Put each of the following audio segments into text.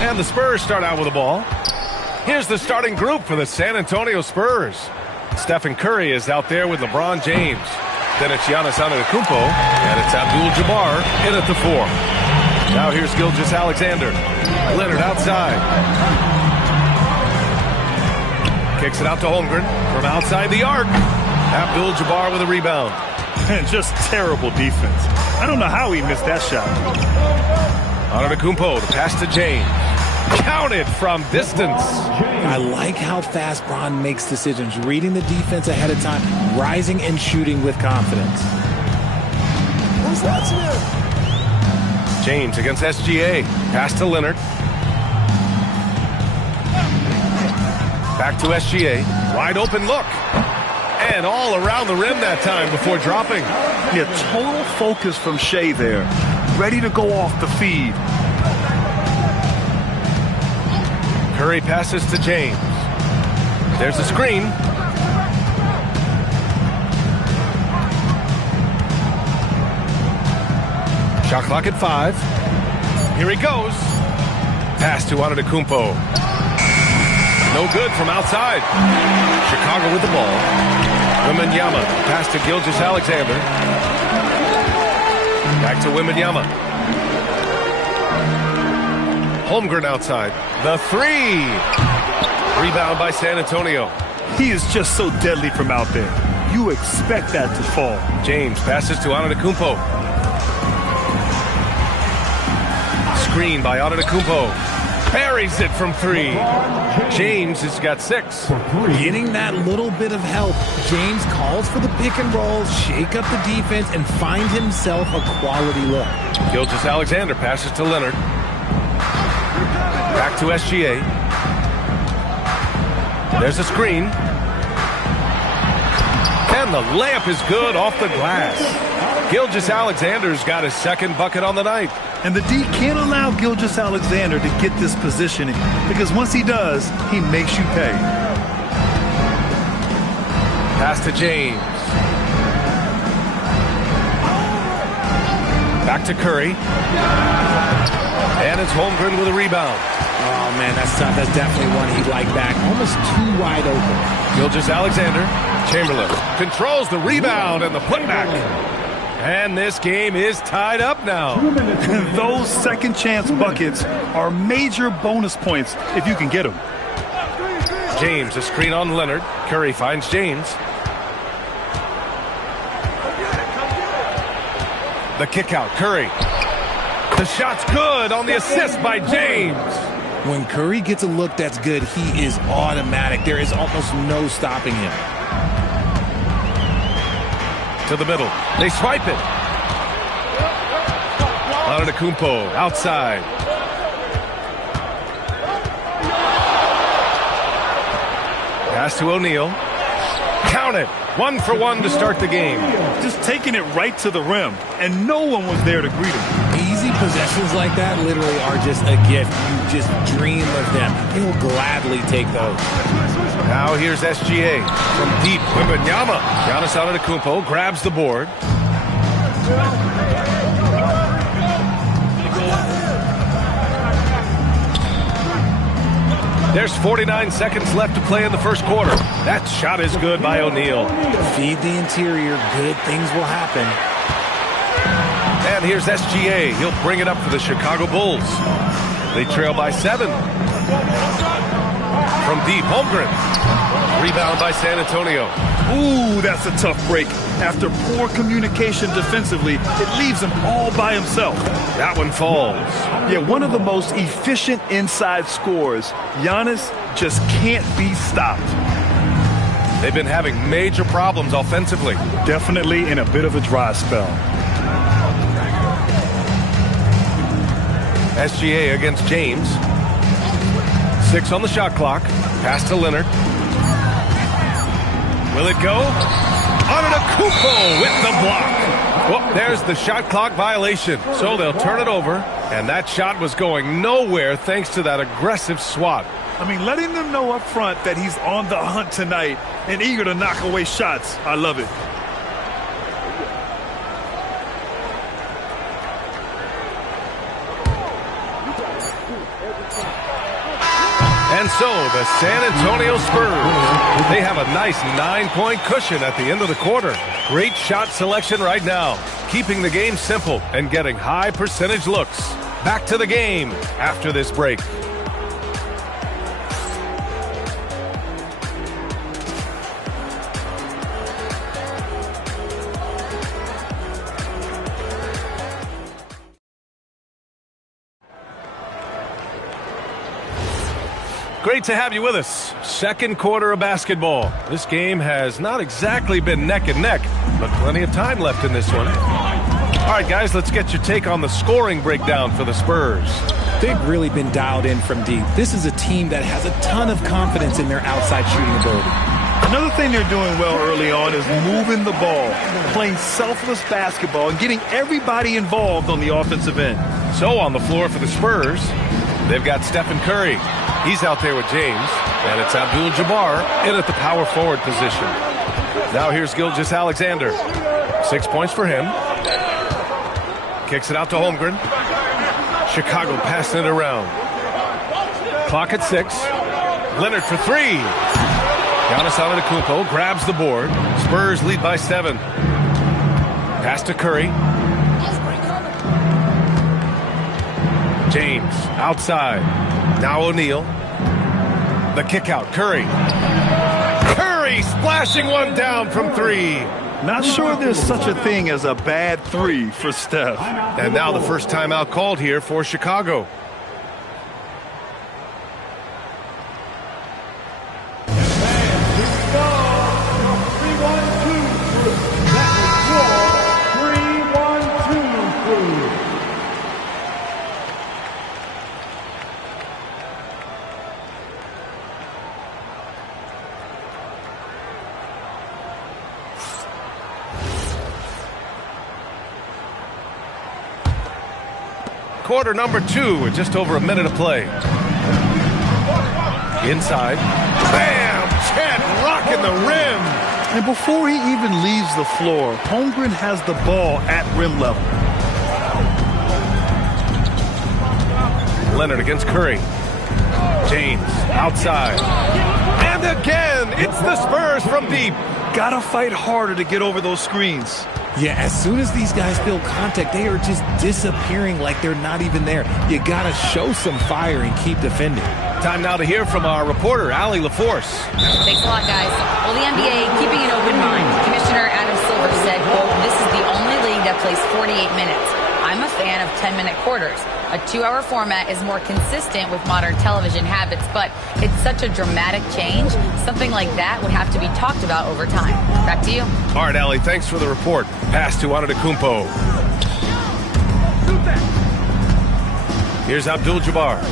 And the Spurs start out with the ball. Here's the starting group for the San Antonio Spurs. Stephen Curry is out there with LeBron James. Then it's Giannis Antetokounmpo, and it's Abdul-Jabbar in at the 4. Now here's Gilgeous-Alexander. Leonard outside. Kicks it out to Holmgren from outside the arc. Abdul-Jabbar with a rebound. And just terrible defense. I don't know how he missed that shot. Antetokounmpo, the pass to James. Counted from distance. I like how fast Bron makes decisions, reading the defense ahead of time, rising and shooting with confidence. James against SGA. Pass to Leonard. Back to SGA. Wide open look. And all around the rim that time before dropping. Yeah, total focus from Shea there. Ready to go off the feed. Curry passes to James. There's a screen. Shot clock at 5. Here he goes. Pass to Antetokounmpo. No good from outside. Chicago with the ball. Wembanyama. Pass to Gilgeous-Alexander. Back to Wembanyama. Holmgren outside. The 3. Rebound by San Antonio. He is just so deadly from out there. You expect that to fall. James passes to Antetokounmpo. Screen by Antetokounmpo. Buries it from 3. James has got 6. Getting that little bit of help. James calls for the pick and roll, shake up the defense, and find himself a quality look. Gilgeous-Alexander passes to Leonard. Back to SGA. There's a screen. And the layup is good off the glass. Gilgeous-Alexander's got his second bucket on the night. And the D can't allow Gilgeous-Alexander to get this positioning, because once he does, he makes you pay. Pass to James. Back to Curry. And it's Holmgren with a rebound. Oh, man, that's tough. That's definitely one he'd like back. Almost too wide open. Gilgeous-Alexander. Chamberlain controls the rebound and the putback. And this game is tied up now. Those second chance buckets are major bonus points if you can get them. James, a screen on Leonard. Curry finds James. The kick out, Curry. The shot's good on the assist by James. When Curry gets a look that's good, he is automatic. There is almost no stopping him. To the middle. They swipe it. Antetokounmpo outside. Pass to O'Neal. Count it. 1 for 1 to start the game. Just taking it right to the rim, and no one was there to greet him. Easy possessions like that literally are just a gift. You just dream of them. He'll gladly take those. Now here's SGA from deep. Wembanyama. Giannis Antetokounmpo grabs the board. There's 49 seconds left to play in the first quarter. That shot is good by O'Neal. Feed the interior. Good things will happen. And here's SGA. He'll bring it up for the Chicago Bulls. They trail by 7. From deep, Holmgren. Rebound by San Antonio. Ooh, that's a tough break. After poor communication defensively, it leaves him all by himself. That one falls. Yeah, one of the most efficient inside scorers. Giannis just can't be stopped. They've been having major problems offensively. Definitely in a bit of a dry spell. SGA against James. 6 on the shot clock. Pass to Leonard. Will it go? Antetokounmpo with the block. Well, there's the shot clock violation. So they'll turn it over. And that shot was going nowhere thanks to that aggressive swat. I mean, letting them know up front that he's on the hunt tonight and eager to knock away shots. I love it. And so the San Antonio Spurs, they have a nice 9-point cushion at the end of the quarter. Great shot selection right now, keeping the game simple and getting high percentage looks. Back to the game after this break. Great to have you with us. Second quarter of basketball. This game has not exactly been neck and neck, but plenty of time left in this one. All right, guys, let's get your take on the scoring breakdown for the Spurs. They've really been dialed in from deep. This is a team that has a ton of confidence in their outside shooting ability. Another thing they're doing well early on is moving the ball, playing selfless basketball, and getting everybody involved on the offensive end. So on the floor for the Spurs, they've got Stephen Curry. He's out there with James, and it's Abdul-Jabbar in at the power forward position. Now here's Gilgeous-Alexander. 6 points for him. Kicks it out to Holmgren. Chicago passing it around. Clock at 6. Leonard for 3. Giannis Antetokounmpo grabs the board. Spurs lead by 7. Pass to Curry. James outside. Now O'Neal. The kick out. Curry. Curry splashing one down from 3. Not sure there's such a thing as a bad 3 for Steph. And now the first timeout called here for Chicago. Quarter number 2 with just over a minute of play. Inside. Bam! Chet rocking the rim. And before he even leaves the floor, Holmgren has the ball at rim level. Leonard against Curry. James outside. And again, it's the Spurs from deep. Gotta fight harder to get over those screens. Yeah, as soon as these guys feel contact, they are just disappearing like they're not even there. You gotta show some fire and keep defending. Time now to hear from our reporter, Allie LaForce. Thanks a lot, guys. Well, the NBA keeping an open mind. Commissioner Adam Silver said, quote, "This is the only league that plays 48 minutes. I'm a fan of 10-minute quarters. A 2-hour format is more consistent with modern television habits, but it's such a dramatic change. Something like that would have to be talked about over time." Back to you. All right, Allie, thanks for the report. Pass to Antetokounmpo. Here's Abdul-Jabbar.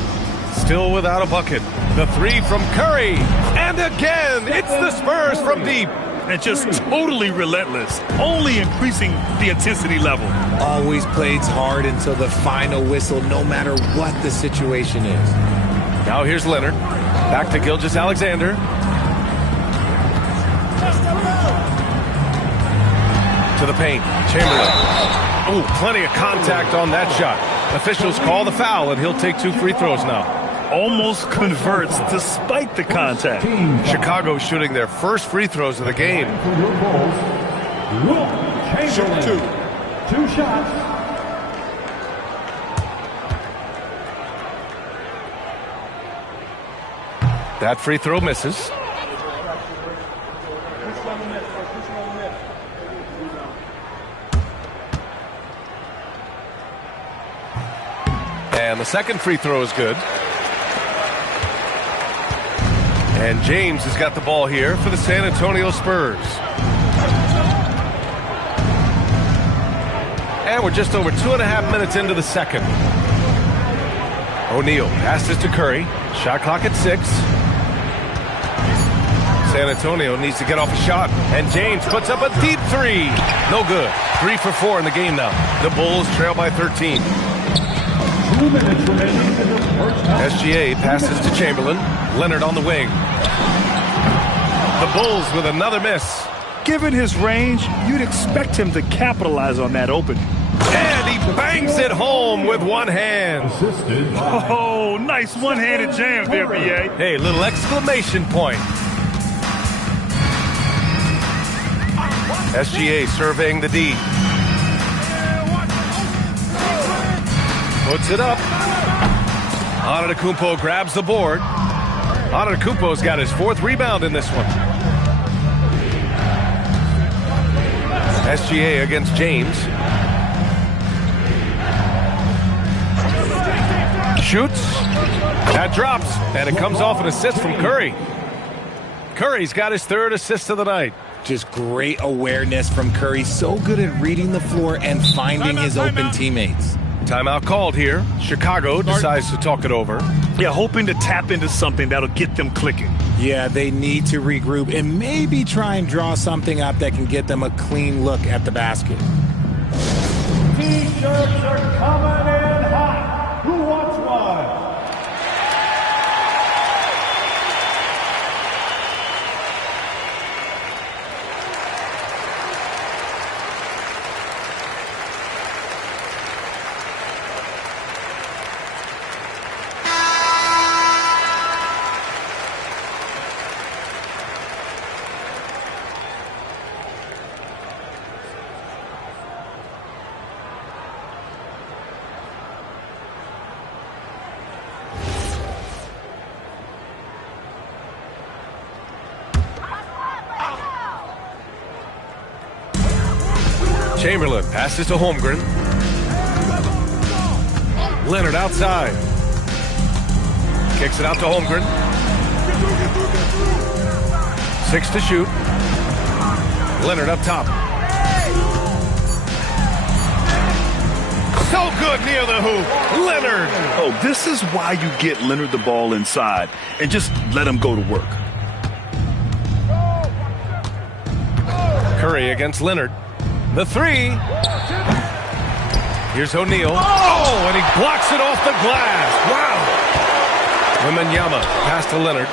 Still without a bucket. The 3 from Curry. And again, it's the Spurs from deep. And just totally relentless, only increasing the intensity level. Always plays hard until the final whistle, no matter what the situation is. Now here's Leonard. Back to Gilgeous-Alexander. To the paint. Chamberlain. Oh, plenty of contact on that shot. Officials call the foul, and he'll take 2 free throws now. Almost converts despite the contact. Chicago shooting their first free throws of the game. Shoot 2. 2 shots. That free throw misses. And the second free throw is good. And James has got the ball here for the San Antonio Spurs. And we're just over 2.5 minutes into the second. O'Neal passes to Curry. Shot clock at 6. San Antonio needs to get off a shot. And James puts up a deep 3. No good. 3 for 4 in the game now. The Bulls trail by 13. 2 minutes remaining in the first half. SGA passes to Chamberlain. Leonard on the wing. The Bulls with another miss. Given his range, you'd expect him to capitalize on that open. And he Bangs it home with one hand. Assisted by Oh, nice one-handed jam there, B.A. Hey, little exclamation point. SGA surveying the D. Puts it up. Antetokounmpo grabs the board. Antetokounmpo's got his 4th rebound in this one. SGA against James. Shoots. That drops. And it comes off an assist from Curry. Curry's got his 3rd assist of the night. Just great awareness from Curry. So good at reading the floor and finding his open teammates. Timeout called here. Chicago decides to talk it over. Yeah, hoping to tap into something that'll get them clicking. Yeah, they need to regroup and maybe try and draw something up that can get them a clean look at the basket. T-shirts are coming in hot. Who wants one? Chamberlain passes to Holmgren. Leonard outside. Kicks it out to Holmgren. 6 to shoot. Leonard up top. So good near the hoop. Leonard. Oh, this is why you get Leonard the ball inside and just let him go to work. Curry against Leonard. The 3. Here's O'Neal. Oh, and he blocks it off the glass. Wow. Wembanyama pass to Leonard.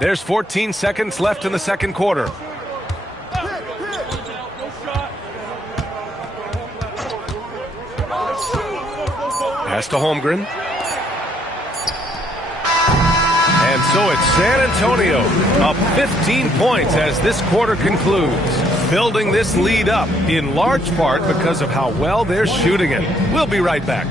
There's 14 seconds left in the second quarter. Pass to Holmgren. And so it's San Antonio up 15 points as this quarter concludes, building this lead up in large part because of how well they're shooting it. We'll be right back.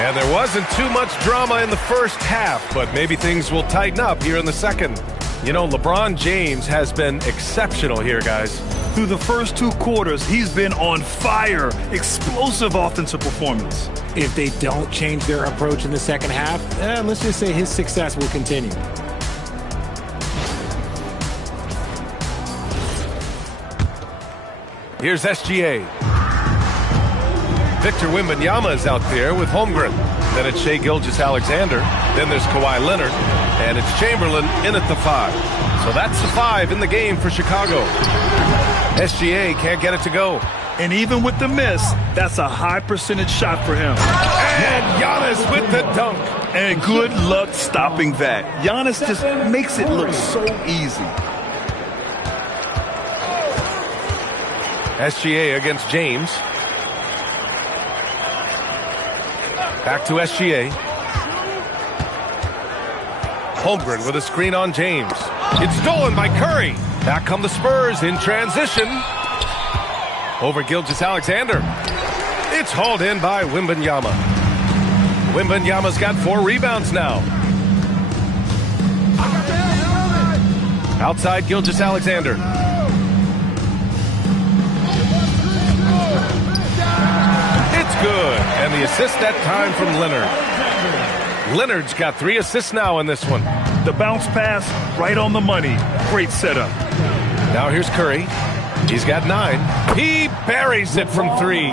And there wasn't too much drama in the first half, but maybe things will tighten up here in the second. You know, LeBron James has been exceptional here, guys. Through the first 2 quarters, he's been on fire. Explosive offensive performance. If they don't change their approach in the second half, let's just say his success will continue. Here's SGA. Victor Wembanyama is out there with Holmgren. Then it's Shai Gilgeous-Alexander. Then there's Kawhi Leonard. And it's Chamberlain in at the 5. So that's the 5 in the game for Chicago. SGA can't get it to go. And even with the miss, that's a high percentage shot for him. And Giannis with the dunk. And good luck stopping that. Giannis just makes it look so easy. SGA against James. Back to SGA. Holmgren with a screen on James. It's stolen by Curry. Back come the Spurs in transition. Over Gilgeous-Alexander. It's hauled in by Wembanyama. Wembanyama's got 4 rebounds now. Outside Gilgeous-Alexander. It's good. And the assist that time from Leonard. Leonard's got 3 assists now in this one. The bounce pass, right on the money. Great setup. Now here's Curry. He's got 9. He buries it from 3.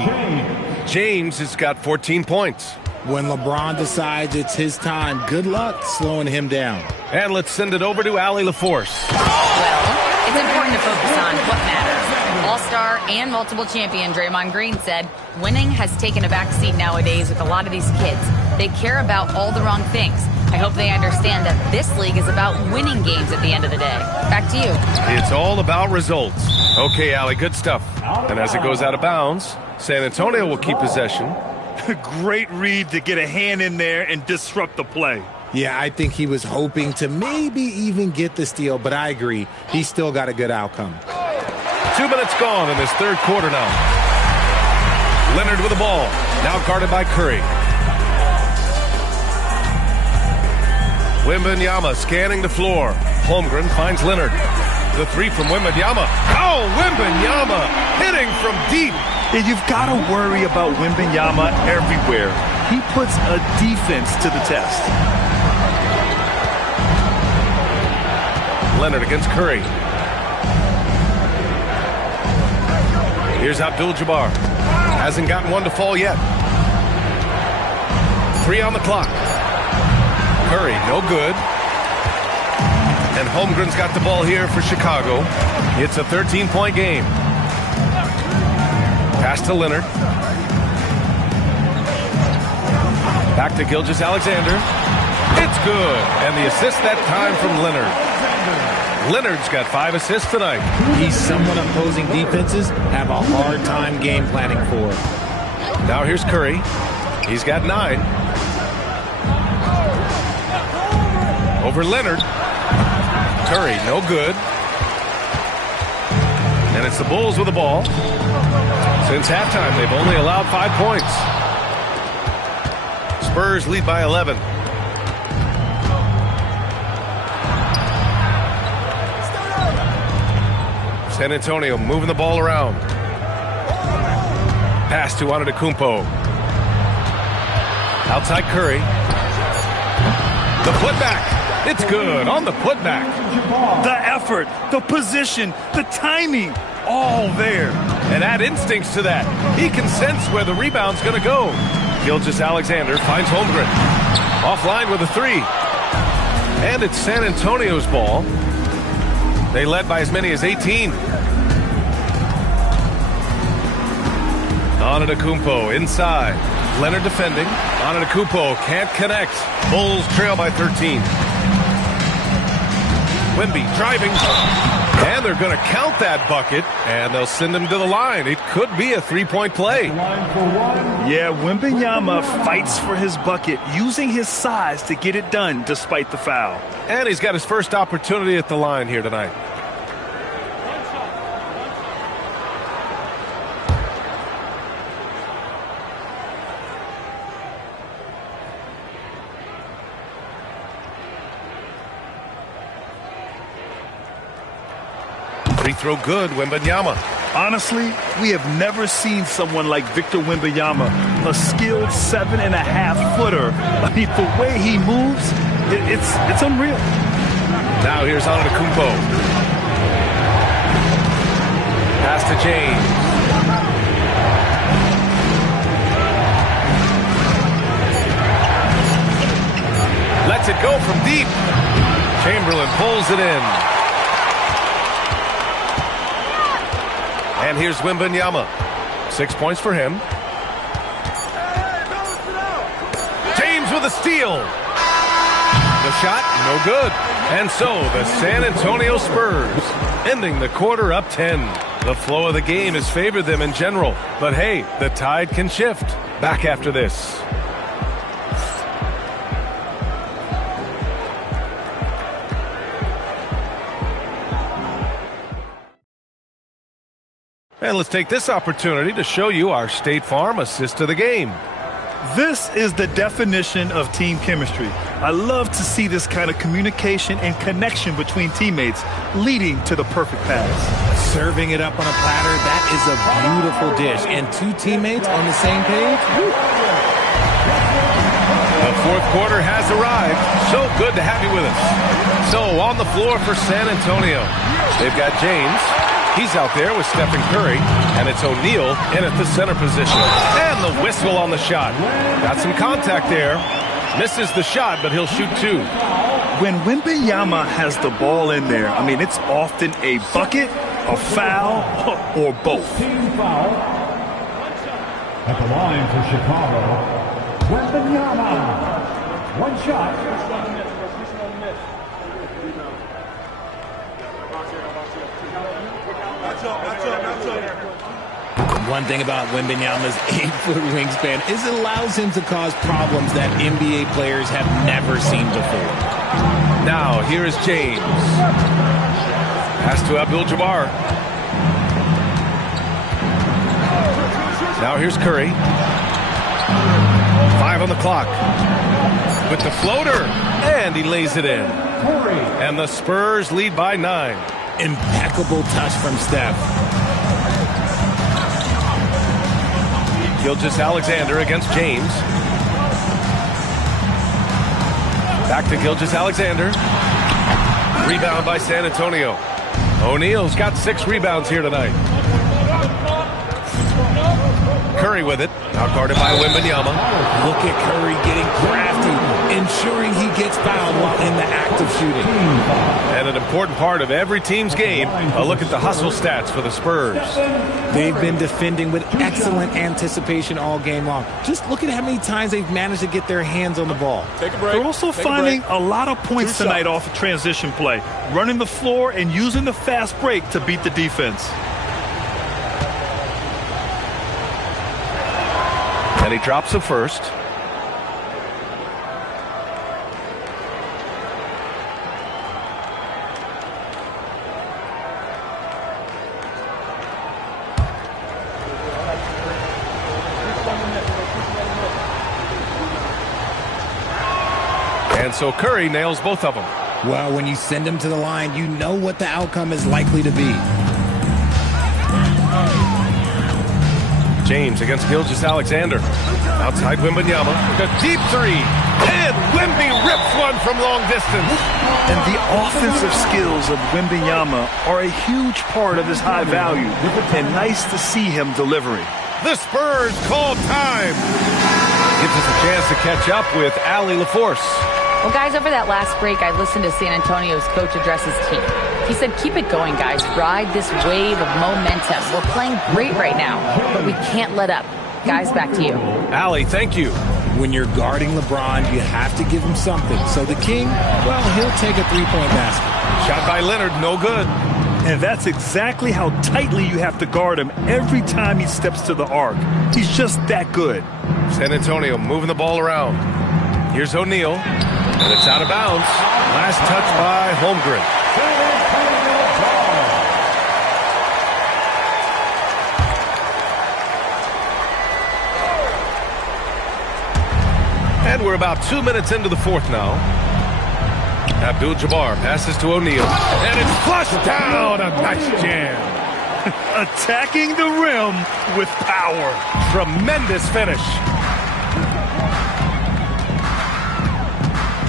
James has got 14 points. When LeBron decides it's his time, good luck slowing him down. And let's send it over to Allie LaForce. Well, it's important to focus on what matters. All-star and multiple champion Draymond Green said winning has taken a backseat nowadays with a lot of these kids. They care about all the wrong things. I hope they understand that this league is about winning games at the end of the day. Back to you. It's all about results. Okay, Allie, good stuff. And as it goes out of bounds, San Antonio will keep possession. Great read to get a hand in there and disrupt the play. Yeah, I think he was hoping to maybe even get the steal, but I agree. He's still got a good outcome. 2 minutes gone in this third quarter now. Leonard with the ball. Now guarded by Curry. Wembanyama scanning the floor. Holmgren finds Leonard. The 3 from Wembanyama. Oh, Wembanyama hitting from deep. Yeah, you've got to worry about Wembanyama everywhere. He puts a defense to the test. Leonard against Curry. Here's Abdul-Jabbar. Hasn't gotten one to fall yet. 3 on the clock. Curry, no good. And Holmgren's got the ball here for Chicago. It's a 13-point game. Pass to Leonard. Back to Gilgeous-Alexander. It's good. And the assist that time from Leonard. Leonard's got 5 assists tonight. He's someone opposing defenses have a hard time game planning for. Now here's Curry. He's got 9. Over Leonard. Curry, no good. And it's the Bulls with the ball. Since halftime, they've only allowed 5 points. Spurs lead by 11. San Antonio moving the ball around. Pass to Antetokounmpo. Outside Curry. The putback. It's good on the putback. The effort, the position, the timing, all there. And add instincts to that. He can sense where the rebound's going to go. Gilgeous-Alexander finds Holmgren. Offline with a 3. And it's San Antonio's ball. They led by as many as 18. Antetokounmpo inside. Leonard defending. Antetokounmpo can't connect. Bulls trail by 13. Wemby driving. And they're going to count that bucket, and they'll send him to the line. It could be a 3-point play. Yeah, Wembanyama fights for his bucket, using his size to get it done despite the foul. And he's got his first opportunity at the line here tonight. Free throw good, Wembanyama. Honestly, we have never seen someone like Victor Wembanyama, a skilled 7.5-footer. I mean, the way he moves, it's unreal. Now here's Antetokounmpo. Pass to James. Lets it go from deep. Chamberlain pulls it in. And here's Wembanyama. 6 points for him. James with a steal. The shot, no good. And so the San Antonio Spurs ending the quarter up 10. The flow of the game has favored them in general. But hey, the tide can shift. Back after this. And let's take this opportunity to show you our State Farm assist to the game. This is the definition of team chemistry. I love to see this kind of communication and connection between teammates leading to the perfect pass. Serving it up on a platter, that is a beautiful dish. And two teammates on the same page. Woo. The fourth quarter has arrived. So good to have you with us. So on the floor for San Antonio, they've got James. He's out there with Stephen Curry, and it's O'Neal in at the center position. And the whistle on the shot. Got some contact there. Misses the shot, but he'll shoot two. When Wembanyama has the ball in there, I mean, it's often a bucket, a foul, or both. Team foul. At the line for Chicago, Wembanyama. One shot. One thing about Wembanyama's 8-foot wingspan is it allows him to cause problems that NBA players have never seen before. Now, here is James. Pass to Abdul-Jabbar. Now here's Curry. 5 on the clock. With the floater. And he lays it in. And the Spurs lead by 9. Impeccable touch from Steph. Gilgeous-Alexander against James. Back to Gilgeous-Alexander. Rebound by San Antonio. O'Neal's got 6 rebounds here tonight. Curry with it. Now guarded by Wembanyama. Look at Curry getting crafty, ensuring he gets fouled while in the act of shooting. And an important part of every team's game, a look at the hustle stats for the Spurs. They've been defending with excellent anticipation all game long. Just look at how many times they've managed to get their hands on the ball. They're also finding a lot of points tonight off of transition play, running the floor and using the fast break to beat the defense. And he drops the first. And so Curry nails both of them. Well, when you send him to the line, you know what the outcome is likely to be. James against Gilgeous-Alexander. Outside Wembanyama. The deep three. And Wemby rips one from long distance. And the offensive skills of Wembanyama are a huge part of his high value. And nice to see him delivering. The Spurs call time. Gives us a chance to catch up with Allie LaForce. Well, guys, over that last break, I listened to San Antonio's coach address his team. He said, keep it going, guys. Ride this wave of momentum. We're playing great right now, but we can't let up. Guys, back to you. Allie, thank you. When you're guarding LeBron, you have to give him something. So the King, well, he'll take a three-point basket. Shot by Leonard, no good. And that's exactly how tightly you have to guard him every time he steps to the arc. He's just that good. San Antonio moving the ball around. Here's O'Neal, and it's out of bounds. Last touch by Holmgren. And we're about 2 minutes into the fourth now. Abdul-Jabbar passes to O'Neal, and it's flushed down. A nice jam. Attacking the rim with power. Tremendous finish.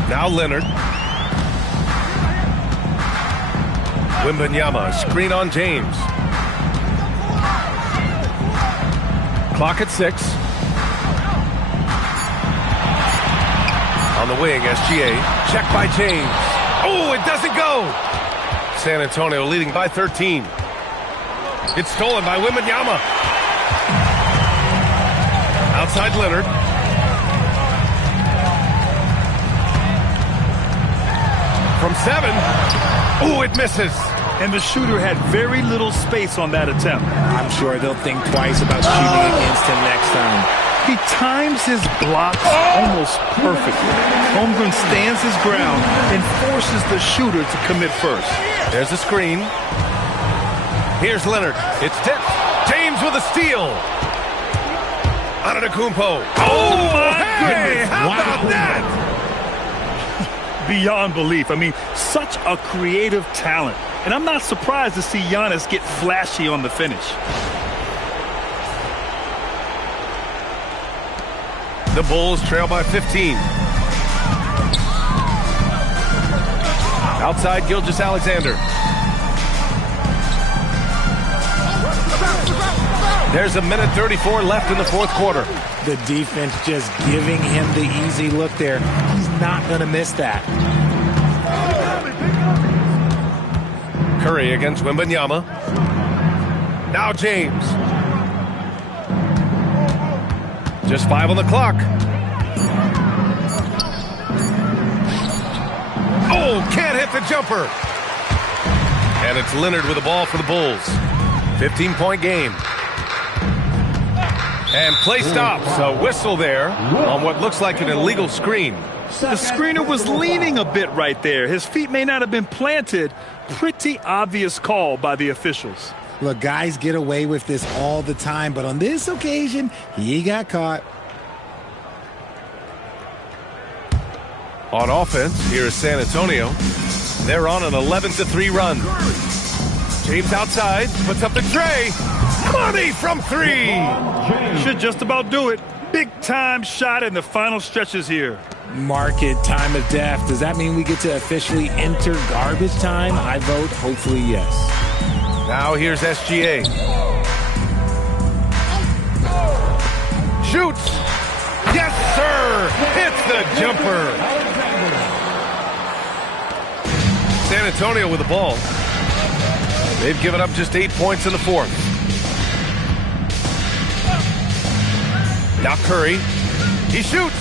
Now Leonard. Wembanyama, screen on James. Clock at 6. On the wing, SGA. Check by James. Oh, it doesn't go. San Antonio leading by 13. It's stolen by Wembanyama. Outside Leonard. From 7. Oh, it misses. And the shooter had very little space on that attempt. I'm sure they'll think twice about shooting against him next time. He times his blocks almost perfectly. Holmgren stands his ground and forces the shooter to commit first. There's a screen. Here's Leonard. It's tipped. James with a steal. Antetokounmpo. Oh, my Hey, goodness. how Wow. about that? Beyond belief. I mean, such a creative talent. And I'm not surprised to see Giannis get flashy on the finish. The Bulls trail by 15. Outside Gilgeous-Alexander. There's a minute 34 left in the fourth quarter. The defense just giving him the easy look there. He's not going to miss that. Curry against Wembanyama. Now James. Just 5 on the clock. Oh, can't hit the jumper. And it's Leonard with the ball for the Bulls. 15-point game. And play stops. A whistle there on what looks like an illegal screen. The screener was leaning a bit right there. His feet may not have been planted. Pretty obvious call by the officials. Look, guys get away with this all the time, but on this occasion, he got caught. On offense, here is San Antonio. They're on an 11-3 run. James outside, puts up the tray. Money from 3. Should just about do it. Big time shot in the final stretches here. Market time of death. Does that mean we get to officially enter garbage time? I vote hopefully yes. Now here's SGA. Shoots. Yes, sir. Hits the jumper. San Antonio with the ball. They've given up just 8 points in the fourth. Now Curry. He shoots.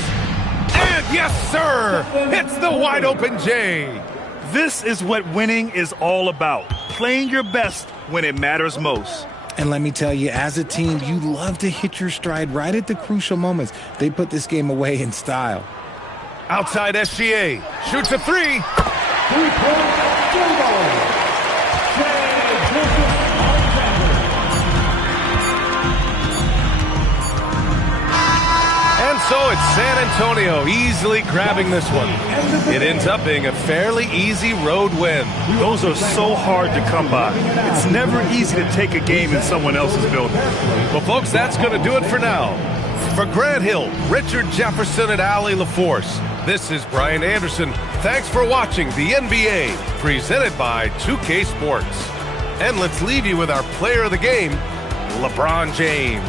And yes, sir. Hits the wide open J. This is what winning is all about. Playing your best when it matters most. And let me tell you, as a team, you love to hit your stride right at the crucial moments. They put this game away in style. Outside SGA. Shoots a 3. 3-point field goal. And so it's San Antonio easily grabbing this one. It ends up being a fairly easy road win. Those are so hard to come by. It's never easy to take a game in someone else's building. Well, folks, that's going to do it for now. For Grant Hill, Richard Jefferson, and Allie LaForce, this is Brian Anderson. Thanks for watching the NBA, presented by 2K Sports. And let's leave you with our player of the game, LeBron James.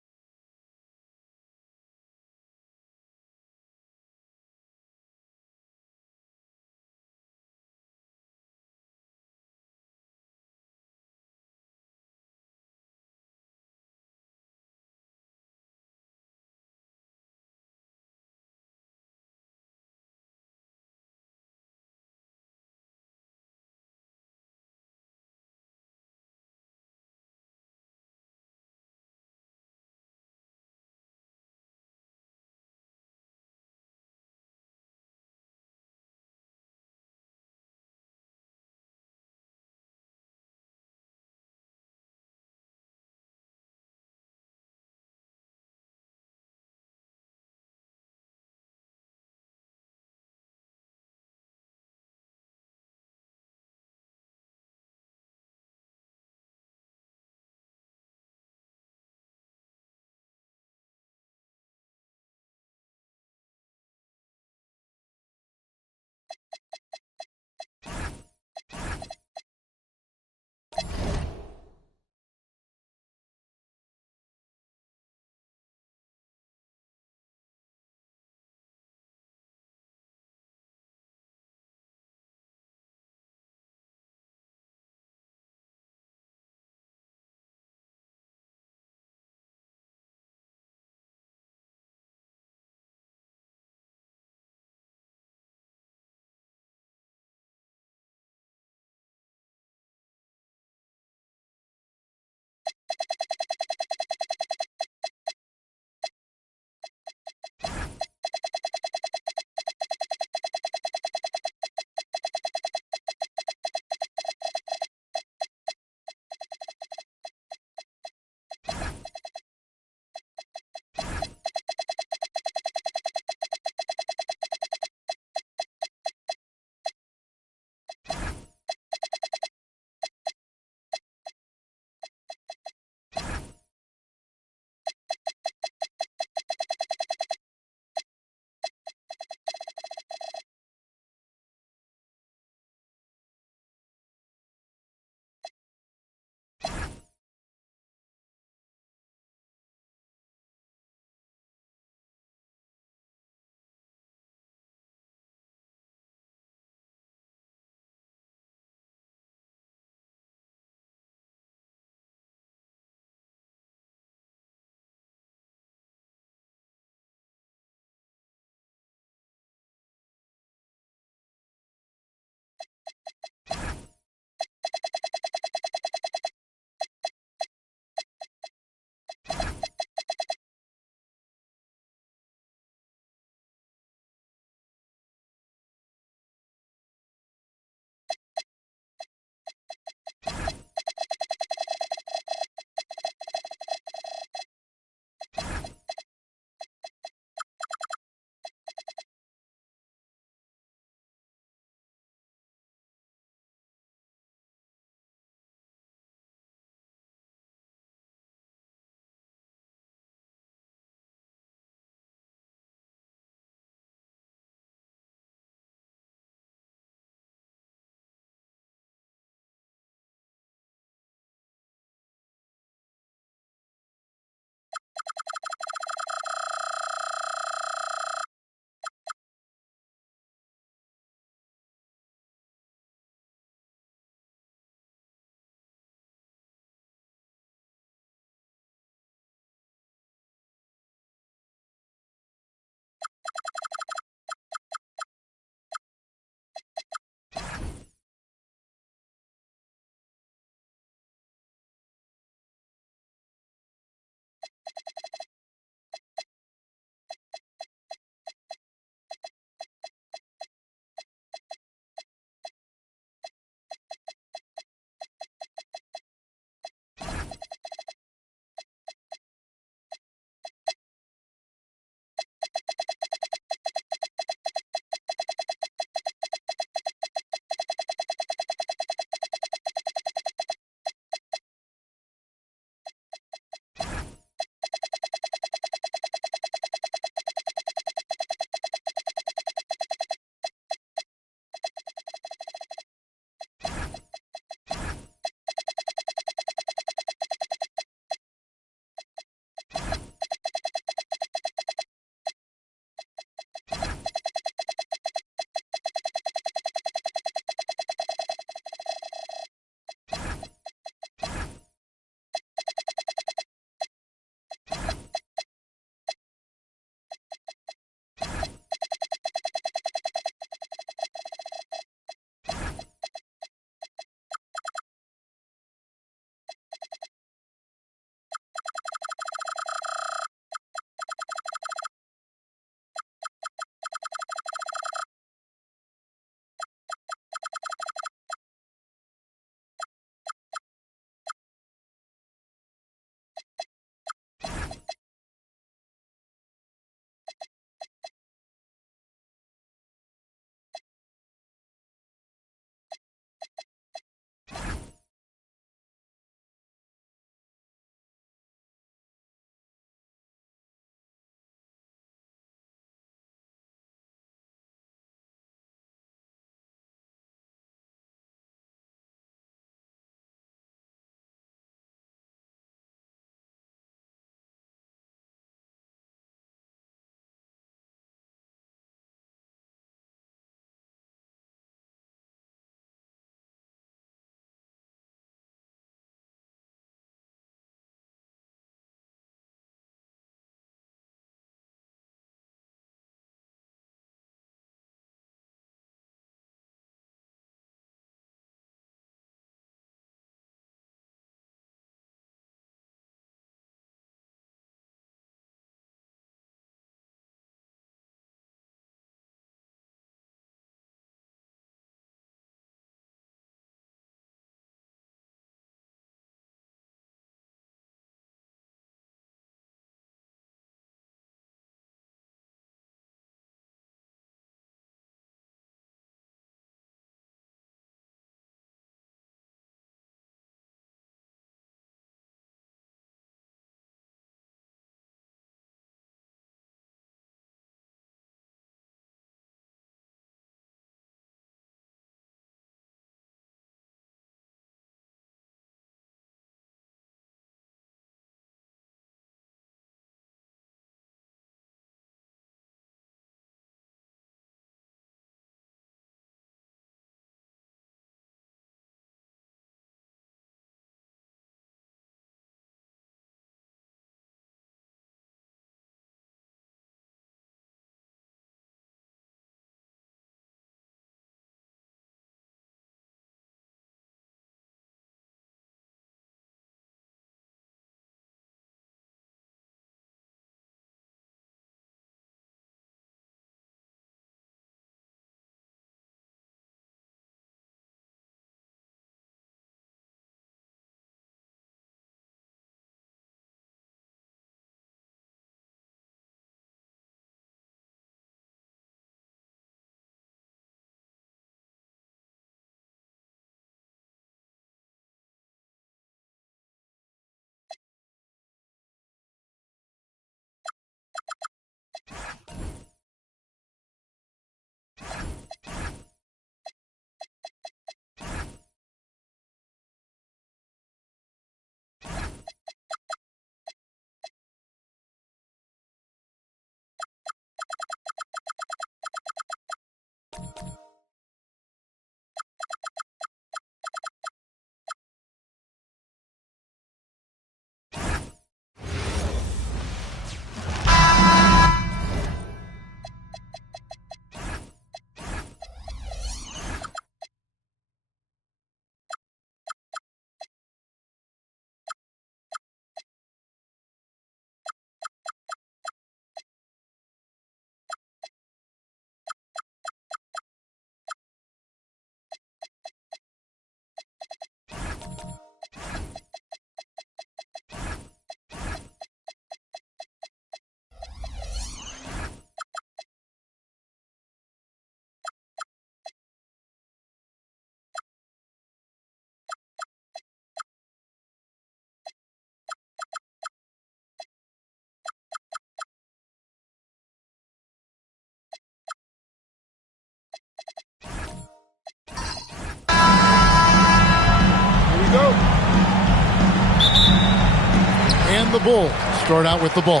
And the Bulls start out with the ball.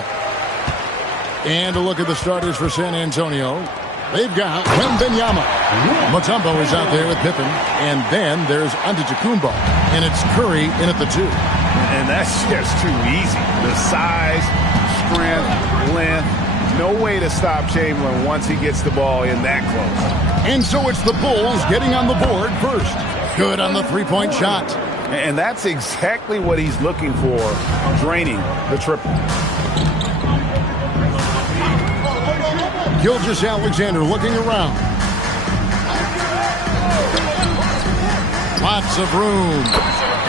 And a look at the starters for San Antonio. They've got Wembanyama. Mutombo is out there with Pippen. And then there's Antetokounmpo. And it's Curry in at the 2. And that's just too easy. The size, strength, length. No way to stop Chamberlain once he gets the ball in that close. And so it's the Bulls getting on the board first. Good on the three-point shot. And that's exactly what he's looking for, draining the triple. Gilgeous-Alexander looking around. Lots of room.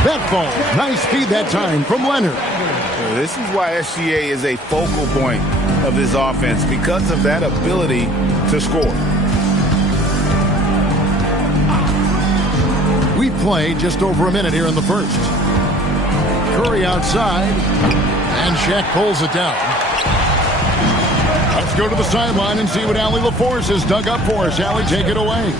That ball, nice speed that time from Leonard. This is why SGA is a focal point of this offense, because of that ability to score. We play just over a minute here in the first. Curry outside, and Shaq pulls it down. Let's go to the sideline and see what Allie LaForce has dug up for us. Allie, take it away.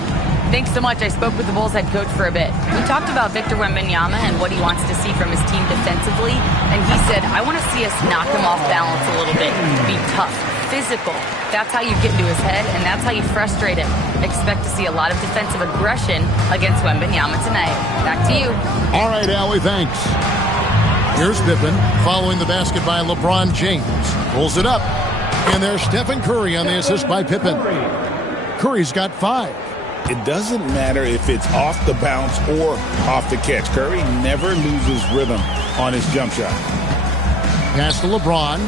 Thanks so much. I spoke with the Bulls head coach for a bit. We talked about Victor Wembanyama and what he wants to see from his team defensively, and he said, I want to see us knock him off balance a little bit, be tough, physical. That's how you get into his head, and that's how you frustrate him. Expect to see a lot of defensive aggression against Wembanyama tonight. Back to you. All right, Allie, thanks. Here's Pippen following the basket by LeBron James. Pulls it up, and there's Stephen Curry on the assist by Pippen. Curry's got 5. It doesn't matter if it's off the bounce or off the catch. Curry never loses rhythm on his jump shot. Pass to LeBron.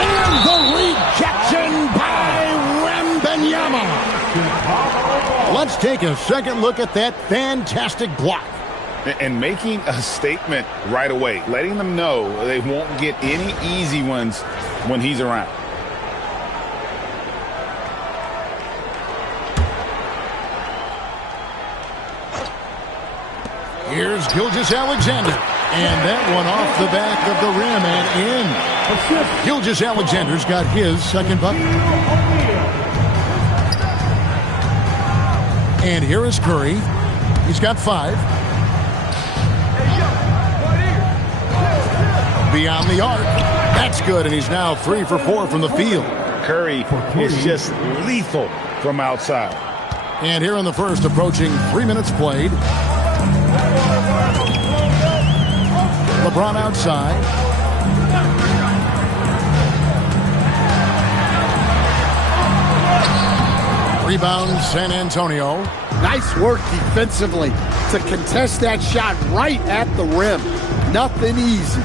And the rejection by Wembanyama. Let's take a second look at that fantastic block. And making a statement right away, letting them know they won't get any easy ones when he's around. Here's Gilgeous-Alexander. And that one off the back of the rim and in. Gilgeous-Alexander's got his second bucket. And here is Curry. He's got 5. Beyond the arc. That's good, and he's now 3 for 4 from the field. Curry is just lethal from outside. And here in the first, approaching 3 minutes played. LeBron outside. Rebound, San Antonio. Nice work defensively to contest that shot right at the rim. Nothing easy.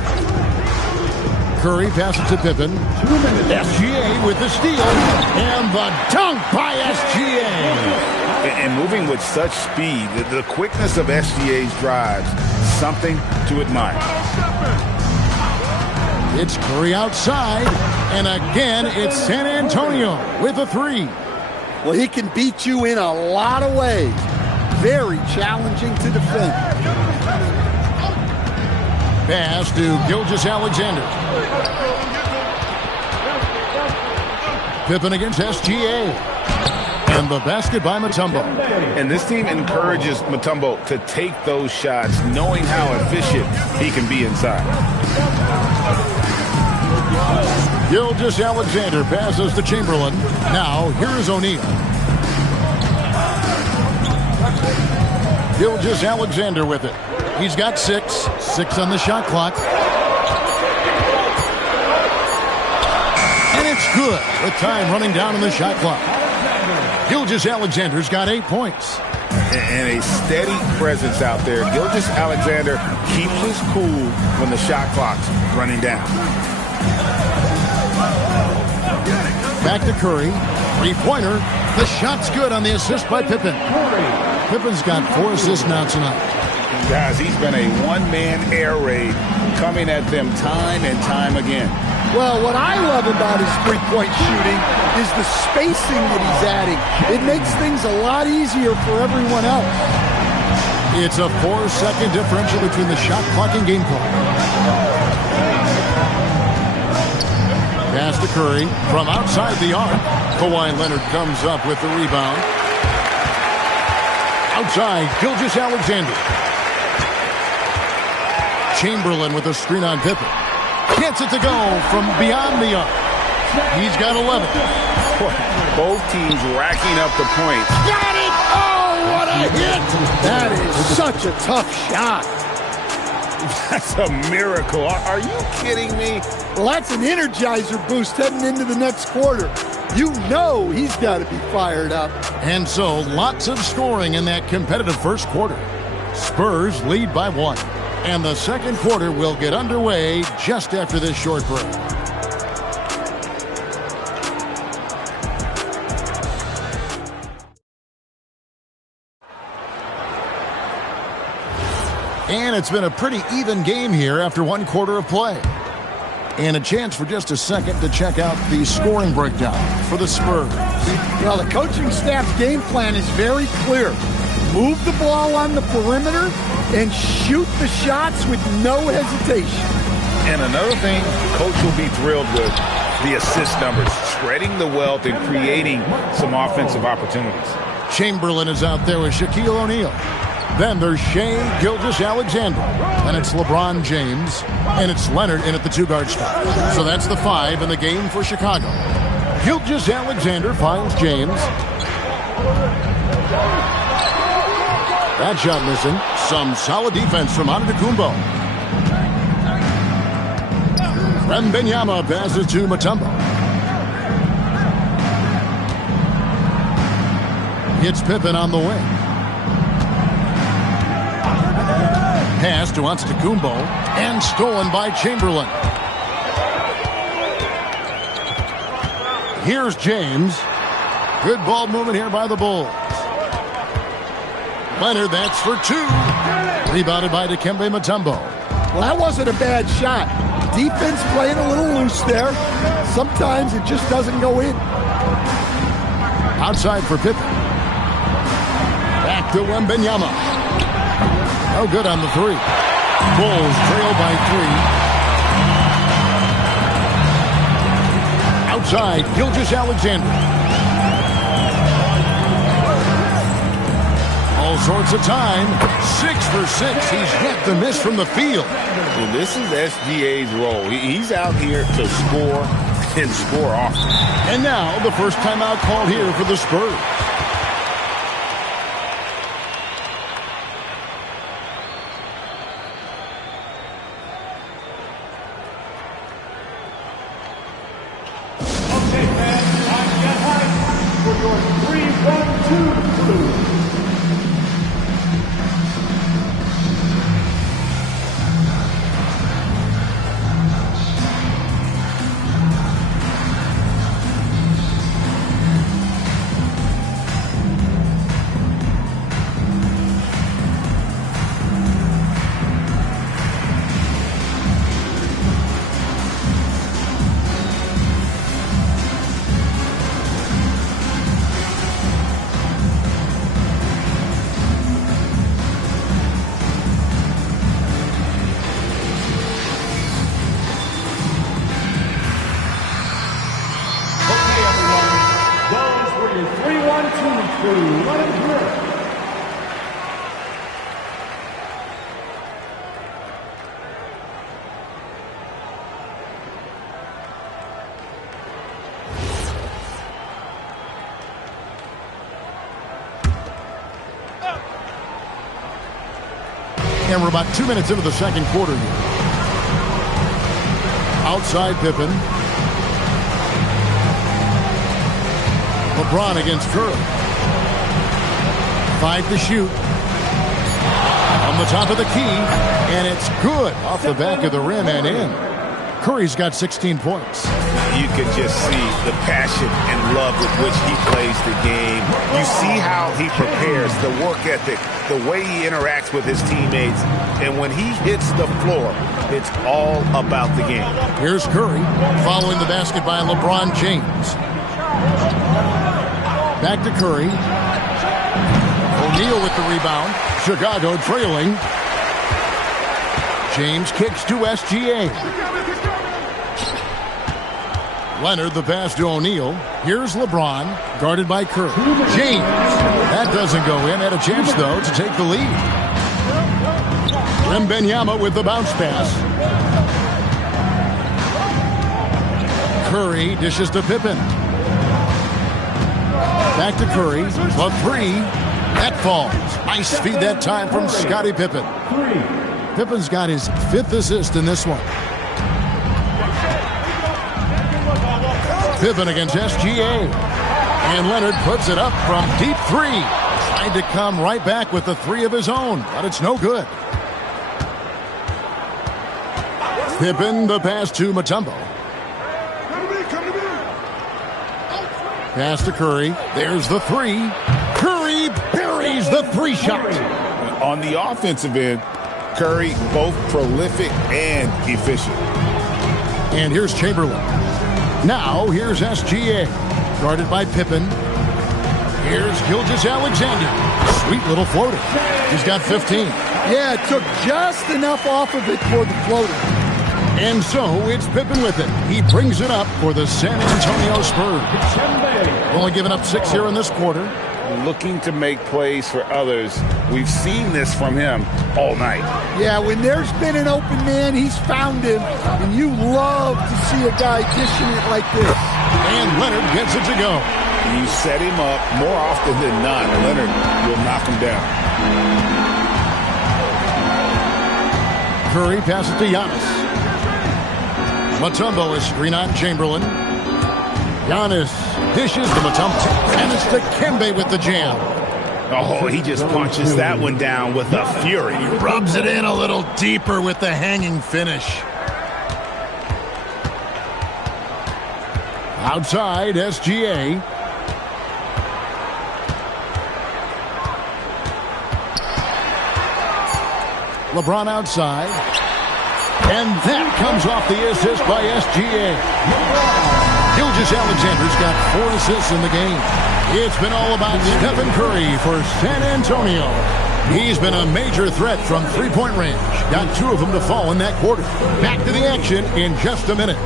Curry passes to Pippen. SGA with the steal. And the dunk by SGA. And moving with such speed, the quickness of SGA's drives, something to admire. It's Curry outside. And again, it's San Antonio with a 3. Well, he can beat you in a lot of ways. Very challenging to defend. Pass to Gilgeous-Alexander. Pippen against SGA. And the basket by Mutombo. And this team encourages Mutombo to take those shots, knowing how efficient he can be inside. Gilgeous-Alexander passes to Chamberlain. Now, here's O'Neal. Gilgeous-Alexander with it. He's got 6. 6 on the shot clock. And it's good with time running down on the shot clock. Gilgeous-Alexander's got 8 points. And a steady presence out there. Gilgeous-Alexander keeps his cool when the shot clock's running down. Back to Curry. 3-pointer. The shot's good on the assist by Pippen. Pippen's got 4 assists now tonight. Guys, he's been a one-man air raid coming at them time and time again. Well, what I love about his three-point shooting is the spacing that he's adding. It makes things a lot easier for everyone else. It's a 4-second differential between the shot clock and game clock. Pass to Curry from outside the arc. Kawhi Leonard comes up with the rebound. Outside, Gilgeous-Alexander. Chamberlain with a screen on Pippen. Gets it to go from beyond the arc. He's got 11. Both teams racking up the points. Got it! Oh, what a hit! That is such a tough shot. That's a miracle. Are you kidding me? Well, that's an energizer boost heading into the next quarter. You know he's got to be fired up. And so, lots of scoring in that competitive first quarter. Spurs lead by 1. And the second quarter will get underway just after this short break. And it's been a pretty even game here after 1 quarter of play. And a chance for just a second to check out the scoring breakdown for the Spurs. Well, the coaching staff's game plan is very clear. Move the ball on the perimeter and shoot the shots with no hesitation. And another thing, coach will be thrilled with the assist numbers, spreading the wealth and creating some offensive opportunities. Chamberlain is out there with Shaquille O'Neal. Then there's Shai Gilgeous-Alexander. And it's LeBron James. And it's Leonard in at the 2-guard spot. So that's the 5 in the game for Chicago. Gilgeous-Alexander finds James. That shot missing. Some solid defense from Antetokounmpo. Wembanyama passes to Mutombo. Hits Pippen on the wing. Pass to Antetokounmpo and stolen by Chamberlain. Here's James. Good ball movement here by the Bulls. Leonard, that's for 2. Rebounded by Dikembe Mutombo. Well, that wasn't a bad shot. Defense playing a little loose there. Sometimes it just doesn't go in. Outside for Pippen. Back to Wembanyama. No good on the 3. Bulls trail by 3. Outside, Gilgeous-Alexander. All sorts of time. 6 for 6. He's yet to miss from the field. Well, this is SGA's role. He's out here to score and score often. And now the first timeout called here for the Spurs. Okay, fans, time to get hyped for your 3-1-2 crew. And we're about 2 minutes into the second quarter here. Outside Pippen. LeBron against Curry. 5 to shoot. On the top of the key. And it's good off the back of the rim and in. Curry's got 16 points. You can just see the passion and love with which he plays the game. You see how he prepares, the work ethic, the way he interacts with his teammates. And when he hits the floor, it's all about the game. Here's Curry following the basket by LeBron James. Back to Curry. O'Neal with the rebound. Chicago trailing. James kicks to SGA. Leonard the pass to O'Neal. Here's LeBron, guarded by Curry. James. That doesn't go in. Had a chance, though, to take the lead. Wembanyama with the bounce pass. Curry dishes to Pippen. Back to Curry. The three. That falls. Nice feed that time from Scottie Pippen. Pippen's got his 5th assist in this one. Pippen against SGA. And Leonard puts it up from deep 3. Tried to come right back with the 3 of his own, but it's no good. Pippen, the pass to Mutombo. Pass to Curry. There's the 3. Curry buries the 3 shot. On the offensive end, Curry both prolific and efficient. And here's Chamberlain. Now here's SGA. Guarded by Pippen. Here's Gilgeous-Alexander. Sweet little floater. He's got 15. Yeah, it took just enough off of it for the floater. And so it's Pippen with it. He brings it up for the San Antonio Spurs. Only giving up 6 here in this quarter. Looking to make plays for others. We've seen this from him all night. Yeah, when there's been an open man, he's found him. And you love to see a guy dishing it like this. And Leonard gets it to go. You set him up more often than not. Leonard will knock him down. Curry passes to Giannis. Mutombo is screen on Chamberlain. Giannis dishes to Mutombo. And it's to Kembe with the jam. Oh, he just punches that one down with a fury. He rubs it in a little deeper with the hanging finish. Outside, SGA. LeBron outside. And that comes off the assist by SGA. Gilgeous-Alexander's got 4 assists in the game. It's been all about Stephen Curry for San Antonio. He's been a major threat from three-point range. Got 2 of them to fall in that quarter. Back to the action in just a minute.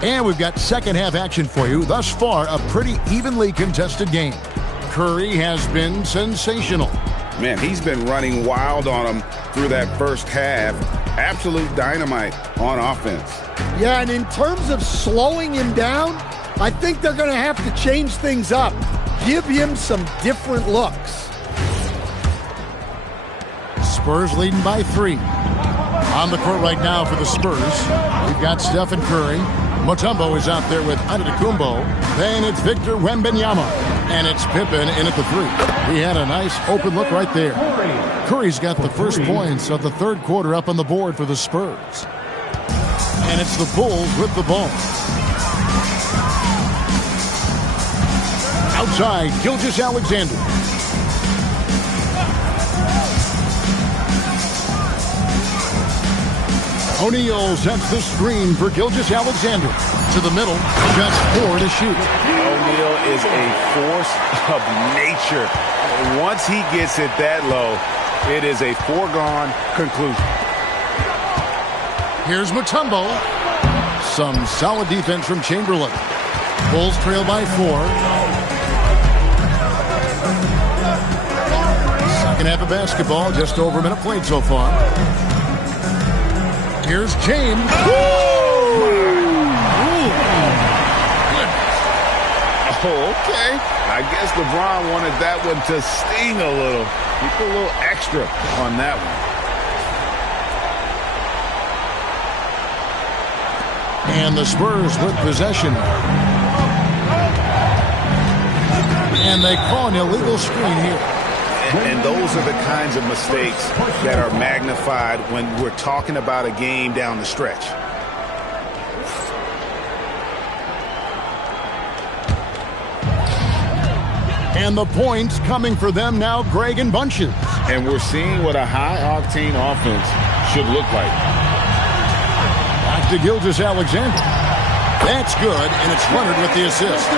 And we've got second half action for you. Thus far, a pretty evenly contested game. Curry has been sensational. Man, he's been running wild on him through that first half. Absolute dynamite on offense. Yeah, and in terms of slowing him down, I think they're going to have to change things up. Give him some different looks. Spurs leading by 3. On the court right now for the Spurs, we've got Stephen Curry. Mutombo is out there with Antetokounmpo. Then it's Victor Wembanyama. And it's Pippen in at the 3. He had a nice open look right there. Curry's got the first points of the third quarter up on the board for the Spurs. And it's the Bulls with the ball. Outside, Gilgeous-Alexander. O'Neal sets the screen for Gilgeous-Alexander. To the middle, just 4 to shoot. O'Neal is a force of nature. Once he gets it that low, it is a foregone conclusion. Here's Mutombo. Some solid defense from Chamberlain. Bulls trail by 4. Second half of basketball, just over a minute played so far. Here's James. Oh, okay. I guess LeBron wanted that one to sting a little. He put a little extra on that one. And the Spurs with possession. And they call an illegal screen here. And those are the kinds of mistakes that are magnified when we're talking about a game down the stretch. And the points coming for them now, Greg and Bunches. And we're seeing what a high-octane offense should look like. Back to Gilgeous-Alexander. That's good, and it's Leonard with the assist.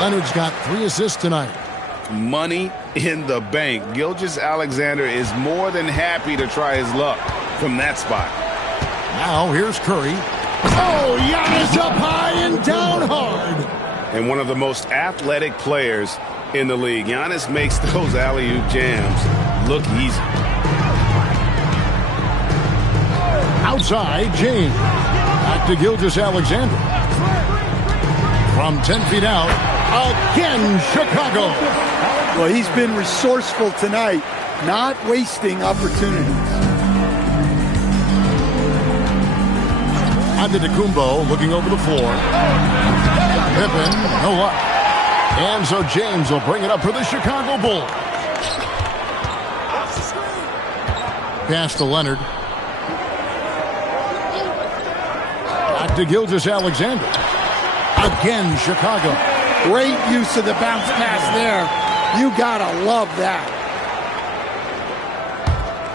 Leonard's got 3 assists tonight. Money in the bank. Gilgeous-Alexander is more than happy to try his luck from that spot. Now here's Curry. Oh, Giannis up high and down hard. And one of the most athletic players in the league. Giannis makes those alley-oop jams look easy. Outside, James. Back to Gilgeous-Alexander. From 10 feet out, again, Chicago. Well, he's been resourceful tonight, not wasting opportunities. Antetokounmpo looking over the floor. Pippen, no luck. And so James will bring it up for the Chicago Bulls. Pass to Leonard. Back to Gilgeous-Alexander. Again, Chicago. Great use of the bounce pass there. You gotta love that.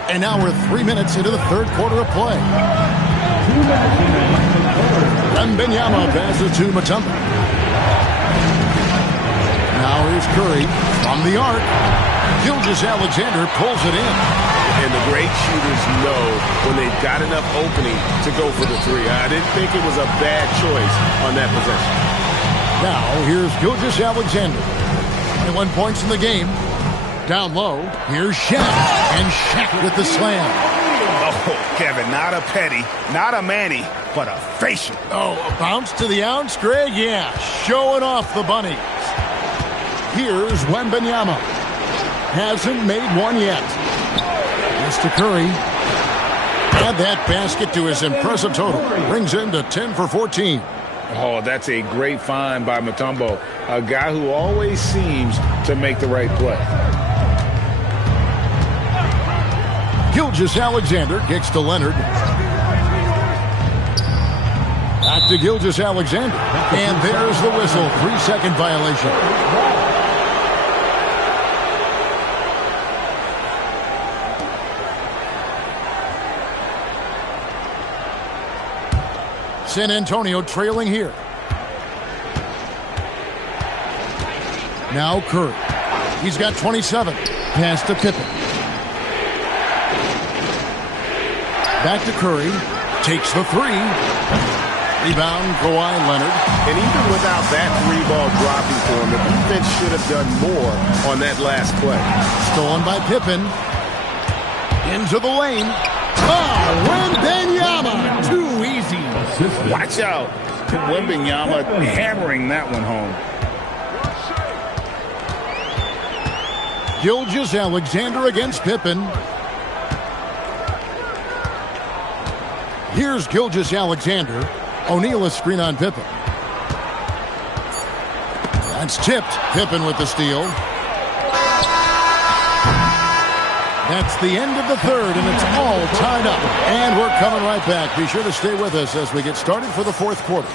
And now we're 3 minutes into the third quarter of play. Wembanyama passes to Mutombo. Now here's Curry from the arc. Gilgeous-Alexander pulls it in. And the great shooters know when they've got enough opening to go for the three. I didn't think it was a bad choice on that possession. Now here's Gilgeous-Alexander. 21 points in the game. Down low, here's Shaq. And Shaq with the slam. Oh, Kevin, not a petty, not a Manny, but a facial. Oh, a bounce to the ounce, Greg? Yeah, showing off the bunnies. Here's Wembanyama. Hasn't made one yet. Mr. Curry. Add that basket to his impressive total. Brings him to 10 for 14. Oh, that's a great find by Mutombo, a guy who always seems to make the right play. Gilgeous-Alexander kicks to Leonard. Back to Gilgeous-Alexander. And there's the whistle. 3-second violation. San Antonio trailing here. Now Curry. He's got 27. Pass to Pippen. Back to Curry. Takes the three. Rebound, Kawhi Leonard. And even without that three ball dropping for him, the defense should have done more on that last play. Stolen by Pippen. Into the lane. Oh, Wembanyama. Too easy. Watch out. Wembanyama hammering that one home. Gilgeous-Alexander against Pippen. Here's Gilgeous-Alexander. O'Neal a screen on Pippen. That's tipped. Pippen with the steal. That's the end of the third, and it's all tied up. And we're coming right back. Be sure to stay with us as we get started for the fourth quarter.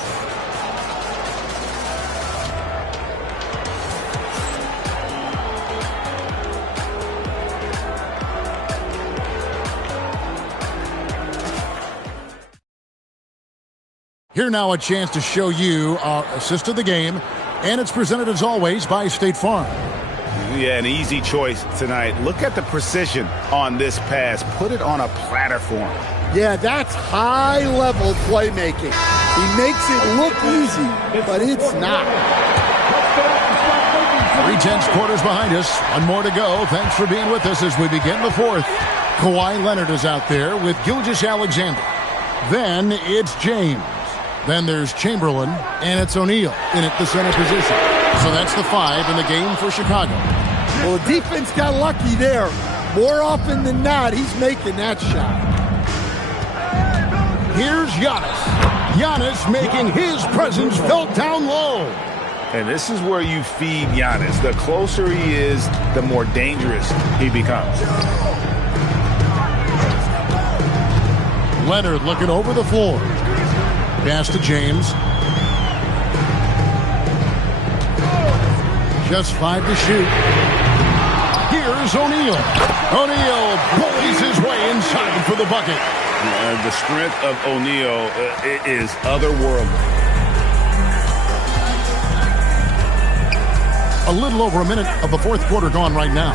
Here now a chance to show you our assist of the game, and it's presented as always by State Farm. Yeah, an easy choice tonight. Look at the precision on this pass. Put it on a platter for him. Yeah, that's high-level playmaking. He makes it look easy, but it's not. 3/10 quarters behind us. One more to go. Thanks for being with us as we begin the fourth. Kawhi Leonard is out there with Gilgeous-Alexander. Then it's James. Then there's Chamberlain, and it's O'Neal in at the center position. So that's the 5 in the game for Chicago. Well, the defense got lucky there. More often than not, he's making that shot. Here's Giannis. Giannis making his presence felt down low. And this is where you feed Giannis. The closer he is, the more dangerous he becomes. Leonard looking over the floor. Pass to James. Just 5 to shoot. Here's O'Neal. O'Neal bullies his way inside for the bucket. The strength of O'Neal is otherworldly. A little over a minute of the fourth quarter gone right now.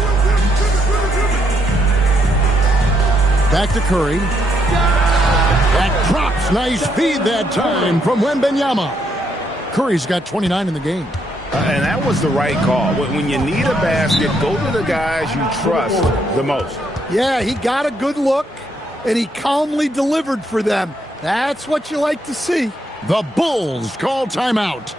Back to Curry. That drops. Nice feed that time from Wembanyama. Curry's got 29 in the game. And that was the right call. When you need a basket, go to the guys you trust the most. Yeah, he got a good look, and he calmly delivered for them. That's what you like to see. The Bulls call timeout.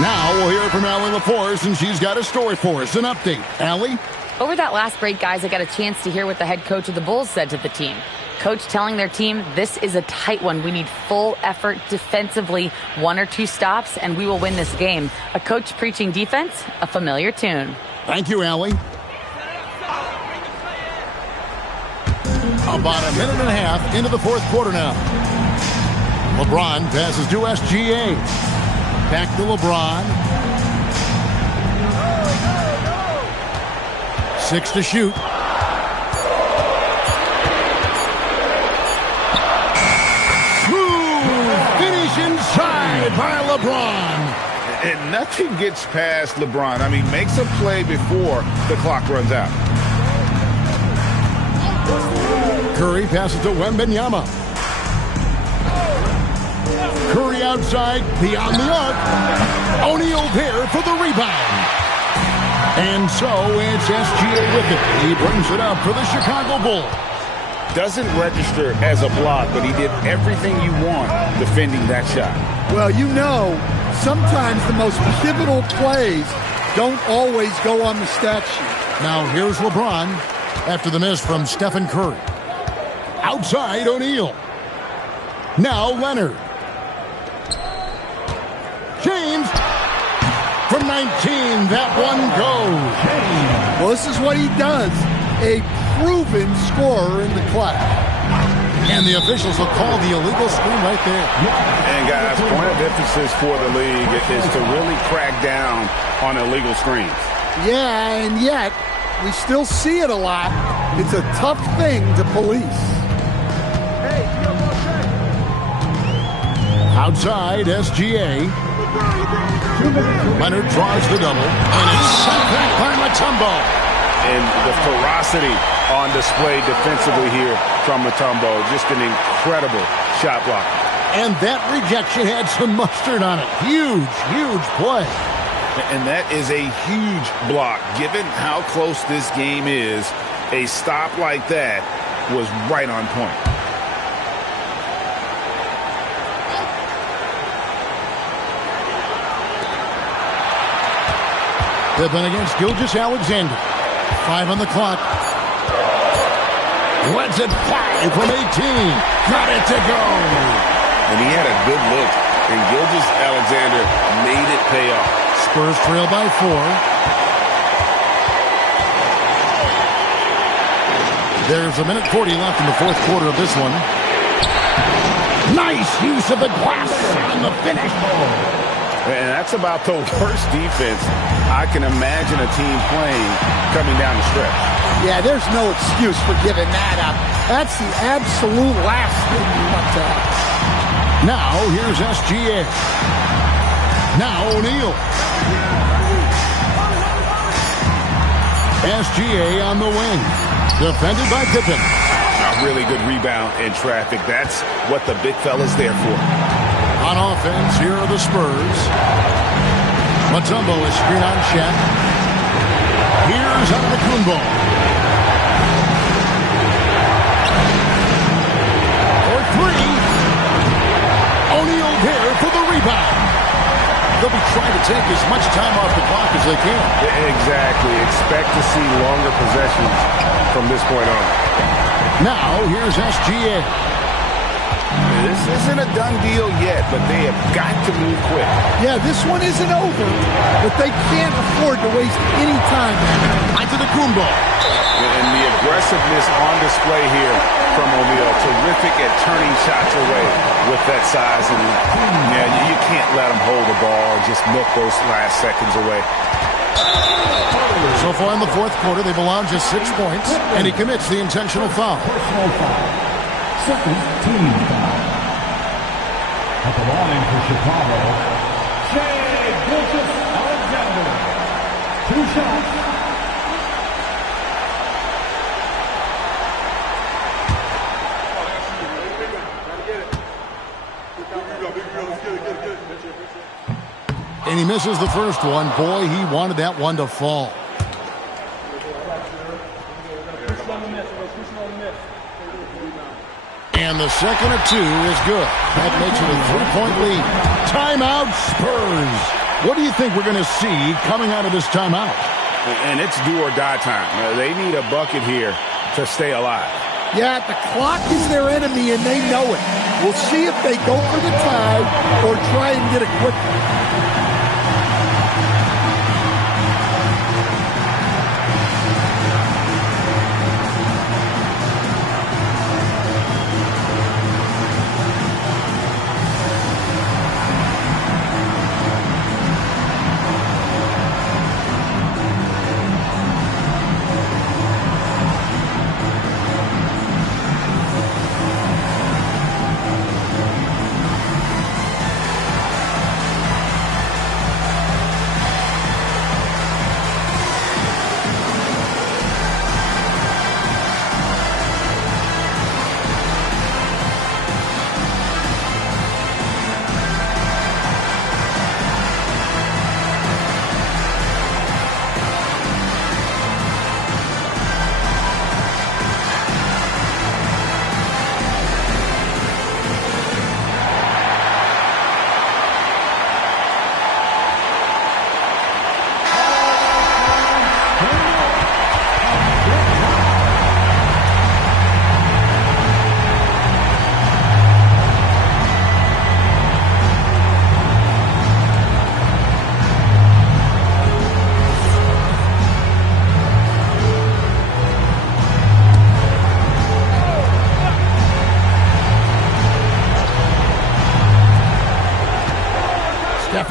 Now we'll hear from Allie LaForce, and she's got a story for us. An update. Allie? Over that last break, guys, I got a chance to hear what the head coach of the Bulls said to the team. Coach telling their team, this is a tight one. We need full effort defensively, 1 or 2 stops, and we will win this game. A coach preaching defense, a familiar tune. Thank you, Allie. About a minute and a half into the fourth quarter now. LeBron passes to SGA. Back to LeBron. 6 to shoot. Smooth finish inside by LeBron. And nothing gets past LeBron. I mean, makes a play before the clock runs out. Curry passes to Wembanyama. Curry outside, beyond the arc. O'Neal there for the rebound. And so it's SGA with it. He brings it up for the Chicago Bulls. Doesn't register as a block, but he did everything you want defending that shot. Well, you know, sometimes the most pivotal plays don't always go on the stat sheet. Now here's LeBron after the miss from Stephen Curry. Outside O'Neal. Now Leonard. James from 19. That one goes. Well, this is what he does. A proven scorer in the clutch. And the officials will call the illegal screen right there. And guys, point of emphasis for the league is to really crack down on illegal screens. Yeah, and yet we still see it a lot. It's a tough thing to police. Outside SGA. Leonard draws the double, and it's sent back by Mutombo. And the ferocity on display defensively here from Mutombo. Just an incredible shot block. And that rejection had some mustard on it. Huge, huge play. And that is a huge block. Given how close this game is, a stop like that was right on point. Pippen against Gilgeous-Alexander. 5 on the clock. Lets it fly from 18. Got it to go. And he had a good look, and Gilgeous-Alexander made it pay off. Spurs trail by 4. There's a minute 40 left in the fourth quarter of this one. Nice use of the glass on the finish. And that's about the worst defense I can imagine a team playing coming down the stretch. Yeah, there's no excuse for giving that up. That's the absolute last thing you want to have. Now, here's SGA. Now, O'Neal. SGA on the wing. Defended by Pippen. A really good rebound in traffic. That's what the big fella's there for. On offense, here are the Spurs. Mutombo is screen on Shaq. Here's Antetokounmpo. For 3. O'Neal here for the rebound. They'll be trying to take as much time off the clock as they can. Exactly. Expect to see longer possessions from this point on. Now, here's SGA. This isn't a done deal yet, but they have got to move quick. Yeah, this one isn't over, but they can't afford to waste any time. Antetokounmpo. And the aggressiveness on display here from O'Neal. Terrific at turning shots away with that size. And yeah, you can't let him hold the ball and just milk those last seconds away. So far in the fourth quarter, they've allowed just 6 points, and he commits the intentional foul. Personal foul. Second team foul. At the line for Chicago, Shai Gilgeous-Alexander. 2 shots. And he misses the first one. Boy, he wanted that one to fall. And the second of 2 is good. That makes it a 3-point lead. Timeout, Spurs. What do you think we're going to see coming out of this timeout? And it's do or die time. They need a bucket here to stay alive. Yeah, the clock is their enemy, and they know it. We'll see if they go for the tie or try and get a quick one.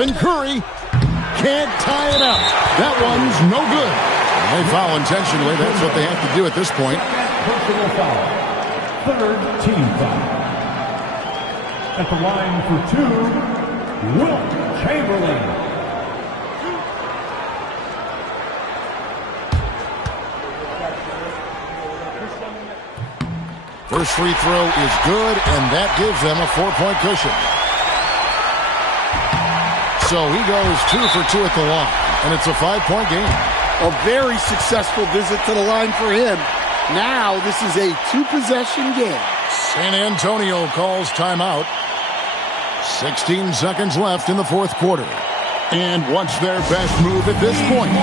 Stephen Curry can't tie it up. That one's no good. They foul intentionally. That's what they have to do at this point. Personal foul. Third team foul. At the line for 2, Wilt Chamberlain. First free throw is good, and that gives them a 4-point cushion. So he goes 2 for 2 at the line, and it's a 5-point game. A very successful visit to the line for him. Now this is a 2-possession game. San Antonio calls timeout. 16 seconds left in the fourth quarter. And what's their best move at this point?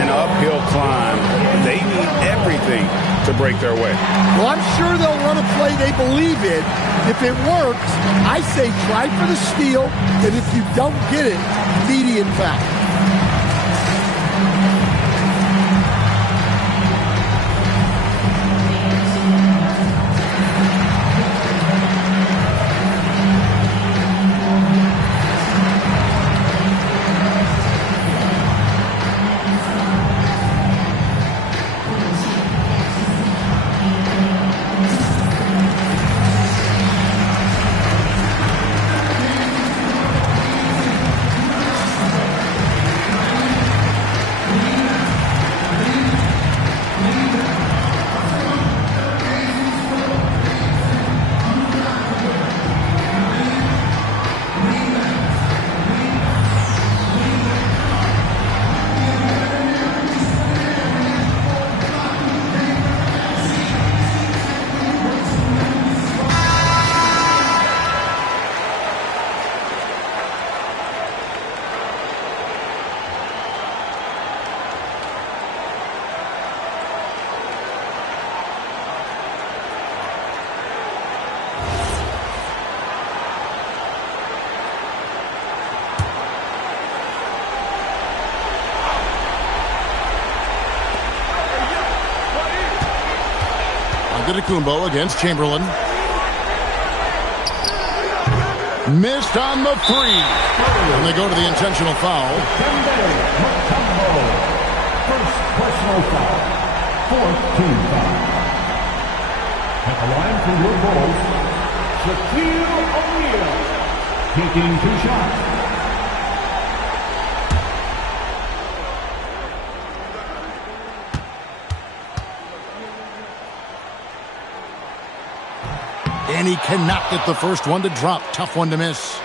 An uphill climb. They need everything to break their way. Well, I'm sure they'll run a play they believe in. If it works, I say try for the steal, and if you don't get it, median foul. Antetokounmpo against Chamberlain. Missed on the three. And they go to the intentional foul. First personal foul. Fourth team foul. At the line for your Bulls, Shaquille O'Neal. Taking 2 shots. And he cannot get the first one to drop. Tough one to miss.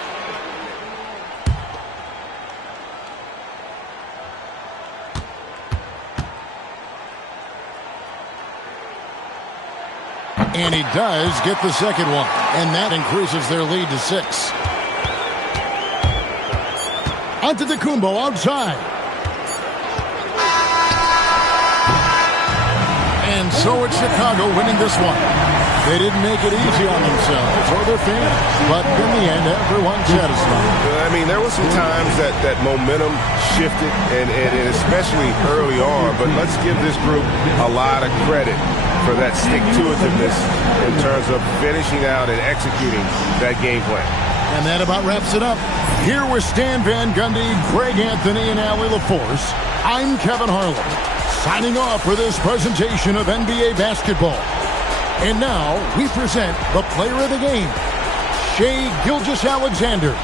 And he does get the second one. And that increases their lead to 6. Antetokounmpo outside. And so it's Chicago winning this one. They didn't make it easy on themselves or their fans, but in the end, everyone's satisfied. I mean, there were some times that momentum shifted, and especially early on, but let's give this group a lot of credit for that stick-to-itiveness in terms of finishing out and executing that game plan. And that about wraps it up. Here with Stan Van Gundy, Greg Anthony, and Allie LaForce, I'm Kevin Harlan, signing off for this presentation of NBA basketball. And now we present the player of the game, Shai Gilgeous-Alexander.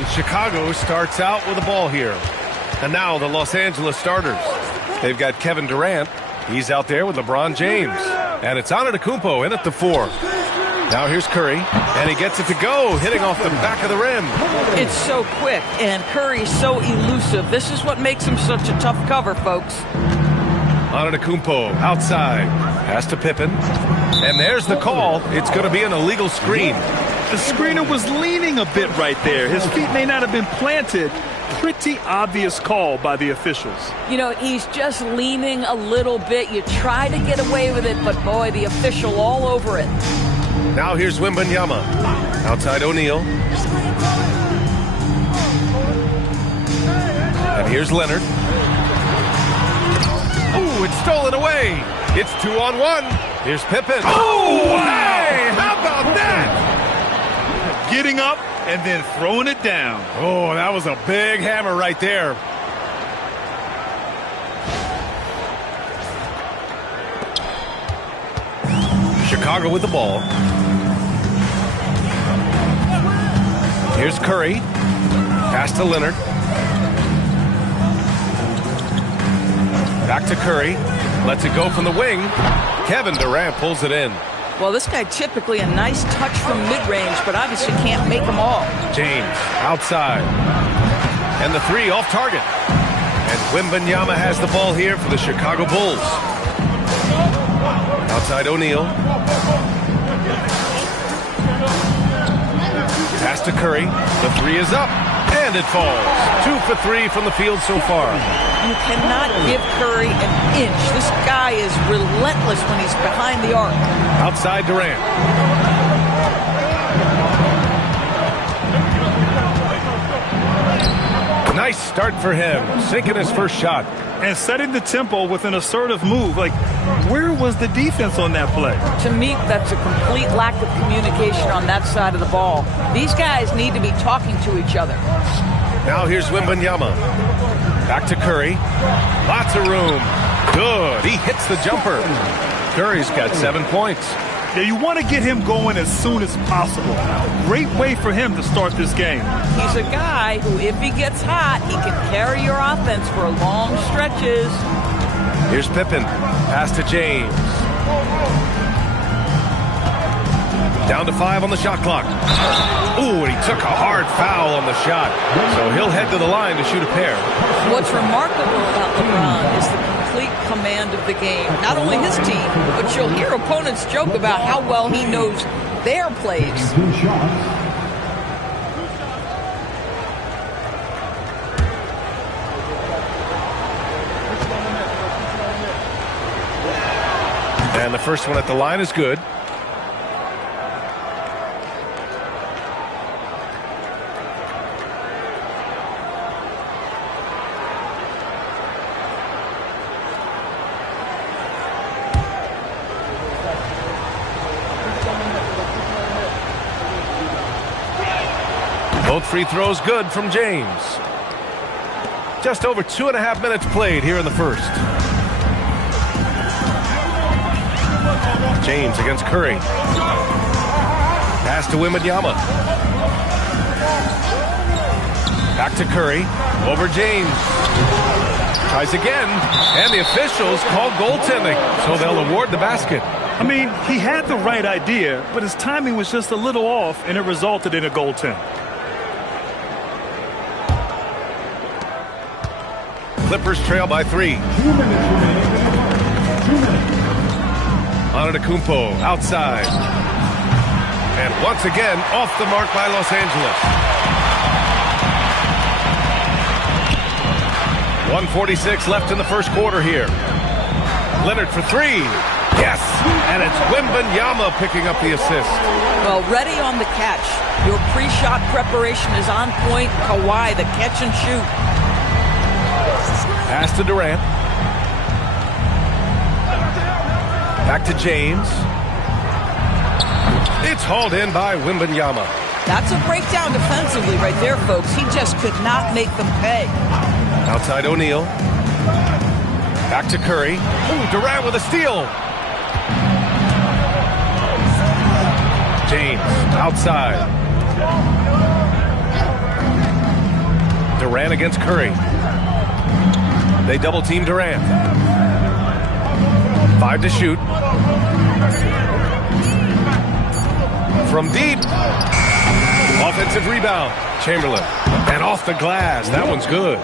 And Chicago starts out with the ball here. And now the Los Angeles starters. They've got Kevin Durant. He's out there with LeBron James. And it's Antetokounmpo in at the 4. Now here's Curry, and he gets it to go, hitting off the back of the rim. It's so quick, and Curry's so elusive. This is what makes him such a tough cover, folks. Antetokounmpo outside. Pass to Pippen. And there's the call. It's going to be an illegal screen. The screener was leaning a bit right there. His feet may not have been planted. Pretty obvious call by the officials. You know, he's just leaning a little bit. You try to get away with it, but boy, the official all over it. Now here's Wembanyama. Outside O'Neal. And here's Leonard. Ooh, it's stolen away. It's 2-on-1. Here's Pippen. Oh, hey, how about that? Getting up and then throwing it down. Oh, that was a big hammer right there. Chicago with the ball. Here's Curry. Pass to Leonard. Back to Curry. Lets it go from the wing. Kevin Durant pulls it in. Well, this guy typically a nice touch from mid-range, but obviously can't make them all. James outside. And the 3 off target. And Wembanyama has the ball here for the Chicago Bulls. Outside O'Neal. Pass to Curry. The 3 is up. And it falls. 2 for 3 from the field so far. You cannot give Curry an inch. This guy is relentless when he's behind the arc. Outside Durant. Nice start for him. Sinking his first shot. And setting the tempo with an assertive move. Like, where was the defense on that play? To me, that's a complete lack of communication on that side of the ball. These guys need to be talking to each other. Now here's Wembanyama. Back to Curry. Lots of room. Good. He hits the jumper. Curry's got 7 points. Yeah, you want to get him going as soon as possible. Great way for him to start this game. He's a guy who, if he gets hot, he can carry your offense for long stretches. Here's Pippen. Pass to James. Down to 5 on the shot clock. Ooh, and he took a hard foul on the shot. So he'll head to the line to shoot a pair. What's remarkable about LeBron is the complete command of the game. Not only his team, but you'll hear opponents joke about how well he knows their plays. And the first one at the line is good. Both free throws good from James. Just over 2.5 minutes played here in the first. James against Curry. Pass to Wembanyama. Back to Curry. Over James. Tries again. And the officials call goaltending, so they'll award the basket. I mean, he had the right idea, but his timing was just a little off, and it resulted in a goaltend. Clippers trail by 3. 2 minutes remaining. 2 minutes. Antetokounmpo outside. And once again, off the mark by Los Angeles. 1:46 left in the first quarter here. Leonard for 3. Yes! And it's Wembanyama picking up the assist. Well, ready on the catch. Your pre-shot preparation is on point. Kawhi, the catch and shoot. Pass to Durant. Back to James. It's hauled in by Wembanyama. That's a breakdown defensively right there, folks. He just could not make them pay. Outside O'Neal. Back to Curry. Ooh, Durant with a steal. James outside. Durant against Curry. They double team Durant. 5 to shoot. From deep. Offensive rebound. Chamberlain. And off the glass. That one's good.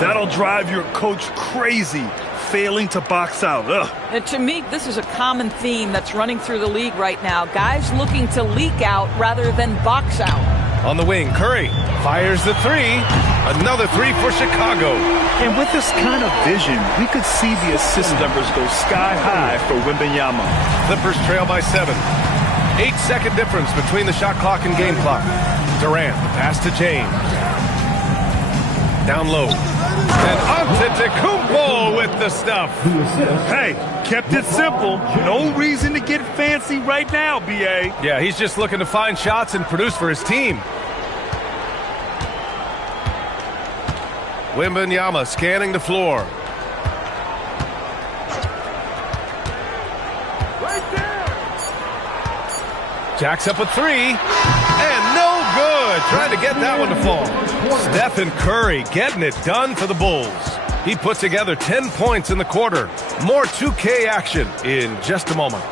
That'll drive your coach crazy, failing to box out. And to me, this is a common theme that's running through the league right now. Guys looking to leak out rather than box out. On the wing, Curry fires the three. Another three for Chicago. And with this kind of vision, we could see the assist numbers go sky high for Wembanyama. Clippers trail by 7. 8-second difference between the shot clock and game clock. Durant, pass to James. Down low. And Antetokounmpo with the stuff. Hey, kept it simple. No reason to get fancy right now, B.A. Yeah, he's just looking to find shots and produce for his team. Wembanyama scanning the floor. Right there. Jacks up a three. And no good. Trying to get that one to fall. Stephen Curry getting it done for the Bulls. He put together 10 points in the quarter. More 2K action in just a moment.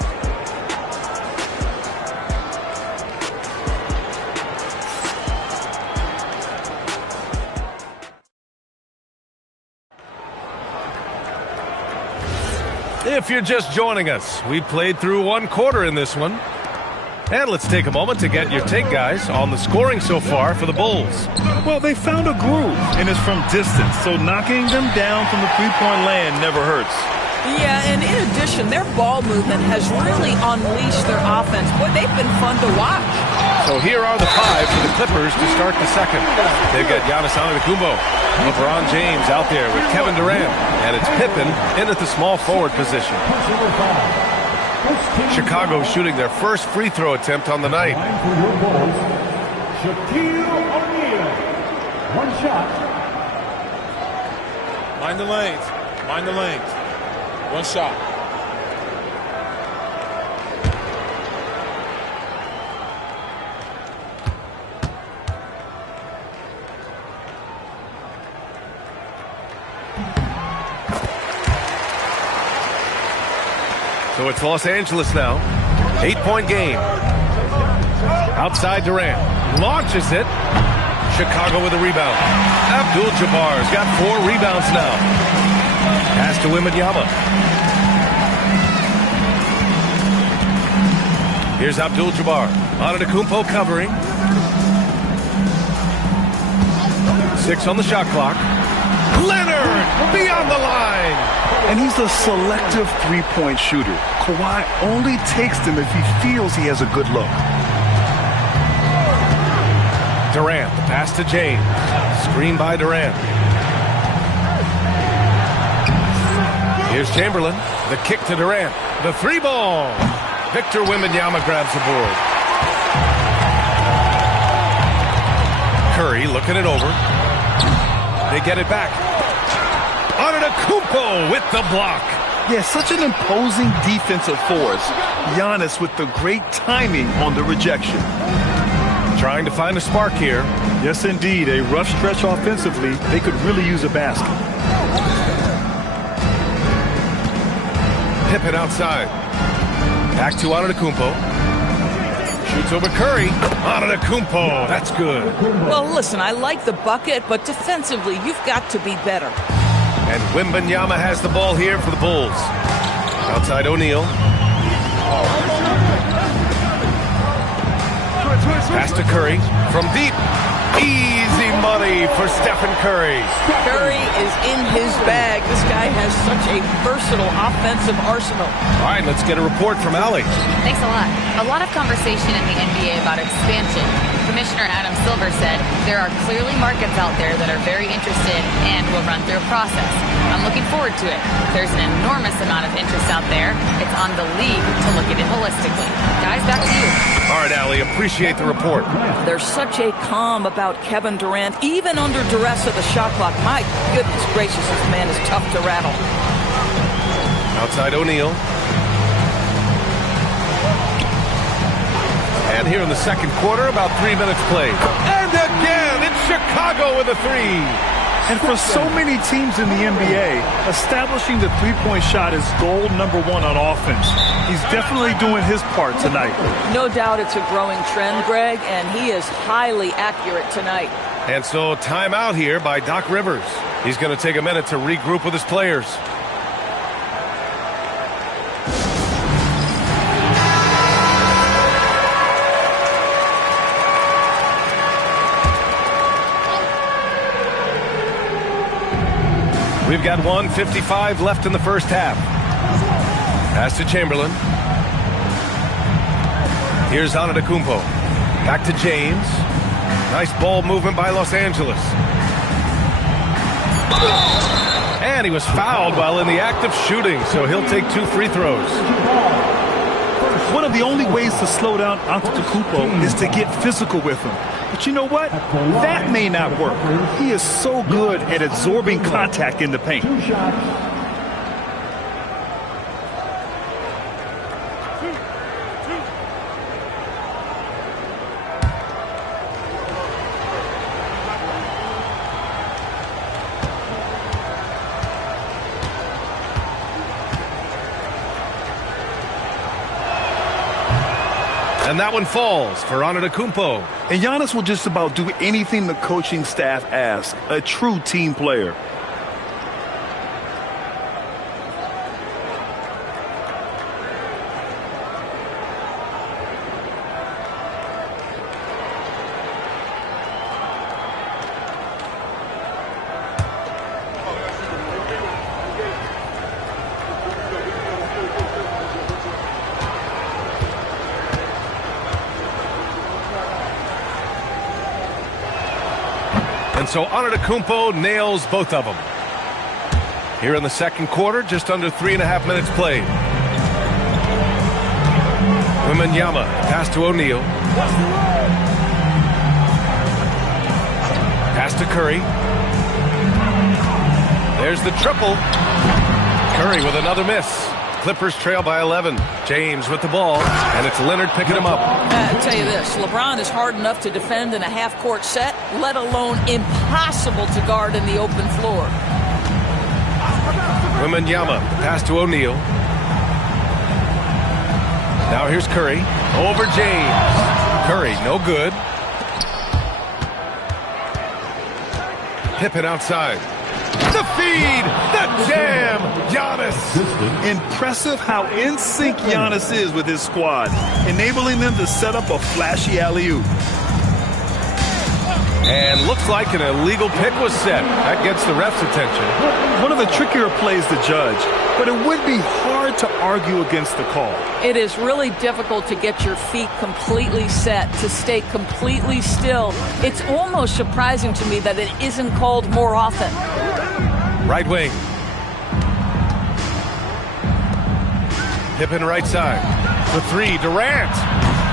If you're just joining us, we played through one quarter in this one. And let's take a moment to get your take, guys, on the scoring so far for the Bulls. Well, they found a groove, and it's from distance, so knocking them down from the three-point land never hurts. Yeah, and in addition, their ball movement has really unleashed their offense. Boy, they've been fun to watch. So here are the 5 for the Clippers to start the second. They've got Giannis Antetokounmpo, LeBron James out there with Kevin Durant, and it's Pippen in at the small forward position. Chicago shooting their first free throw attempt on the night. Shaquille O'Neal. One shot. Mind the lanes. Mind the lanes. One shot. So it's Los Angeles now. 8-point game. Outside Durant. Launches it. Chicago with a rebound. Abdul-Jabbar's got 4 rebounds now. Pass to Wembanyama. Here's Abdul-Jabbar. Antetokounmpo covering. 6 on the shot clock. Leonard beyond the line. And he's a selective three-point shooter. Kawhi only takes them if he feels he has a good look. Durant, the pass to James. Screen by Durant. Here's Chamberlain. The kick to Durant. The 3-ball. Victor Wembanyama grabs the board. Curry looking it over. They get it back. Antetokounmpo with the block. Yeah, such an imposing defensive force. Giannis with the great timing on the rejection. Trying to find a spark here. Yes, indeed. A rough stretch offensively. They could really use a basket. Pippen outside. Back to Antetokounmpo. Shoots over Curry. Antetokounmpo. That's good. Well, listen, I like the bucket, but defensively, you've got to be better. And Wembanyama has the ball here for the Bulls. Outside O'Neal. Pass to Curry from deep. Easy money for Stephen Curry. Curry is in his bag. This guy has such a versatile offensive arsenal. All right, let's get a report from Allie. Thanks a lot. A lot of conversation in the NBA about expansion. Commissioner Adam Silver said there are clearly markets out there that are very interested and will run through a process. I'm looking forward to it. There's an enormous amount of interest out there. It's on the league to look at it holistically. Guys, back to you. All right, Allie, appreciate the report. There's such a calm about Kevin Durant, even under duress of the shot clock. My goodness gracious, this man is tough to rattle. Outside O'Neal. And here in the second quarter, about 3 minutes played. And again, it's Chicago with a 3. And for so many teams in the NBA, establishing the three-point shot is goal number one on offense. He's definitely doing his part tonight. No doubt it's a growing trend, Greg, and he is highly accurate tonight. And so timeout here by Doc Rivers. He's going to take a minute to regroup with his players. We've got 1:55 left in the first half. Pass to Chamberlain. Here's Antetokounmpo. Back to James. Nice ball movement by Los Angeles. And he was fouled while in the act of shooting, so he'll take 2 free throws. One of the only ways to slow down Antetokounmpo is to get physical with him. But you know what? That may not work. He is so good at absorbing contact in the paint. And that one falls for Antetokounmpo. And Giannis will just about do anything the coaching staff asks. A true team player. And so Antetokounmpo nails both of them. Here in the second quarter, just under 3.5 minutes played. Wembanyama, pass to O'Neal. Pass to Curry. There's the triple. Curry with another miss. Clippers trail by 11. James with the ball, and it's Leonard picking him up. I'll tell you this, LeBron is hard enough to defend in a half-court set, let alone impossible to guard in the open floor. Wembanyama, pass to O'Neal. Now here's Curry, over James. Curry, no good. Pippen outside. The feed, the jam, Giannis. Impressive how in sync Giannis is with his squad, enabling them to set up a flashy alley-oop. And looks like an illegal pick was set. That gets the ref's attention. One of the trickier plays to judge, but it would be hard to argue against the call. It is really difficult to get your feet completely set, to stay completely still. It's almost surprising to me that it isn't called more often. Right wing. Pippen right side. The three, Durant.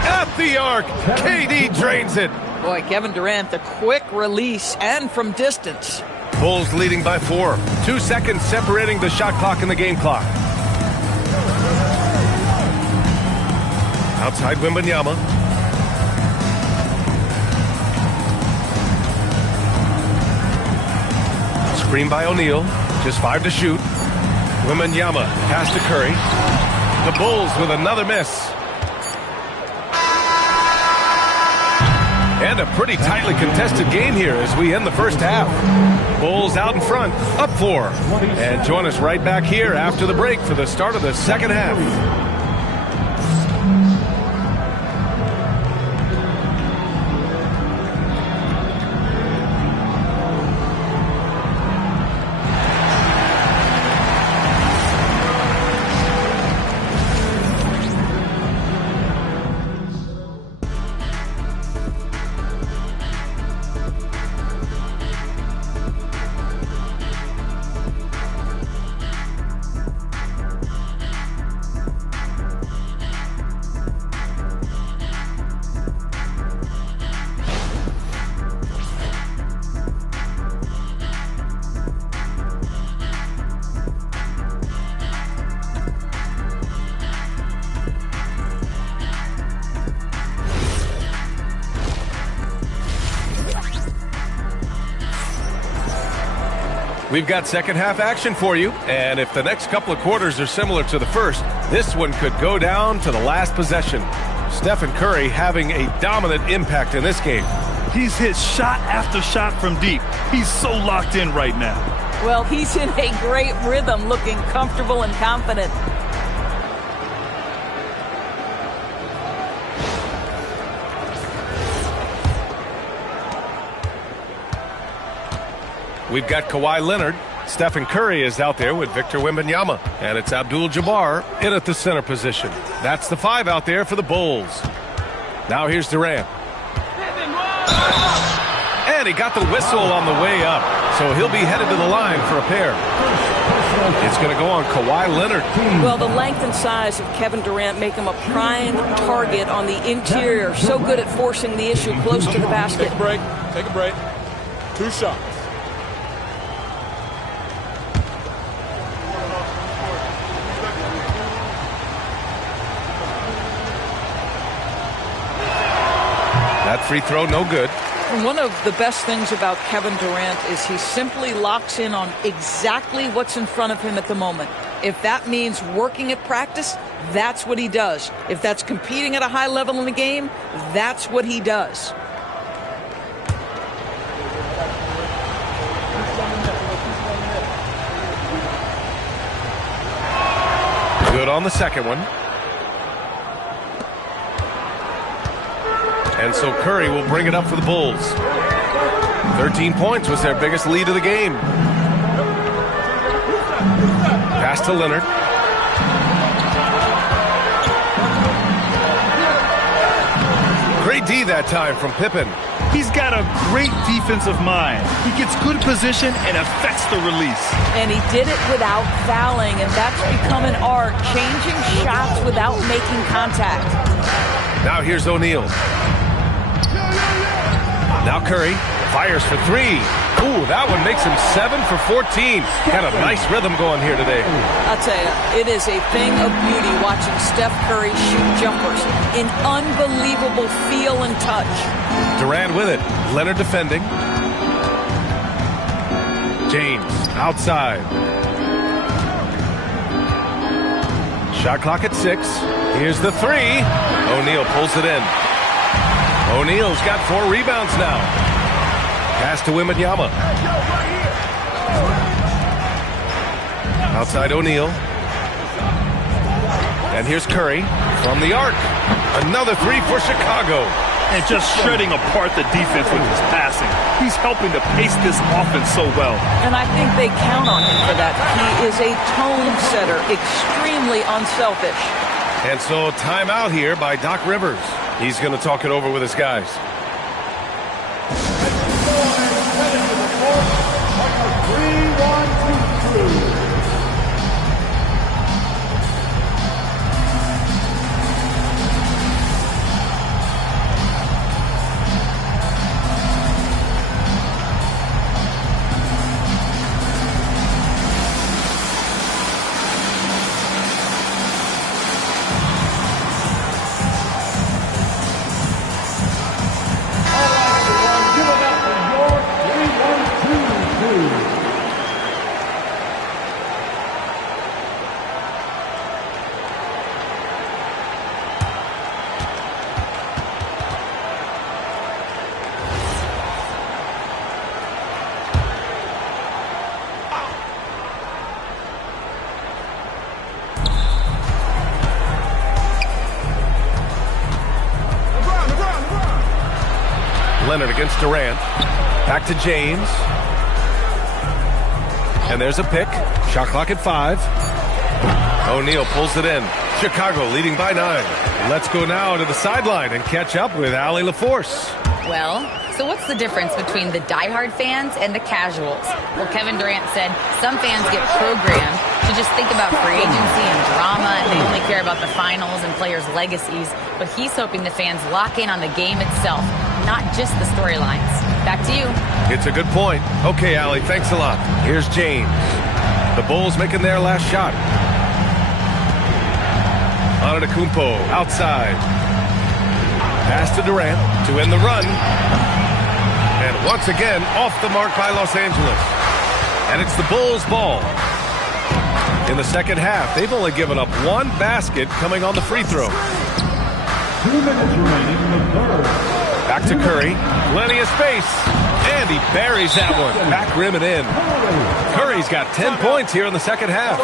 At the arc. KD drains it. Boy, Kevin Durant, the quick release and from distance. Bulls leading by 4. 2 seconds separating the shot clock and the game clock. Outside Wembanyama. Screen by O'Neal. Just 5 to shoot. Wembanyama pass to Curry. The Bulls with another miss. And a pretty tightly contested game here as we end the first half. Bulls out in front, up 4. And join us right back here after the break for the start of the second half. We've got second half action for you, and if the next couple of quarters are similar to the first, this one could go down to the last possession. Stephen Curry having a dominant impact in this game. He's hit shot after shot from deep. He's so locked in right now. Well, he's in a great rhythm, looking comfortable and confident. We've got Kawhi Leonard. Stephen Curry is out there with Victor Wembanyama. And it's Abdul-Jabbar in at the center position. That's the 5 out there for the Bulls. Now here's Durant. And he got the whistle on the way up. So he'll be headed to the line for a pair. It's going to go on Kawhi Leonard. Well, the length and size of Kevin Durant make him a prime target on the interior. So good at forcing the issue close to the basket. Take a break. Take a break. 2 shots. That free throw, no good. One of the best things about Kevin Durant is he simply locks in on exactly what's in front of him at the moment. If that means working at practice, that's what he does. If that's competing at a high level in the game, that's what he does. Good on the second one. And so Curry will bring it up for the Bulls. 13 points was their biggest lead of the game. Pass to Leonard. Great D that time from Pippen. He's got a great defensive mind. He gets good position and affects the release. And he did it without fouling, and that's become an art, changing shots without making contact. Now here's O'Neal. Now Curry fires for 3. Ooh, that one makes him 7 for 14. Got a nice rhythm going here today. I'll tell you, it is a thing of beauty watching Steph Curry shoot jumpers. An unbelievable feel and touch. Durant with it. Leonard defending. James outside. Shot clock at 6. Here's the 3. O'Neal pulls it in. O'Neal's got 4 rebounds now. Pass to Wembanyama. Outside O'Neal. And here's Curry from the arc. Another 3 for Chicago. And just shredding apart the defense with his passing. He's helping to pace this offense so well. And I think they count on him for that. He is a tone setter, extremely unselfish. And so timeout here by Doc Rivers. He's going to talk it over with his guys. Leonard against Durant. Back to James. And there's a pick. Shot clock at 5. O'Neal pulls it in. Chicago leading by 9. Let's go now to the sideline and catch up with Allie LaForce. Well, so what's the difference between the diehard fans and the casuals? Well, Kevin Durant said some fans get programmed to just think about free agency and drama, and they only care about the finals and players' legacies. But he's hoping the fans lock in on the game itself, not just the storylines. Back to you. It's a good point. Okay, Allie, thanks a lot. Here's James. The Bulls making their last shot. Antetokounmpo outside. Pass to Durant to end the run. And once again, off the mark by Los Angeles. And it's the Bulls' ball. In the second half, they've only given up one basket coming on the free throw. 2 minutes remaining in the third. Back to Curry. Plenty of space. And he buries that one. Back rim and in. Curry's got 10 points here in the second half.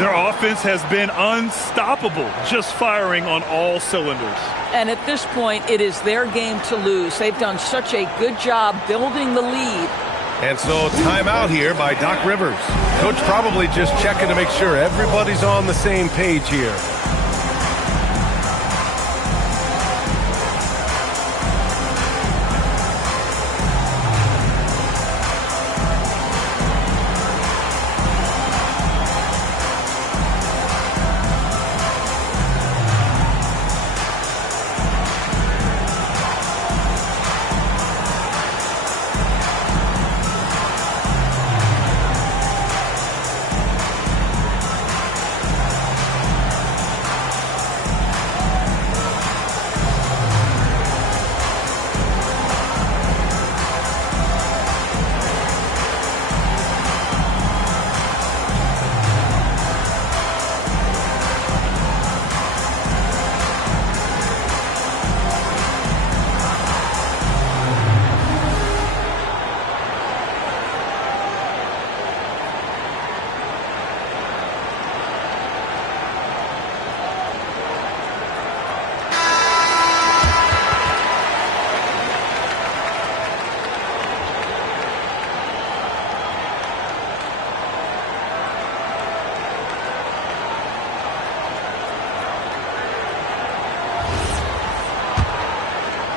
Their offense has been unstoppable, just firing on all cylinders. And at this point, it is their game to lose. They've done such a good job building the lead. And so timeout here by Doc Rivers. Coach probably just checking to make sure everybody's on the same page here.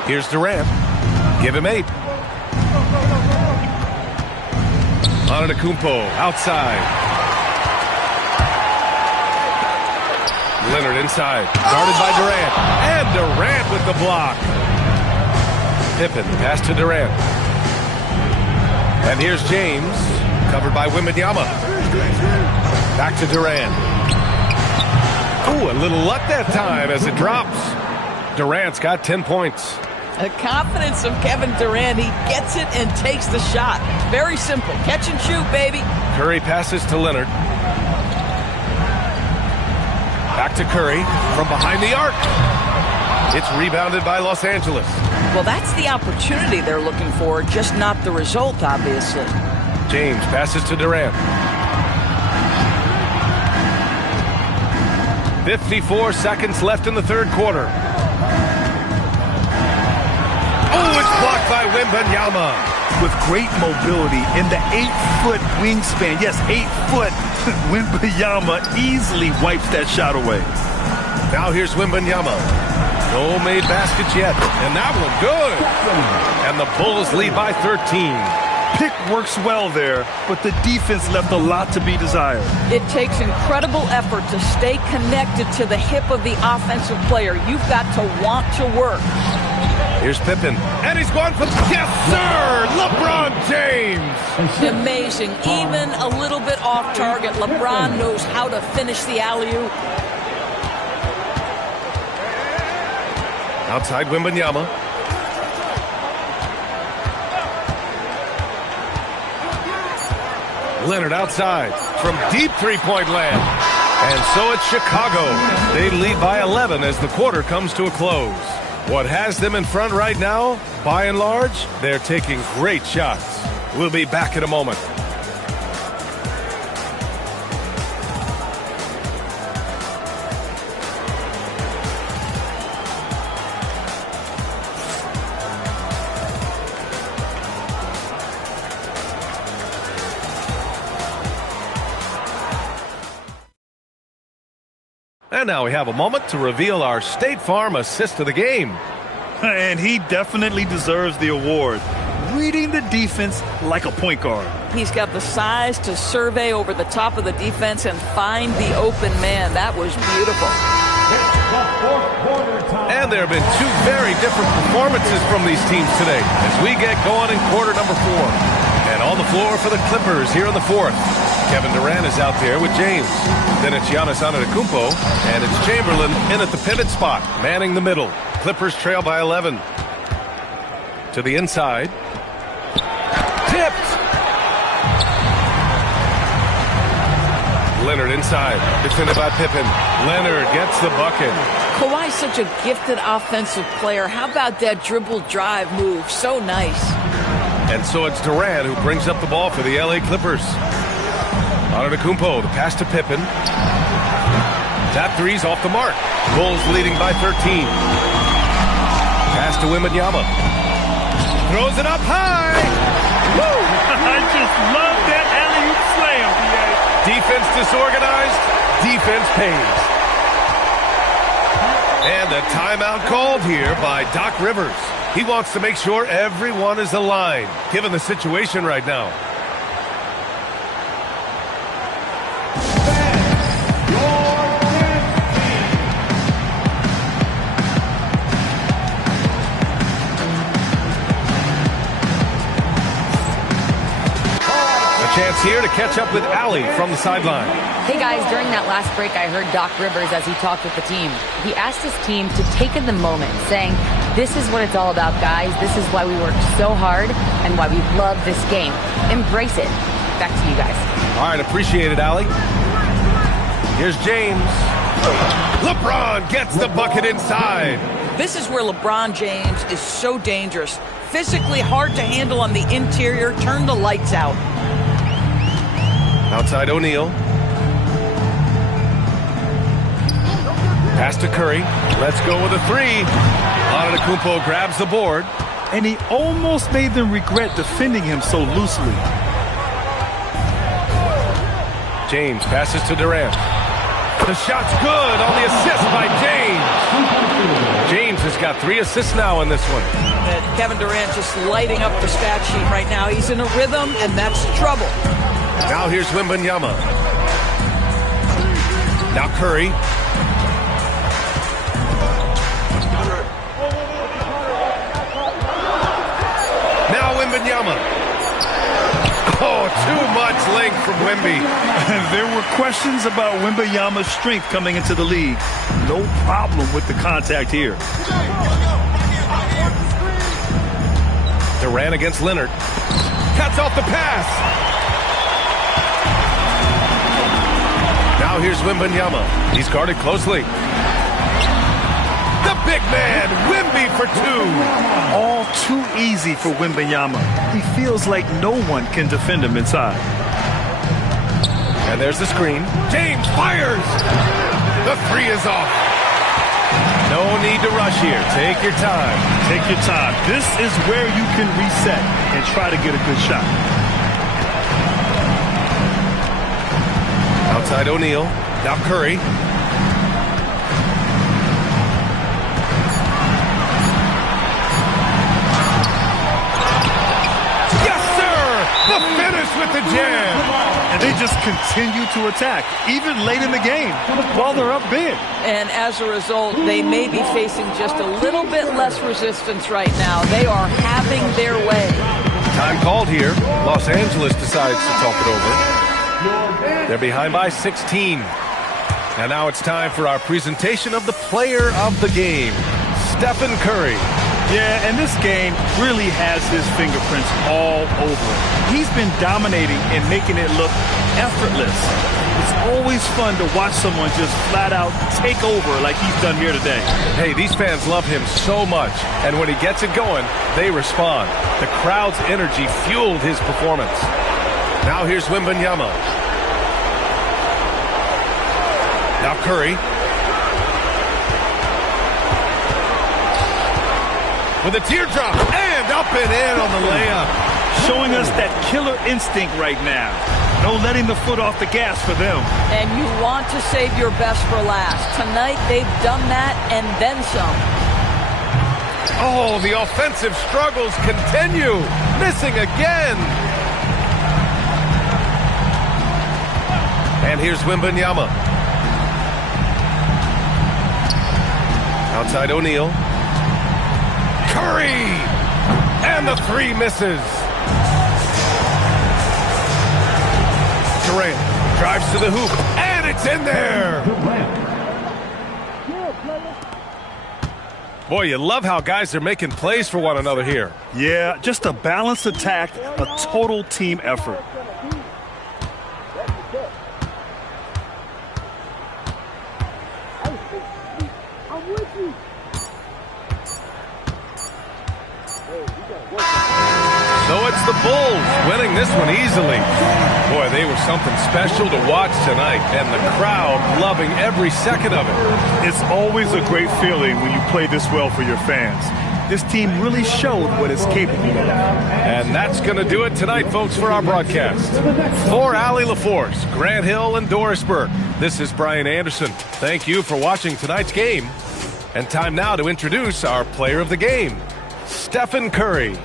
Here's Durant. Give him 8. Antetokounmpo outside. Leonard inside. Guarded by Durant. And Durant with the block. Pippen pass to Durant. And here's James. Covered by Wembanyama. Back to Durant. Ooh, a little luck that time as it drops. Durant's got 10 points. The confidence of Kevin Durant. He gets it and takes the shot. Very simple. Catch and shoot, baby. Curry passes to Leonard. Back to Curry from behind the arc. It's rebounded by Los Angeles. Well, that's the opportunity they're looking for, just not the result, obviously. James passes to Durant. 54 seconds left in the third quarter. Oh, it's blocked by Wembanyama. With great mobility in the 8-foot wingspan. Yes, 8 foot. Wembanyama easily wipes that shot away. Now here's Wembanyama. No made baskets yet. And that one good. And the Bulls lead by 13. Pick works well there, but the defense left a lot to be desired. It takes incredible effort to stay connected to the hip of the offensive player. You've got to want to work. Here's Pippen. And he's going for... Yes, sir! LeBron James! Amazing. Even a little bit off target. LeBron knows how to finish the alley-oop. Outside Wembanyama. Leonard outside from deep three-point land. And so it's Chicago. They lead by 11 as the quarter comes to a close. What has them in front right now, by and large, they're taking great shots. We'll be back in a moment. And now we have a moment to reveal our State Farm assist of the game. And he definitely deserves the award. Reading the defense like a point guard. He's got the size to survey over the top of the defense and find the open man. That was beautiful. And there have been two very different performances from these teams today as we get going in quarter number 4. And on the floor for the Clippers here in the fourth. Kevin Durant is out there with James. Then it's Giannis Antetokounmpo, and it's Chamberlain in at the pivot spot, manning the middle. Clippers trail by 11. To the inside. Tipped. Leonard inside. Defended by Pippen. Leonard gets the bucket. Kawhi's such a gifted offensive player. How about that dribble drive move? So nice. And so it's Durant who brings up the ball for the LA Clippers. Antetokounmpo, the pass to Pippen. That three's off the mark. Bulls leading by 13. Pass to Wembanyama. Throws it up high. Woo! I just love that alley-oop slam, B.A. Defense disorganized. Defense pays. And a timeout called here by Doc Rivers. He wants to make sure everyone is aligned, given the situation right now. Chance here to catch up with Allie from the sideline. Hey guys, during that last break, I heard Doc Rivers as he talked with the team. He asked his team to take in the moment, saying, this is what it's all about, guys. This is why we work so hard and why we love this game. Embrace it. Back to you guys. All right, appreciate it, Allie. Here's James. LeBron gets the bucket inside. This is where LeBron James is so dangerous. Physically hard to handle on the interior. Turn the lights out. Outside O'Neal. Pass to Curry. Let's go with a three. Antetokounmpo grabs the board. And he almost made them regret defending him so loosely. James passes to Durant. The shot's good on the assist by James. James has got 3 assists now in this one. And Kevin Durant just lighting up the stat sheet right now. He's in a rhythm, and that's trouble. Now here's Wembanyama. Now Curry. Now Wembanyama. Oh, too much length from Wemby. There were questions about Wembanyama's strength coming into the league. No problem with the contact here. Durant against Leonard. Cuts off the pass. Now here's Wembanyama. He's guarded closely. The big man, Wemby for 2. All too easy for Wembanyama. He feels like no one can defend him inside. And there's the screen. James fires. The 3 is off. No need to rush here. Take your time. Take your time. This is where you can reset and try to get a good shot. Outside O'Neal. Now Curry. Yes, sir! The finish with the jam. And they just continue to attack, even late in the game, while they're up big. And as a result, they may be facing just a little bit less resistance right now. They are having their way. Time called here. Los Angeles decides to talk it over. They're behind by 16. And now it's time for our presentation of the player of the game, Stephen Curry. Yeah, and this game really has his fingerprints all over it. He's been dominating and making it look effortless. It's always fun to watch someone just flat out take over like he's done here today. Hey, these fans love him so much, and when he gets it going, they respond. The crowd's energy fueled his performance. Now here's Wembanyama. Now Curry. With a teardrop and up and in on the layup. Showing us that killer instinct right now. No letting the foot off the gas for them. And you want to save your best for last. Tonight they've done that and then some. Oh, the offensive struggles continue. Missing again. And here's Wembanyama. Outside O'Neal. Curry! And the 3 misses. Durant drives to the hoop, and it's in there! Boy, you love how guys are making plays for one another here. Yeah, just a balanced attack, a total team effort. it's the Bulls winning this one easily. Boy, they were something special to watch tonight, and the crowd loving every second of it. It's always a great feeling when you play this well for your fans. This team really showed what it's capable of. And that's going to do it tonight, folks, for our broadcast. For Allie LaForce, Grant Hill, and Doris Burke, this is Brian Anderson. Thank you for watching tonight's game. And time now to introduce our player of the game, Stephen Curry.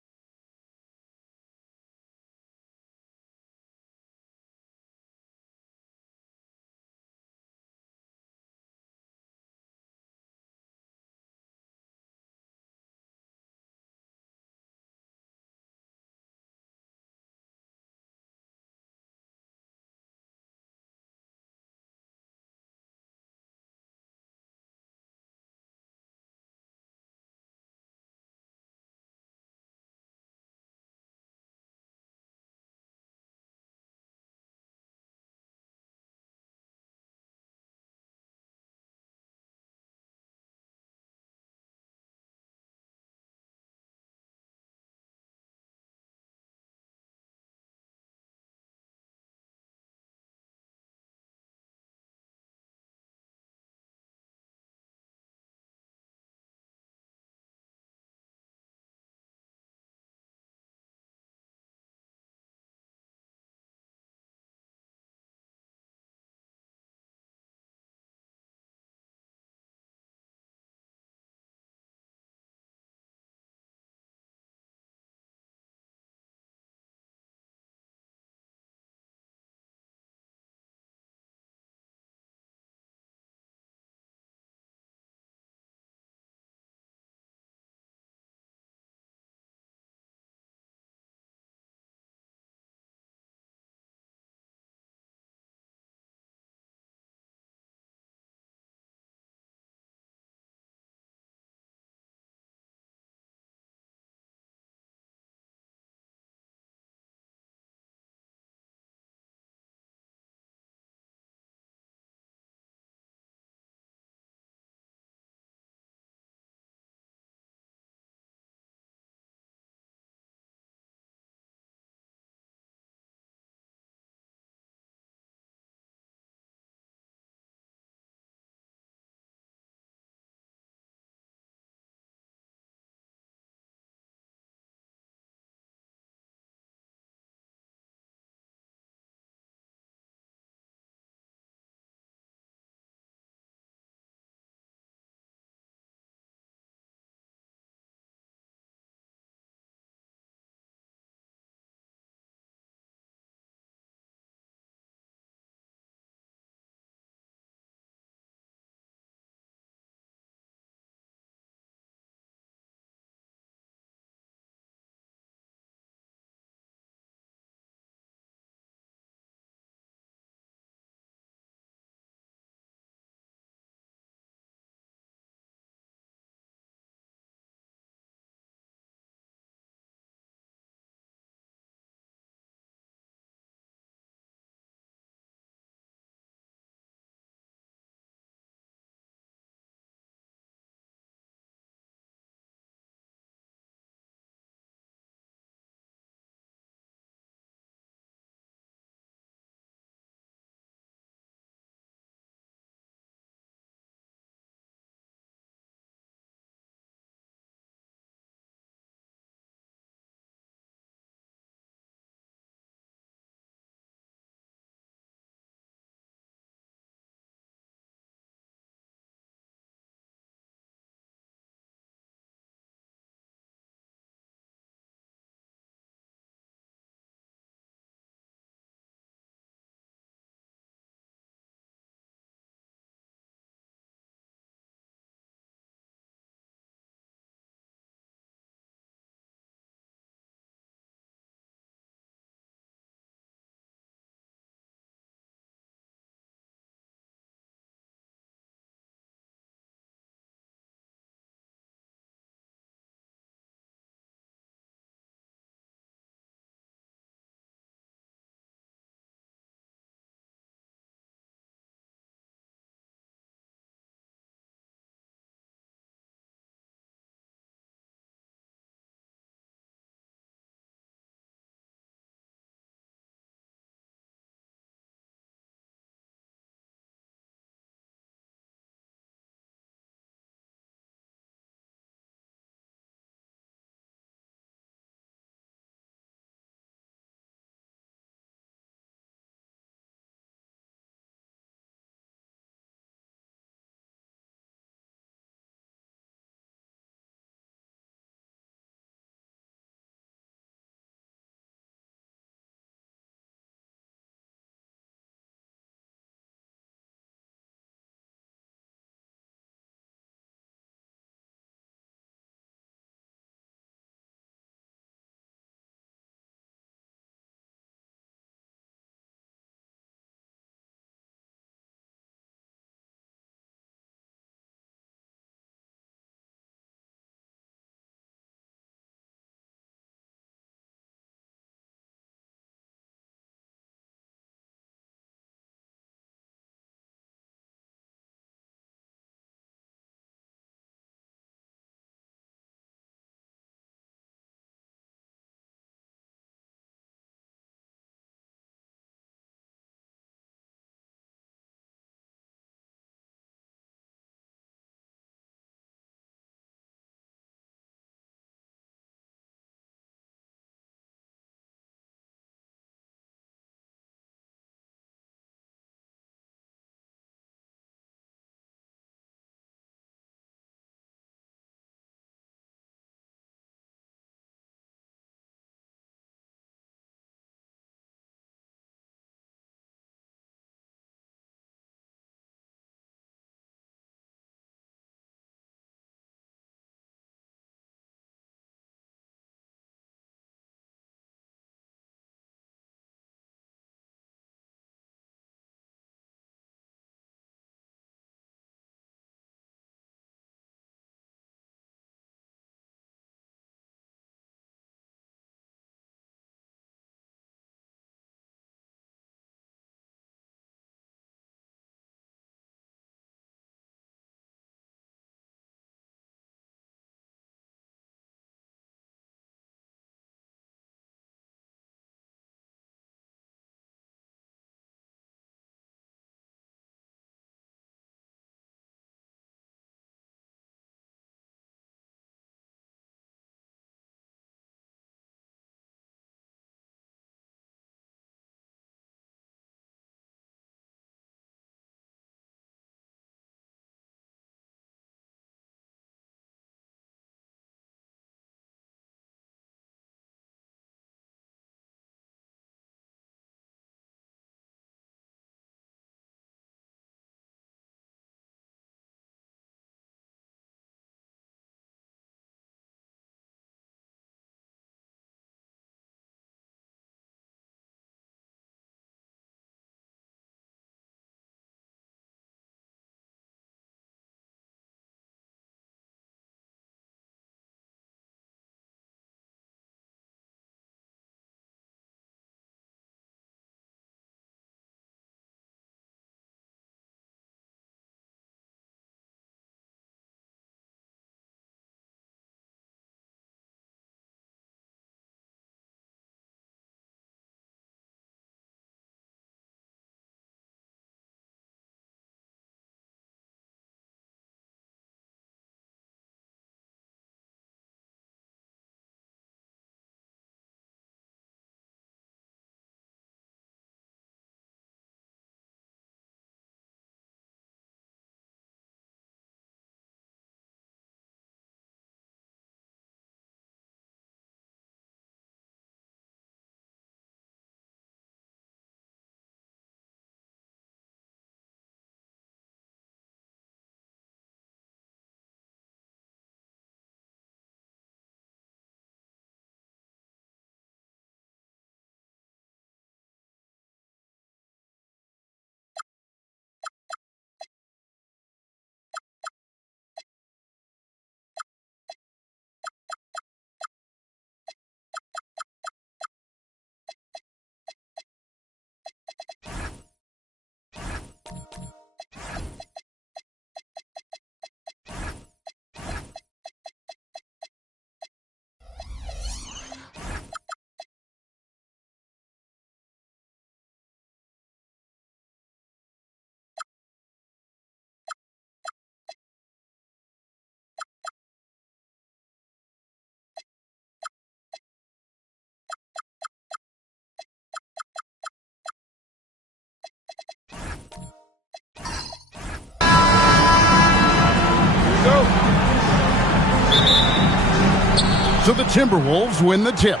So the Timberwolves win the tip.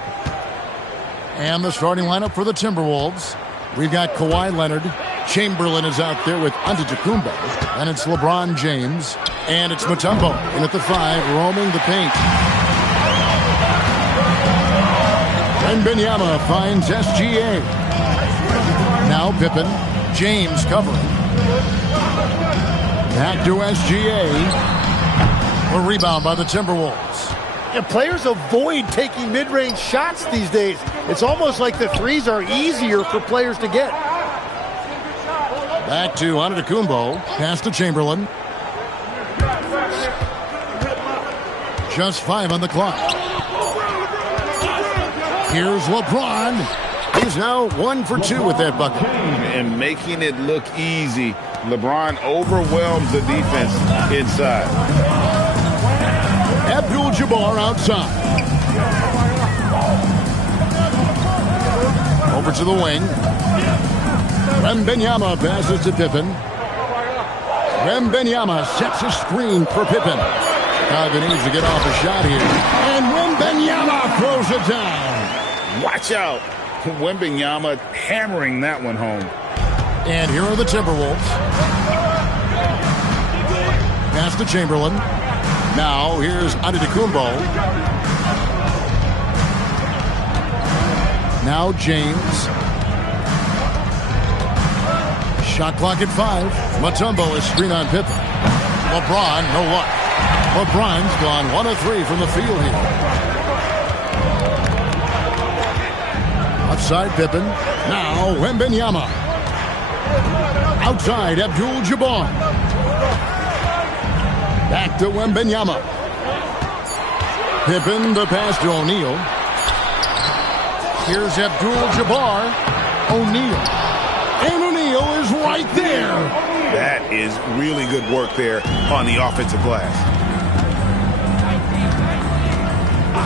And the starting lineup for the Timberwolves. We've got Kawhi Leonard. Chamberlain is out there with Antetokounmpo. And it's LeBron James. And it's Mutombo in at the 5, roaming the paint. And Wembanyama finds SGA. Now Pippen. James covering. Back to SGA. A rebound by the Timberwolves. And players avoid taking mid-range shots these days. It's almost like the threes are easier for players to get. Back to Antetokounmpo. Pass to Chamberlain. Just 5 on the clock. Here's LeBron. He's now 1 for 2 with that bucket. And making it look easy. LeBron overwhelms the defense inside. Abdul-Jabbar outside. Over to the wing. Wembanyama passes to Pippen. Wembanyama sets a screen for Pippen. Chicago needs to get off a shot here. And Wembanyama throws it down. Watch out. Wembanyama hammering that one home. And here are the Timberwolves. Pass to Chamberlain. Now here's Antetokounmpo. Now James. Shot clock at 5. Mutombo is screen on Pippen. LeBron, no luck. LeBron's gone 1 of 3 from the field here. Outside Pippen. Now Wembanyama. Outside Abdul-Jabbar. Back to Wembanyama. Pippen the pass to O'Neal. Here's Abdul-Jabbar. O'Neal. And O'Neal is right there. That is really good work there on the offensive glass.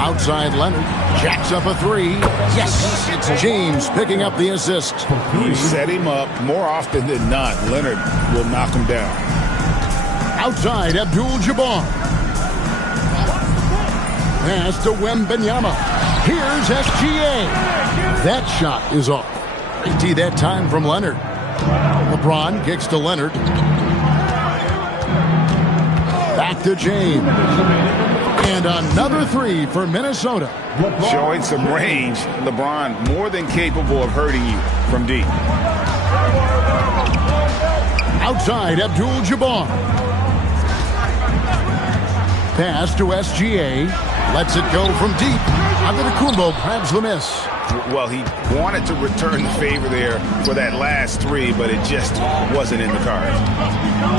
Outside Leonard. Jacks up a 3. Yes, it's James picking up the assist. You set him up more often than not. Leonard will knock him down. Outside Abdul-Jabbar. Pass to Wembanyama. Here's SGA. That shot is off. Empty that time from Leonard. LeBron kicks to Leonard. Back to James. And another 3 for Minnesota. Showing some range. LeBron more than capable of hurting you from deep. Outside Abdul-Jabbar. Pass to SGA. Lets it go from deep. Antetokounmpo grabs the miss. Well, he wanted to return the favor there for that last 3, but it just wasn't in the cards.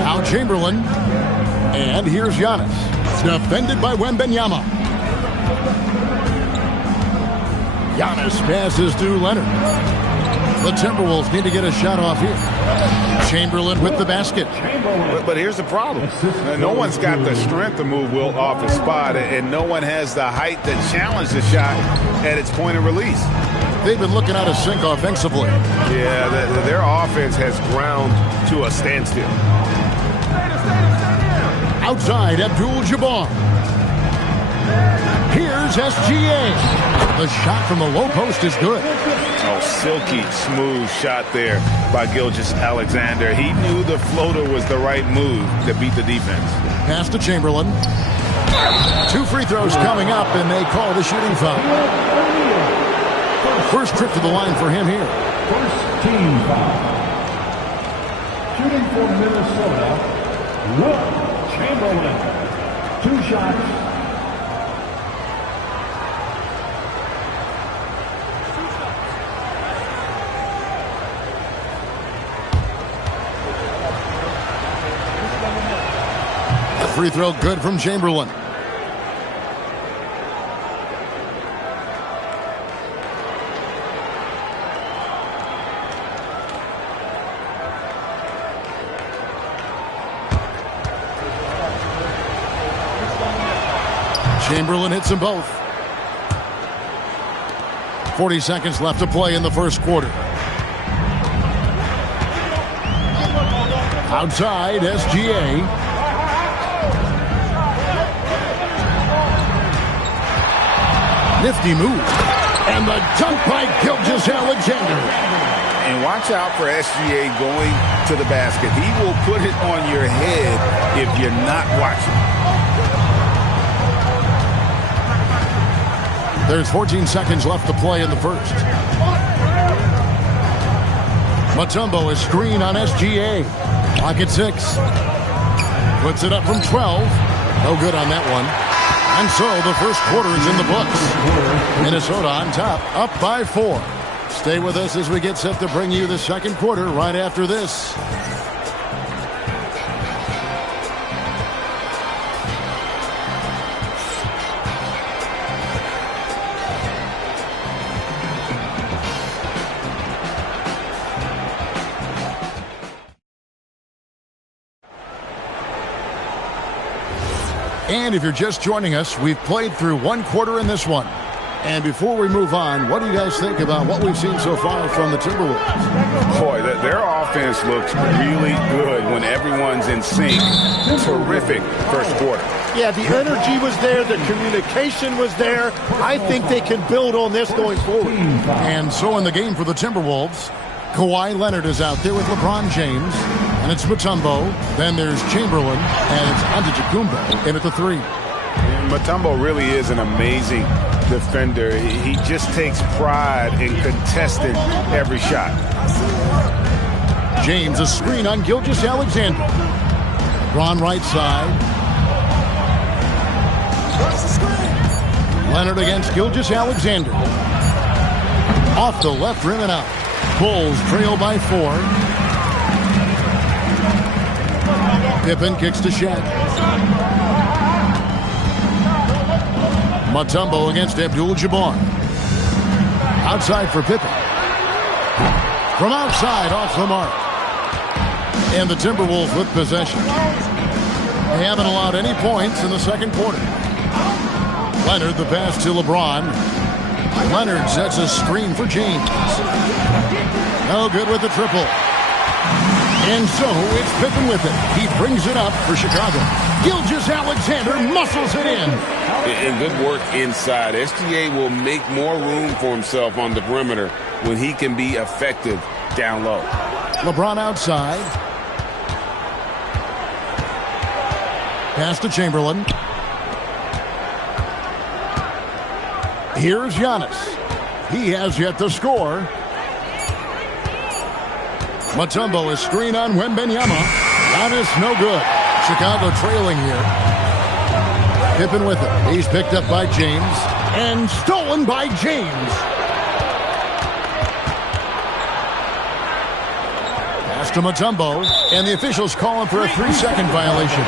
Now Chamberlain. And here's Giannis. Defended by Wembanyama. Giannis passes to Leonard. The Timberwolves need to get a shot off here. Chamberlain with the basket. But here's the problem. No one's got the strength to move Wilt off his spot, and no one has the height to challenge the shot at its point of release. They've been looking out of sync offensively. Yeah, their offense has ground to a standstill. Outside Abdul-Jabbar. Here's SGA. The shot from the low post is good. Oh, silky smooth shot there by Gilgeous-Alexander. He knew the floater was the right move to beat the defense. Pass to Chamberlain. 2 free throws coming up, and they call the shooting foul. First trip to the line for him here. First team foul. Shooting for Minnesota, Wilt Chamberlain. 2 shots. Free throw good from Chamberlain. Chamberlain hits them both. 40 seconds left to play in the first quarter. Outside, SGA. Nifty move. And the dunk by Gilgeous-Alexander. And watch out for SGA going to the basket. He will put it on your head if you're not watching. There's 14 seconds left to play in the first. Mutombo is screen on SGA. Clock at 6. Puts it up from 12. No good on that one. And so the first quarter is in the books. Minnesota on top, up by 4. Stay with us as we get set to bring you the second quarter right after this. And if you're just joining us, we've played through one quarter in this one. And before we move on, what do you guys think about what we've seen so far from the Timberwolves? Boy, their offense looks really good when everyone's in sync. Terrific first quarter. Yeah, the energy was there. The communication was there. I think they can build on this going forward. And so in the game for the Timberwolves, Kawhi Leonard is out there with LeBron James. And it's Mutombo. Then there's Chamberlain. And it's Antetokounmpo in at the 3. Mutombo really is an amazing defender. He just takes pride in contesting every shot. James, a screen on Gilgeous-Alexander. LeBron right side. Leonard against Gilgeous-Alexander. Off the left rim and out. Bulls trail by 4. Pippen kicks to Shaq. Mutombo against Abdul-Jabbar. Outside for Pippen. From outside, off the mark. And the Timberwolves with possession. They haven't allowed any points in the second quarter. Leonard, the pass to LeBron. Leonard sets a screen for James. No good with the triple. And so it's Pippen with it. He brings it up for Chicago. Gilgeous-Alexander muscles it in. And good work inside. SGA will make more room for himself on the perimeter when he can be effective down low. LeBron outside. Pass to Chamberlain. Here's Giannis. He has yet to score. Mutombo is screen on Wembanyama. Giannis no good. Chicago trailing here. Pippen with it. He's picked up by James. And stolen by James. Pass to Mutombo. And the officials calling for a 3-second violation.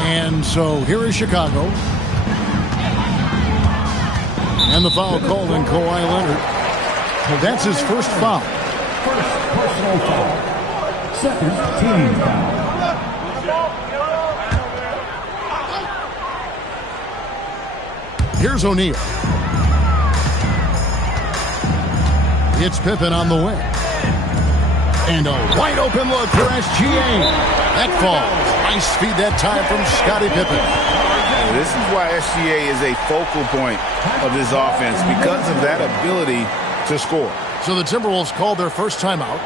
And so here is Chicago. And the foul called on Kawhi Leonard. That's his first foul. First personal foul. Second team foul. Here's O'Neal. It's Pippen on the wing. And a wide open look for SGA. That falls. Nice feed that time from Scottie Pippen. This is why SGA is a focal point of this offense, because of that ability to score. So the Timberwolves called their first timeout.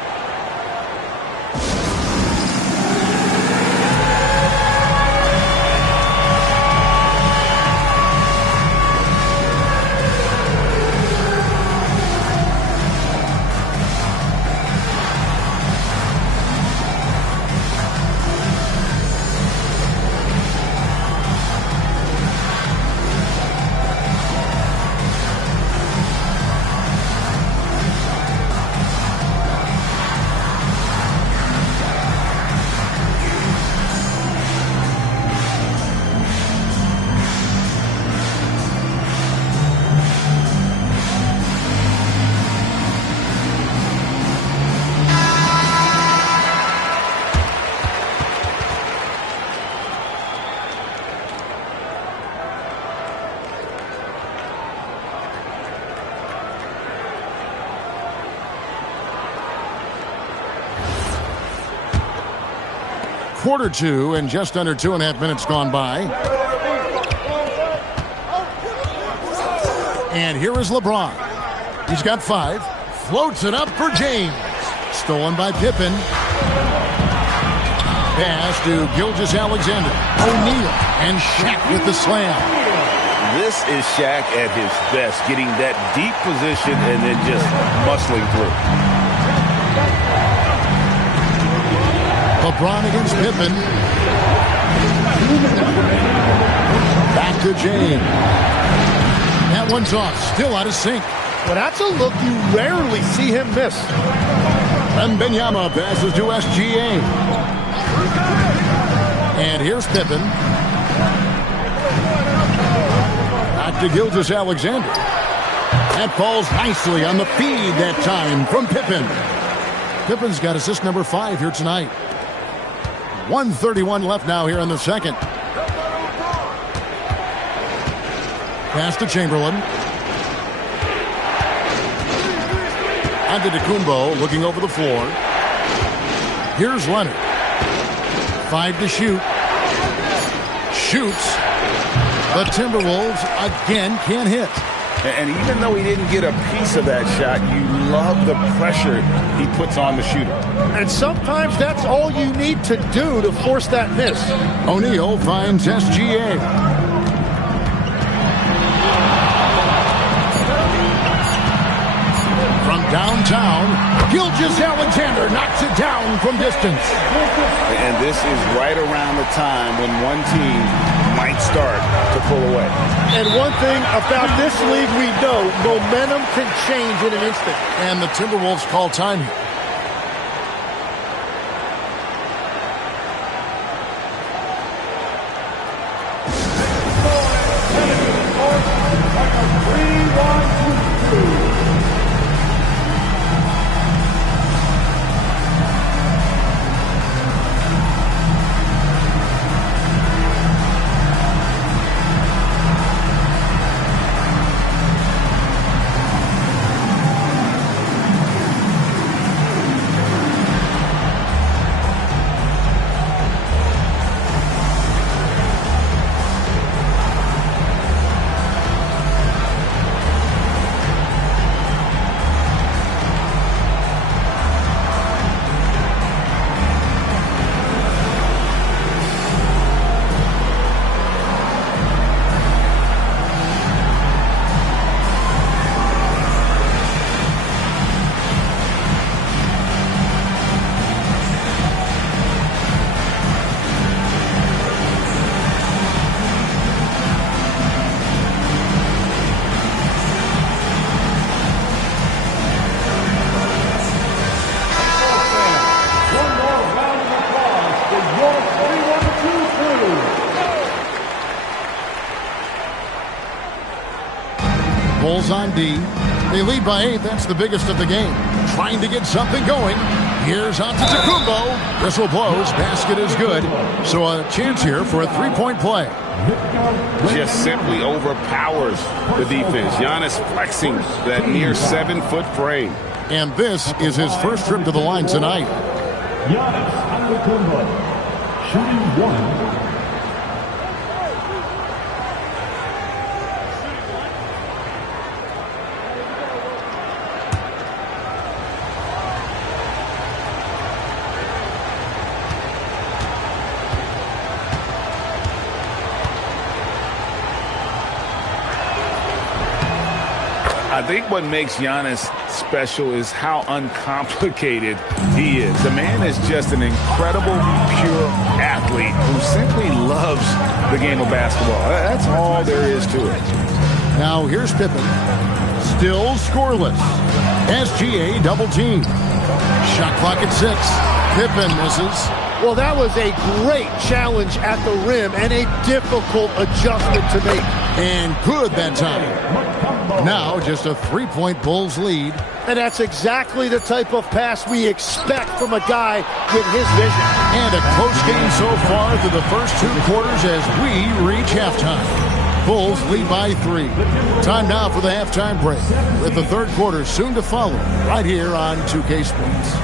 quarter two and just under 2.5 minutes gone by. And here is LeBron. He's got 5. Floats it up for James. Stolen by Pippen. Pass to Gilgeous-Alexander. O'Neal and Shaq with the slam. This is Shaq at his best, getting that deep position and then just muscling through. LeBron against Pippen. Back to James. That one's off. Still out of sync. Well, that's a look you rarely see him miss. Wembanyama passes to SGA. And here's Pippen. Back to Gilgeous-Alexander. That falls nicely on the feed that time from Pippen. Pippen's got assist number 5 here tonight. 1:31 left now here in the second. Pass to Chamberlain. Antetokounmpo looking over the floor. Here's Leonard. 5 to shoot. Shoots. The Timberwolves again can't hit. And even though he didn't get a piece of that shot, you love the pressure he puts on the shooter. And sometimes that's all you need to do to force that miss. O'Neal finds SGA. From downtown, Gilgeous-Alexander knocks it down from distance. And this is right around the time when one team might start to pull away. And one thing about this league we know, momentum can change in an instant. And the Timberwolves call time here. Bulls on D. They lead by 8. That's the biggest of the game. Trying to get something going. Here's Antetokounmpo. Whistle blows. Basket is good. So a chance here for a three-point play. Just simply overpowers the defense. Giannis flexing that near 7-foot frame. And this is his first trip to the line tonight. Giannis Antetokounmpo, shooting 1. I think what makes Giannis special is how uncomplicated he is. The man is just an incredible, pure athlete who simply loves the game of basketball. That's all there is to it. Now here's Pippen. Still scoreless. SGA double team. Shot clock at 6. Pippen misses. Well, that was a great challenge at the rim and a difficult adjustment to make. And good that time. Now just a 3-point Bulls lead. And that's exactly the type of pass we expect from a guy with his vision. And a close game so far through the first 2 quarters as we reach halftime. Bulls lead by 3. Time now for the halftime break, with the third quarter soon to follow right here on 2K Sports.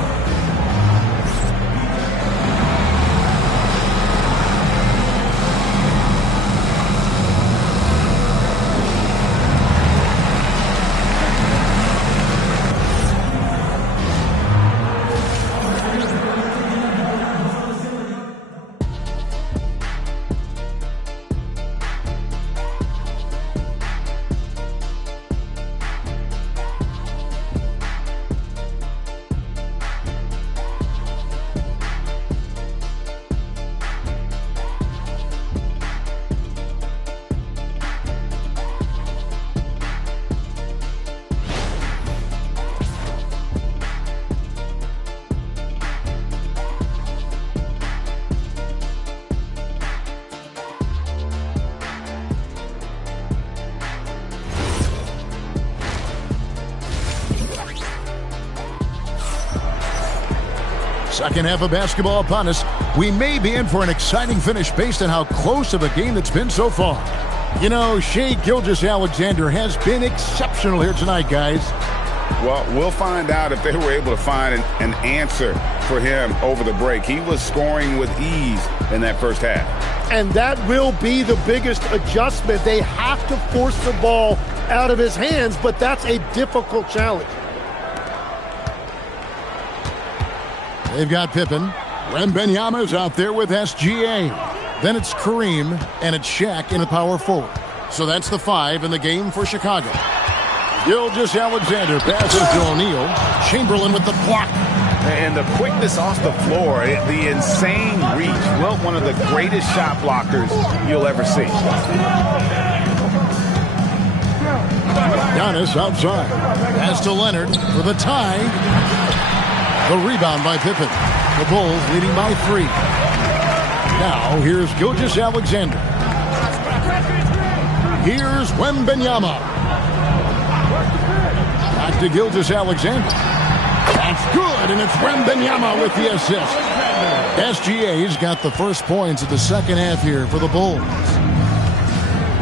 Second half of basketball upon us. We may be in for an exciting finish based on how close of a game it's been so far. You know, Shai Gilgeous-Alexander has been exceptional here tonight, guys. Well, we'll find out if they were able to find an answer for him over the break. He was scoring with ease in that first half. And that will be the biggest adjustment. They have to force the ball out of his hands, but that's a difficult challenge. They've got Pippen. Wembanyama's out there with SGA. Then it's Kareem, and it's Shaq in the power forward. So that's the 5 in the game for Chicago. Gilgeous-Alexander passes to O'Neal. Chamberlain with the block. And the quickness off the floor, the insane reach. Well, one of the greatest shot blockers you'll ever see. Giannis outside. Pass to Leonard for the tie. The rebound by Pippen. The Bulls leading by 3. Now, here's Gilgeous-Alexander. Here's Wembanyama. Back to Gilgeous-Alexander. That's good, and it's Wembanyama with the assist. SGA's got the first points of the second half here for the Bulls.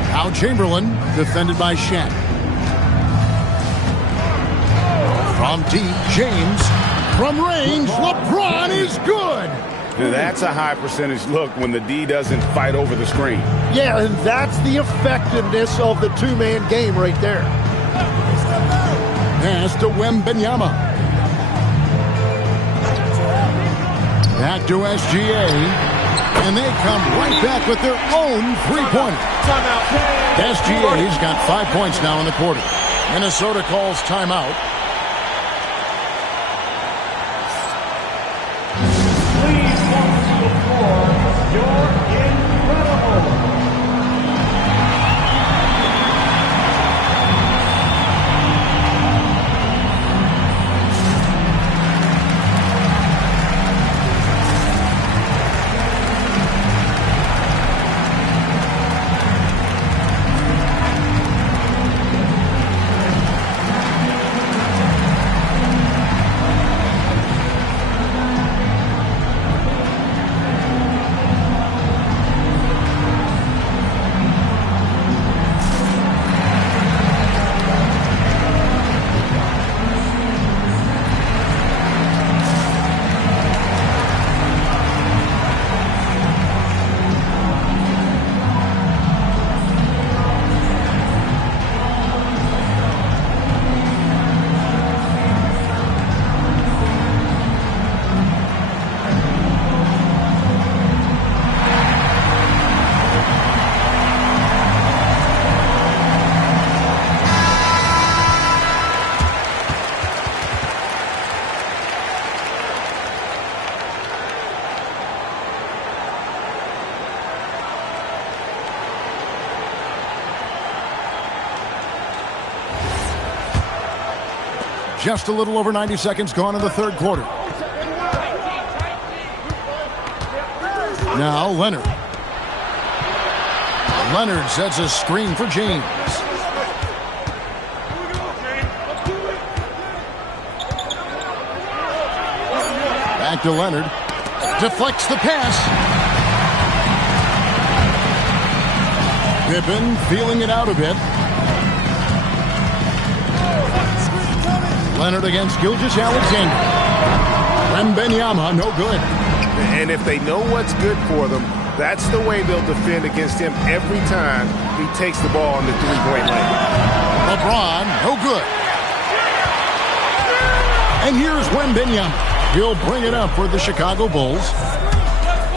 Now Chamberlain, defended by Shaq. From deep, James. From range, LeBron is good. That's a high percentage look when the D doesn't fight over the screen. Yeah, and that's the effectiveness of the two-man game right there. Pass to Wembanyama. Back to SGA. And they come right back with their own three-pointer. SGA's got 5 points now in the quarter. Minnesota calls timeout. Just a little over 90 seconds gone in the third quarter. Now Leonard. Leonard sets a screen for James. Back to Leonard. Deflects the pass. Pippen feeling it out a bit. Leonard against Gilgeous-Alexander. Wembanyama, no good. And if they know what's good for them, that's the way they'll defend against him every time he takes the ball in the three-point lane. LeBron, no good. And here's Wembanyama. He'll bring it up for the Chicago Bulls.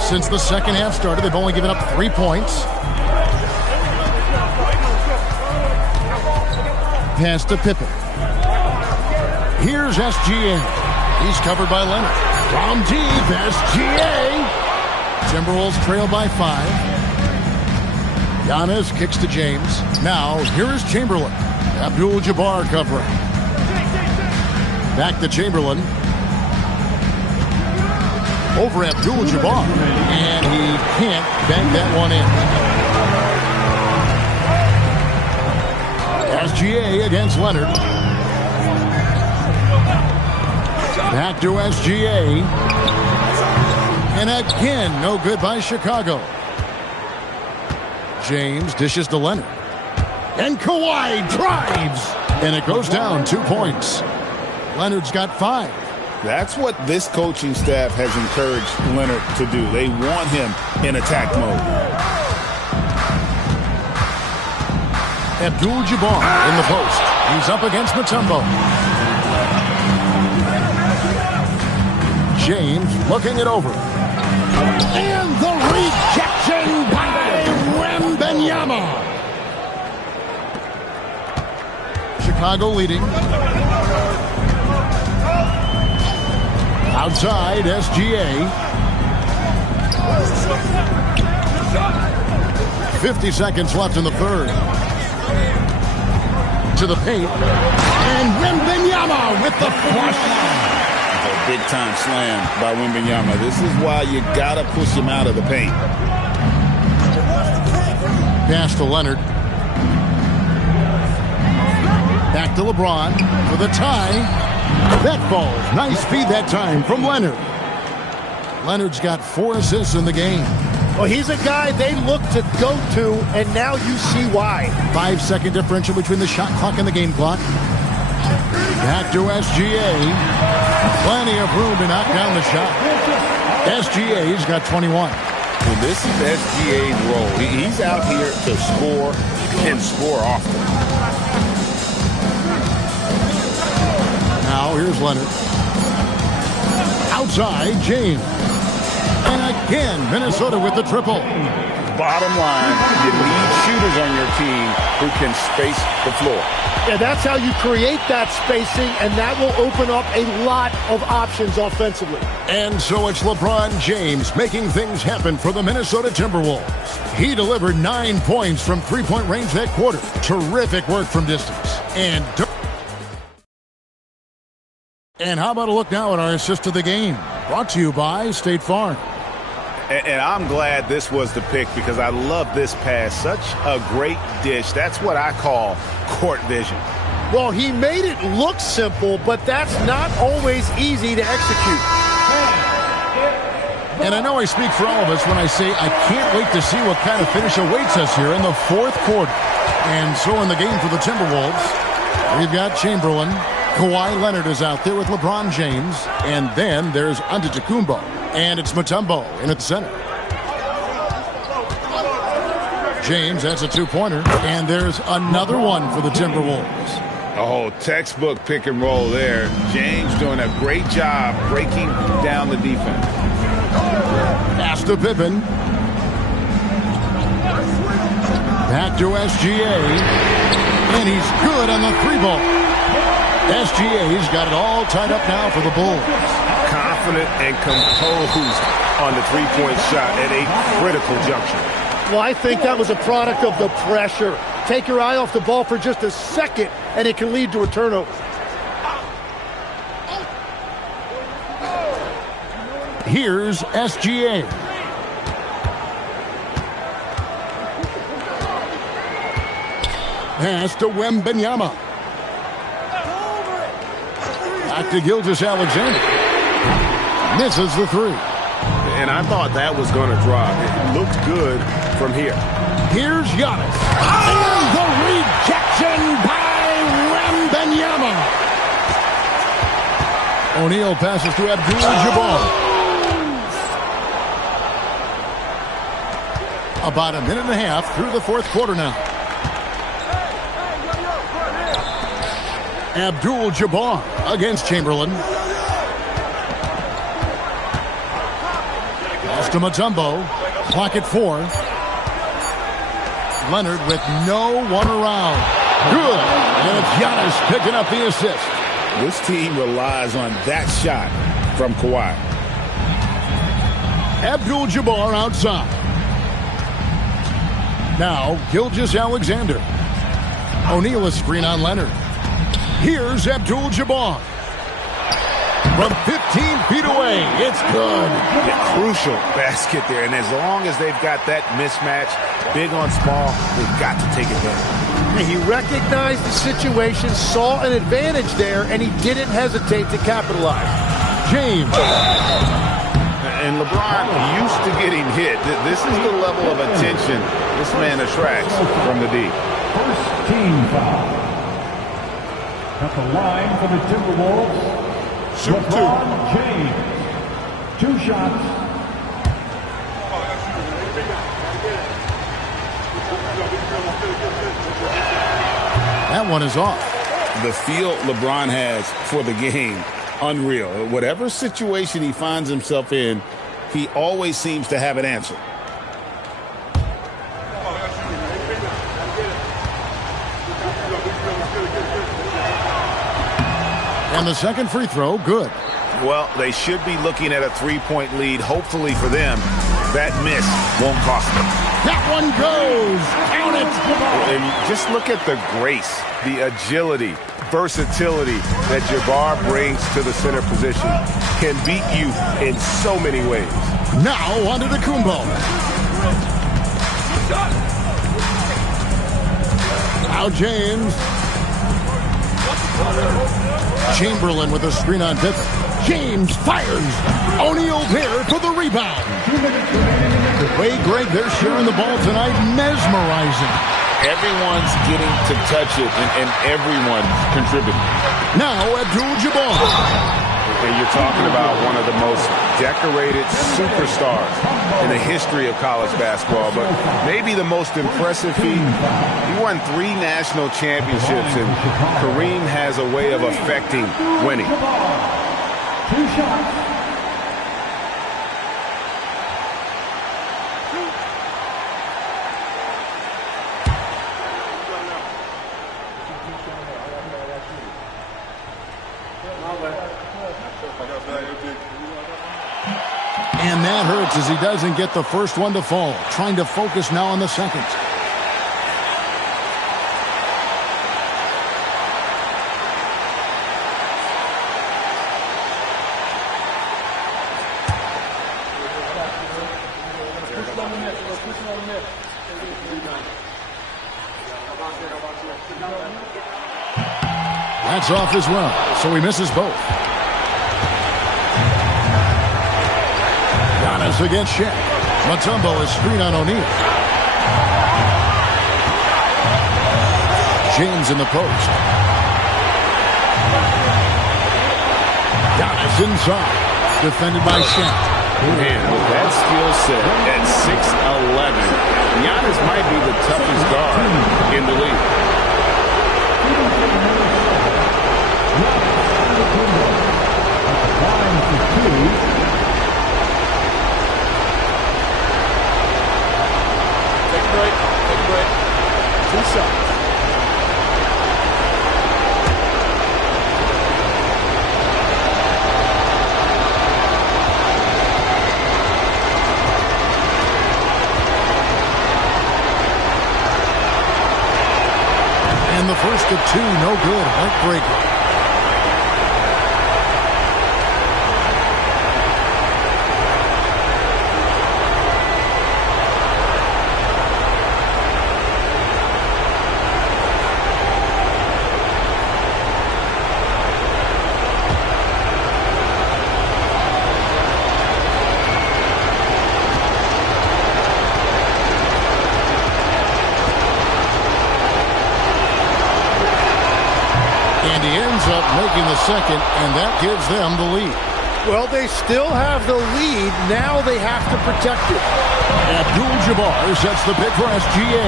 Since the second half started, they've only given up 3 points. Pass to Pippen. Here's SGA. He's covered by Leonard. From deep, SGA. Timberwolves trail by 5. Giannis kicks to James. Now, here is Chamberlain. Abdul-Jabbar covering. Back to Chamberlain. Over Abdul-Jabbar. And he can't bank that one in. SGA against Leonard. Back to SGA. And again, no good by Chicago. James dishes to Leonard. And Kawhi drives. And it goes down 2 points. Leonard's got 5. That's what this coaching staff has encouraged Leonard to do. They want him in attack mode. Abdul-Jabbar in the post. He's up against Mutombo. James looking it over. And the rejection by Wembanyama. Chicago leading. Outside, SGA. 50 seconds left in the third. To the paint. And Wembanyama with the flush. A big-time slam by Wembanyama. This is why you got to push him out of the paint. Pass to Leonard. Back to LeBron for the tie. That falls. Nice feed that time from Leonard. Leonard's got 4 assists in the game. Well, he's a guy they look to go to, and now you see why. 5-second differential between the shot clock and the game clock. Back to SGA. Plenty of room to knock down the shot. SGA's got 21. Well, this is SGA's role. He's out here to score and score often. Now here's Leonard. Outside, James. And again, Minnesota with the triple. Bottom line, you need shooters on your team who can space the floor. Yeah, that's how you create that spacing, and that will open up a lot of options offensively. And so it's LeBron James making things happen for the Minnesota Timberwolves. He delivered 9 points from three-point range that quarter. Terrific work from distance. And how about a look now at our assist of the game? Brought to you by State Farm. And I'm glad this was the pick because I love this pass. Such a great dish. That's what I call court vision. Well, he made it look simple, but that's not always easy to execute. And I know I speak for all of us when I say I can't wait to see what kind of finish awaits us here in the fourth quarter. And so in the game for the Timberwolves, we've got Chamberlain. Kawhi Leonard is out there with LeBron James. And then there's Antetokounmpo. And it's Mutombo in at the center. James, that's a 2-pointer. And there's another one for the Timberwolves. Oh, textbook pick and roll there. James doing a great job breaking down the defense. Pass to Pippen. Back to SGA. And he's good on the 3-ball. SGA's got it all tied up now for the Bulls. Confident and composed on the three-point shot at a critical juncture. Well, I think that was a product of the pressure. Take your eye off the ball for just a second, and it can lead to a turnover. Here's SGA. Pass to Wembanyama. Back to Gilgeous-Alexander. Misses the 3. And I thought that was going to drop. It looked good from here. Here's Giannis. And the rejection by Wembanyama. O'Neal passes to Abdul-Jabbar. About a minute and a half through the fourth quarter now. Abdul-Jabbar against Chamberlain. Pass to Mutombo. Clock at 4. Leonard with no one around. Good. And it's Giannis picking up the assist. This team relies on that shot from Kawhi. Abdul-Jabbar outside. Now, Gilgeous-Alexander. O'Neal a screen on Leonard. Here's Abdul-Jabbar. From 15 feet away, it's good. The crucial basket there, and as long as they've got that mismatch, big on small, they've got to take advantage. He recognized the situation, saw an advantage there, and he didn't hesitate to capitalize. James. And LeBron used to getting hit. This is the level of attention this man attracts from the D. First team foul. At the line for the Timberwolves, Shoot LeBron James. 2 shots. That one is off. The feel LeBron has for the game, unreal. Whatever situation he finds himself in, he always seems to have an answer. And the second free throw, good. Well, they should be looking at a 3-point lead. Hopefully for them, that miss won't cost them. That one goes. Count it. And just look at the grace, the agility, versatility that Jabbar brings to the center position. Can beat you in so many ways. Now onto the Kumbo. Now James. Chamberlain with a screen on Pippen. James fires. O'Neal there for the rebound. The way, Greg, they're sharing the ball tonight, mesmerizing. Everyone's getting to touch it, and everyone's contributing. Now Abdul-Jabbar. And you're talking about one of the most decorated superstars in the history of college basketball, but maybe the most impressive feat. He won 3 national championships, and Kareem has a way of affecting winning. 2 shots. And that hurts as he doesn't get the first one to fall. Trying to focus now on the second. That's off as well, so he misses both. Giannis against Shaq. Mutombo is screen on O'Neal. James in the post. Giannis inside. Defended by Shaq. Man, with that skill set at 6'11", Giannis might be the toughest guard in the league. Take a break. 2 shots. And the first of 2, no good. Heartbreaker. Making the second, and that gives them the lead. Well, they still have the lead. Now they have to protect it. Abdul-Jabbar sets the pick for SGA.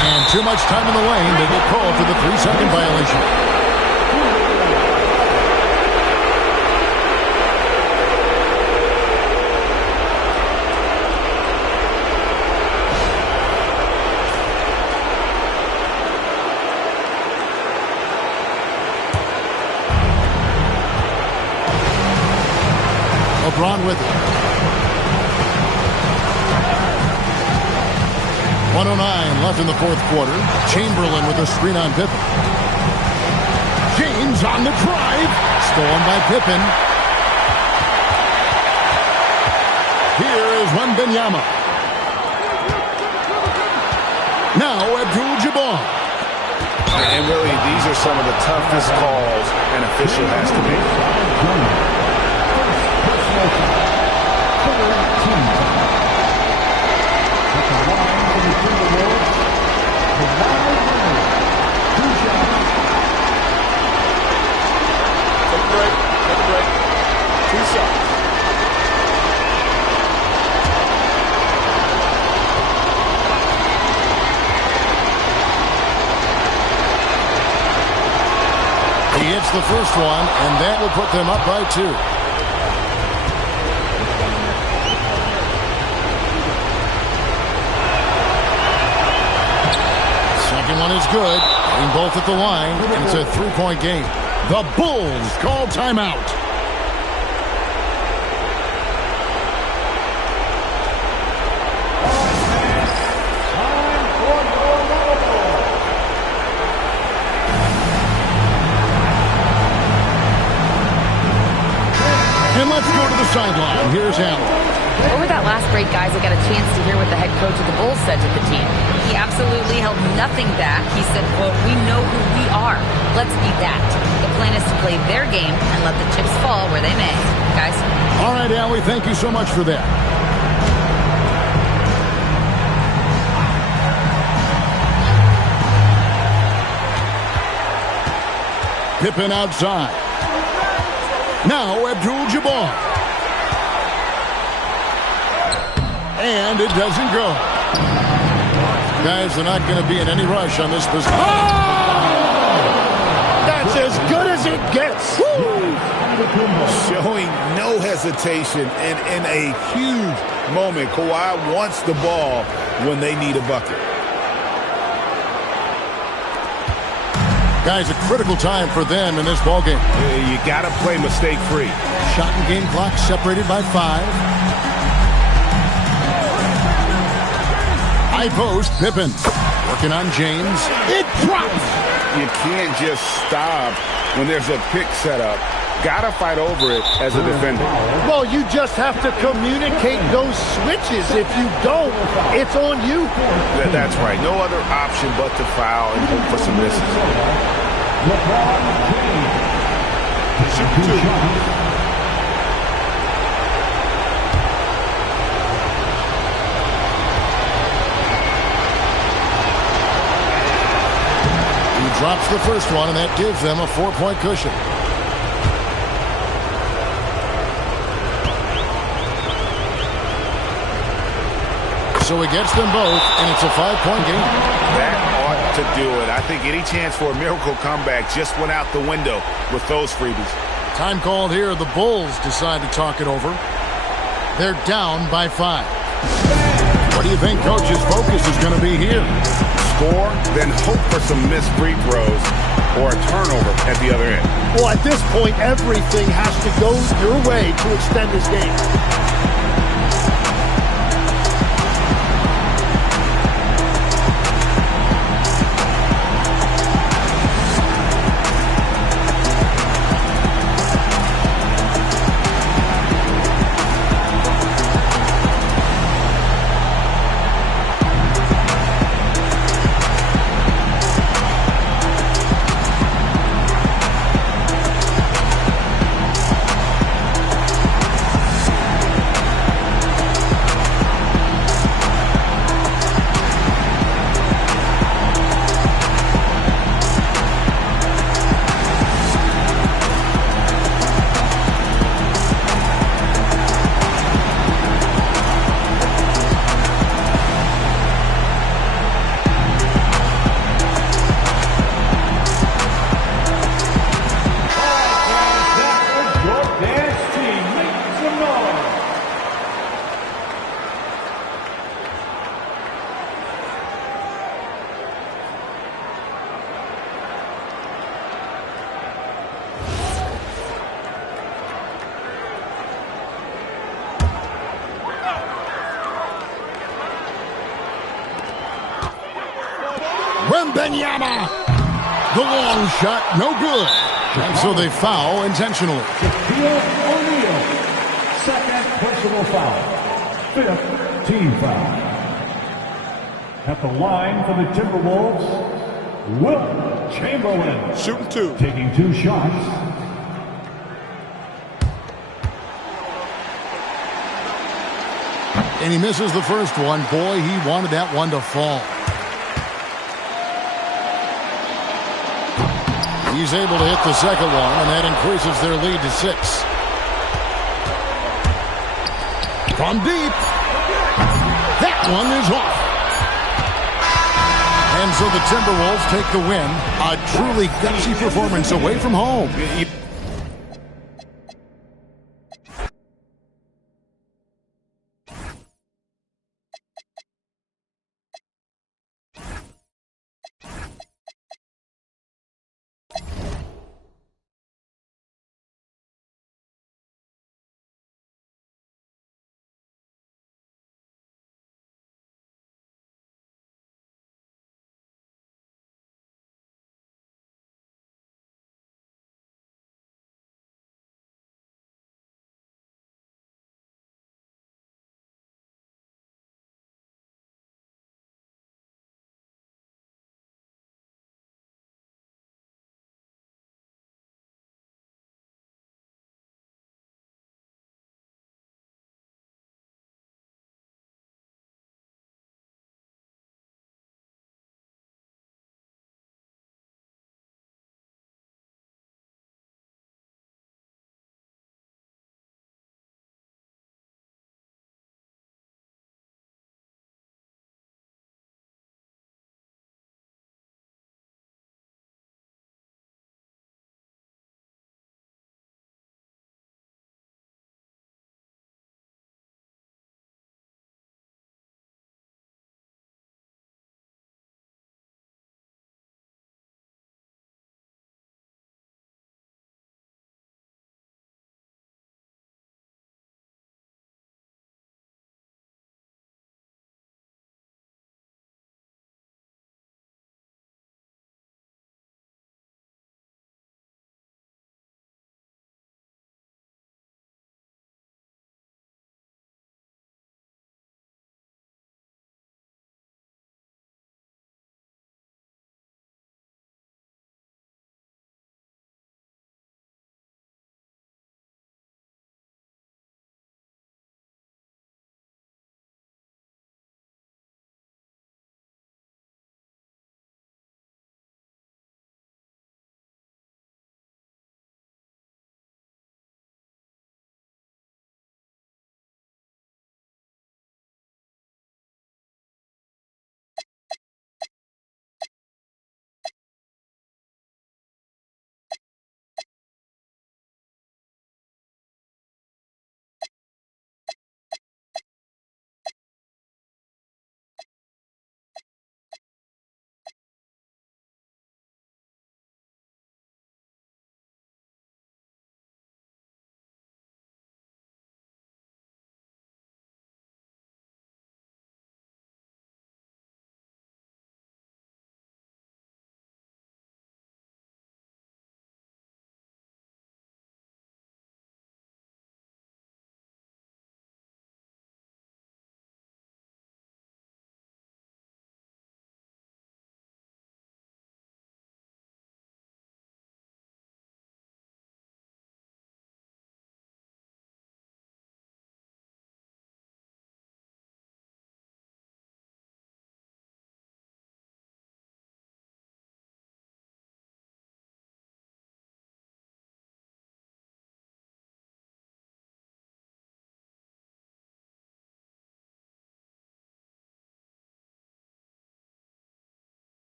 And too much time in the lane. They get called for the 3-second violation. LeBron with it. 1:09 left in the fourth quarter. Chamberlain with a screen on Pippen. James on the drive. Stolen by Pippen. Here is Wembanyama. Now Abdul-Jabbar. And really, these are some of the toughest calls an official has to make. Take a break. 2 shots. He hits the first one, and that will put them up by 2. Second one is good. Getting both at the line, and it's a 3-point game. The Bulls call timeout. And let's go to the sideline. Here's Allen. Over that last break, guys, I got a chance to hear what the head coach of the Bulls said to the team. He absolutely held nothing back. He said, quote, "We know who we are. Let's be that." The plan is to play their game and let the chips fall where they may. Guys. All right, Allie, thank you so much for that. Pippen outside. Now Abdul-Jabbar. And it doesn't go. Guys, they're not going to be in any rush on this position. That's as good as it gets. Showing no hesitation and in a huge moment. Kawhi wants the ball when they need a bucket. Guys, a critical time for them in this ballgame. You got to play mistake-free. Shot and game clock separated by 5. High post, Pippen. Working on James. It drops. You can't just stop when there's a pick set up. Got to fight over it as a defender. Well, you just have to communicate those switches. If you don't, it's on you. That's right. No other option but to foul and hope for some misses. LeBron James. Shoot 2. He drops the first one, and that gives them a 4-point cushion. So he gets them both, and it's a 5-point game. That ought to do it. I think any chance for a miracle comeback just went out the window with those freebies. Time called here. The Bulls decide to talk it over. They're down by 5. What do you think Coach's focus is going to be here? Score, then hope for some missed free throws or a turnover at the other end. Well, at this point, everything has to go your way to extend this game. Wembanyama. The long shot, no good. And so they foul intentionally. Shaquille O'Neal. Second personal foul. 5th team foul. At the line for the Timberwolves, Wilt Chamberlain. Shooting 2. Taking 2 shots. And he misses the first one. Boy, he wanted that one to fall. He He's able to hit the second one, and that increases their lead to 6. From deep. That one is off. And so the Timberwolves take the win. A truly gutsy performance away from home.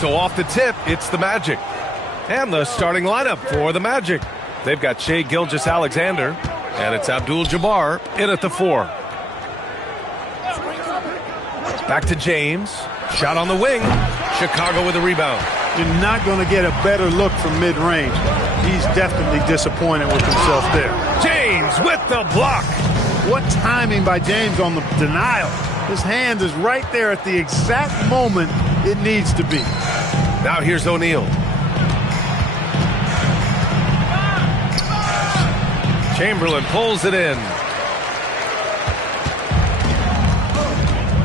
so off the tip, it's the Magic. And the starting lineup for the Magic. They've got Shai Gilgeous-Alexander, and it's Abdul-Jabbar in at the 4. Back to James. Shot on the wing. Chicago with a rebound. You're not going to get a better look from mid-range. He's definitely disappointed with himself there. James with the block. What timing by James on the denial. His hand is right there at the exact moment it needs to be. Now here's O'Neal. Chamberlain pulls it in.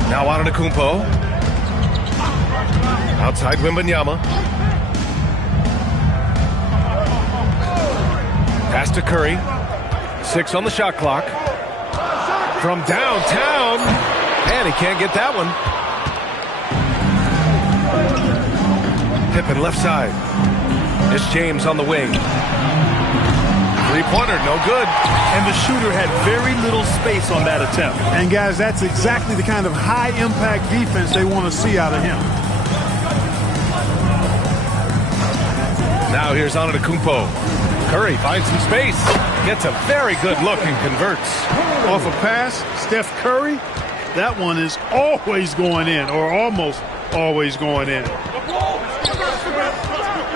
Now Antetokounmpo. Outside Wembanyama. Pass to Curry. 6 on the shot clock. From downtown. And he can't get that one. Pippen left side. It's James on the wing. Three-pointer, no good. And the shooter had very little space on that attempt. And, guys, that's exactly the kind of high-impact defense they want to see out of him. Now here's Antetokounmpo. Curry finds some space. Gets a very good look and converts. Off a pass, Steph Curry, that one is always going in, or almost always going in.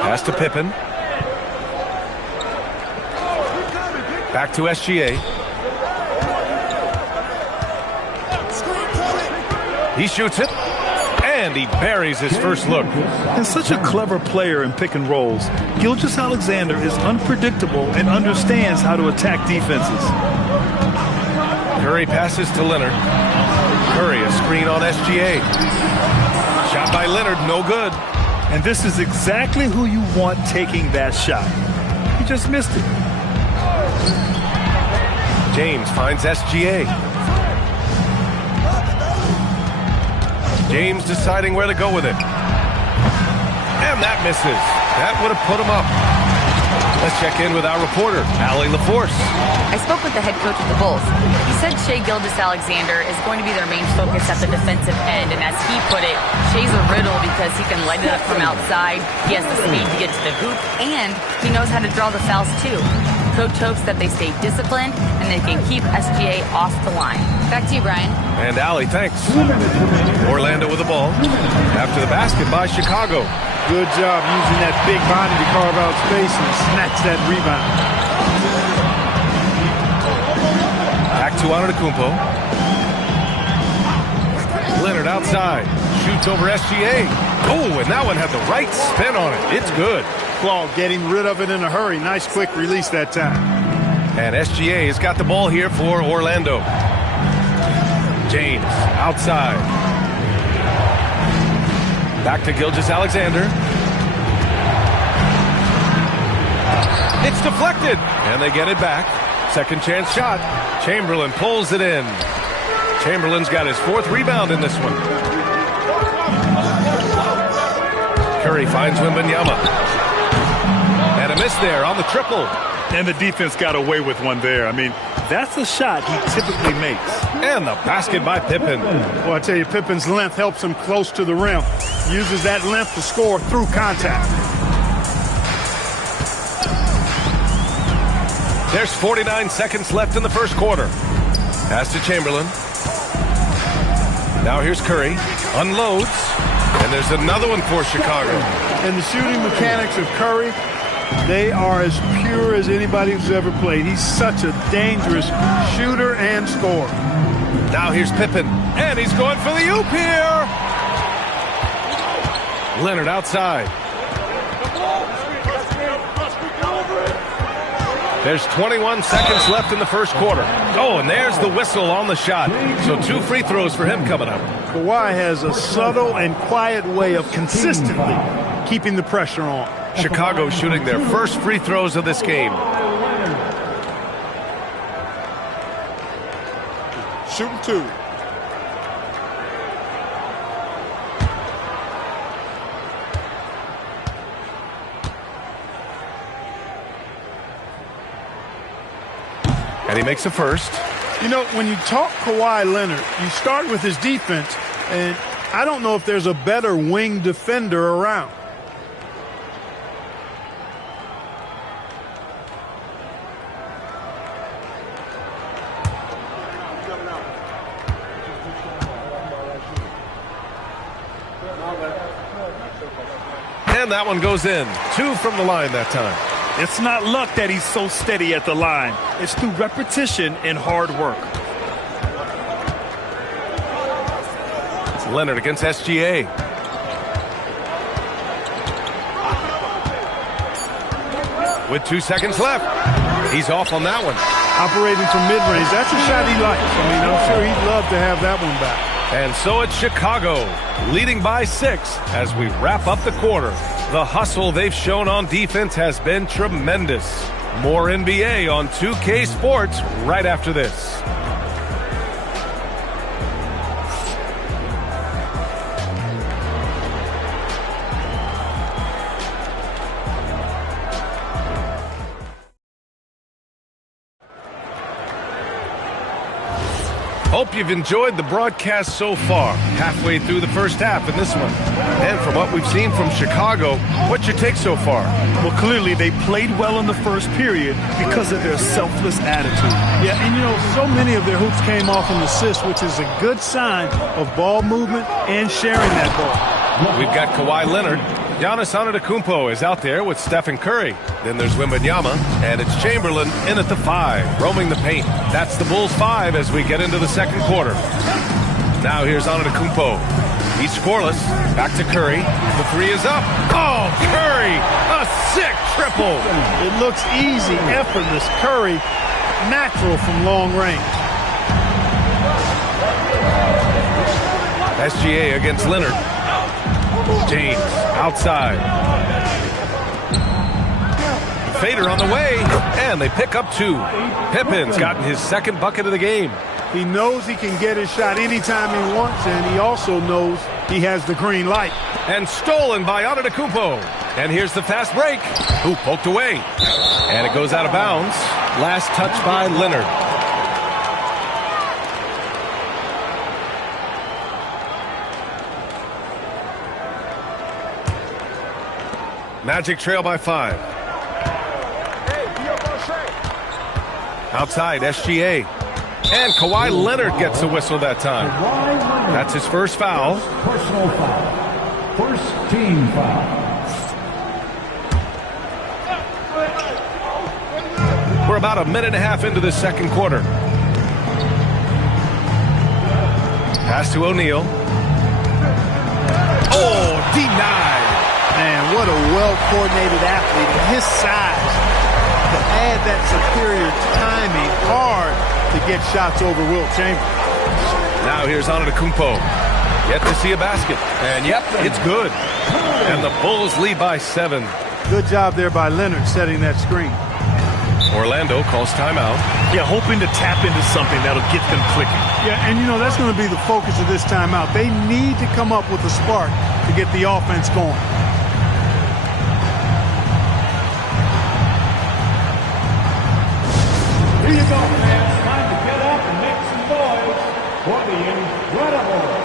Pass to Pippen. Back to SGA. He shoots it. And he buries his first look. And such a clever player in pick and rolls. Gilgeous-Alexander is unpredictable and understands how to attack defenses. Curry passes to Leonard. Curry, a screen on SGA. Shot by Leonard, no good. And this is exactly who you want taking that shot. He just missed it. James finds SGA. James deciding where to go with it. And that misses. That would have put him up. Let's check in with our reporter, Allie LaForce. I spoke with the head coach of the Bulls. He said Shai Gilgeous-Alexander is going to be their main focus at the defensive end. And as he put it, Shai's a riddle because he can light it up from outside. He has the speed to get to the hoop. And he knows how to draw the fouls, too. Coach hopes that they stay disciplined and they can keep SGA off the line. Back to you, Brian. And Allie, thanks. Orlando with the ball. After the basket by Chicago. Good job using that big body to carve out space and snatch that rebound. Back to Antetokounmpo. Leonard outside. Shoots over SGA. Oh, and that one had the right spin on it. It's good. Claw getting rid of it in a hurry. Nice quick release that time. And SGA has got the ball here for Orlando. James outside. Back to Gilgeous-Alexander. It's deflected. And they get it back. Second chance shot. Chamberlain pulls it in. Chamberlain's got his 4th rebound in this one. Curry finds Wembanyama. And a miss there on the triple. And the defense got away with one there. I mean, that's a shot he typically makes. And the basket by Pippen. Well, I tell you, Pippen's length helps him close to the rim. Uses that length to score through contact. There's 49 seconds left in the first quarter. Pass to Chamberlain. Now here's Curry. Unloads. And there's another one for Chicago. And the shooting mechanics of Curry, they are as pure as anybody who's ever played. He's such a dangerous shooter and scorer. Now here's Pippen. And he's going for the oop here. Leonard outside. There's 21 seconds left in the first quarter. Oh, and there's the whistle on the shot. So 2 free throws for him coming up. Kawhi has a subtle and quiet way of consistently keeping the pressure on. Chicago shooting their first free throws of this game. Shooting 2. And he makes a first. You know, when you talk Kawhi Leonard, you start with his defense, and I don't know if there's a better wing defender around. And that one goes in. 2 from the line that time. It's not luck that he's so steady at the line. It's through repetition and hard work. It's Leonard against SGA. With 2 seconds left. He's off on that one. Operating from mid-range. That's a shot he likes. I mean, I'm sure he'd love to have that one back. And so it's Chicago, leading by 6 as we wrap up the quarter. The hustle they've shown on defense has been tremendous. More NBA on 2K Sports right after this. Hope you've enjoyed the broadcast so far. Halfway through the first half in this one. And from what we've seen from Chicago, what's your take so far? Well, clearly they played well in the first period because of their selfless attitude. Yeah, and you know, so many of their hoops came off an assist, which is a good sign of ball movement and sharing that ball. We've got Kawhi Leonard. Giannis Antetokounmpo is out there with Stephen Curry. Then there's Wembanyama, and it's Chamberlain in at the 5, roaming the paint. That's the Bulls 5 as we get into the second quarter. Now here's Antetokounmpo. He's scoreless. Back to Curry. The 3 is up. Oh, Curry! A sick triple! It looks easy, effortless. Curry, natural from long range. SGA against Leonard. James outside. Fader on the way, and they pick up 2. Pippen's gotten his second bucket of the game. He knows he can get his shot anytime he wants, and he also knows he has the green light. And stolen by Antetokounmpo. And here's the fast break. Who poked away. And it goes out of bounds. Last touch by Leonard. Magic trail by 5. Outside, SGA. And Kawhi Leonard gets a whistle that time. That's his first foul. Personal foul. First team foul. We're about a minute and a half into the second quarter. Pass to O'Neal. Oh, denied. Man, what a well-coordinated athlete. And his size, to add that superior timing, hard to get shots over Wilt Chamberlain. Now here's Antetokounmpo. Yet to see a basket. And yep, it's good. And the Bulls lead by 7. Good job there by Leonard setting that screen. Orlando calls timeout. Yeah, hoping to tap into something that'll get them clicking. Yeah, and you know, that's going to be the focus of this timeout. They need to come up with a spark to get the offense going. Here you go, fans. Time to get up and make some noise for the Incredible.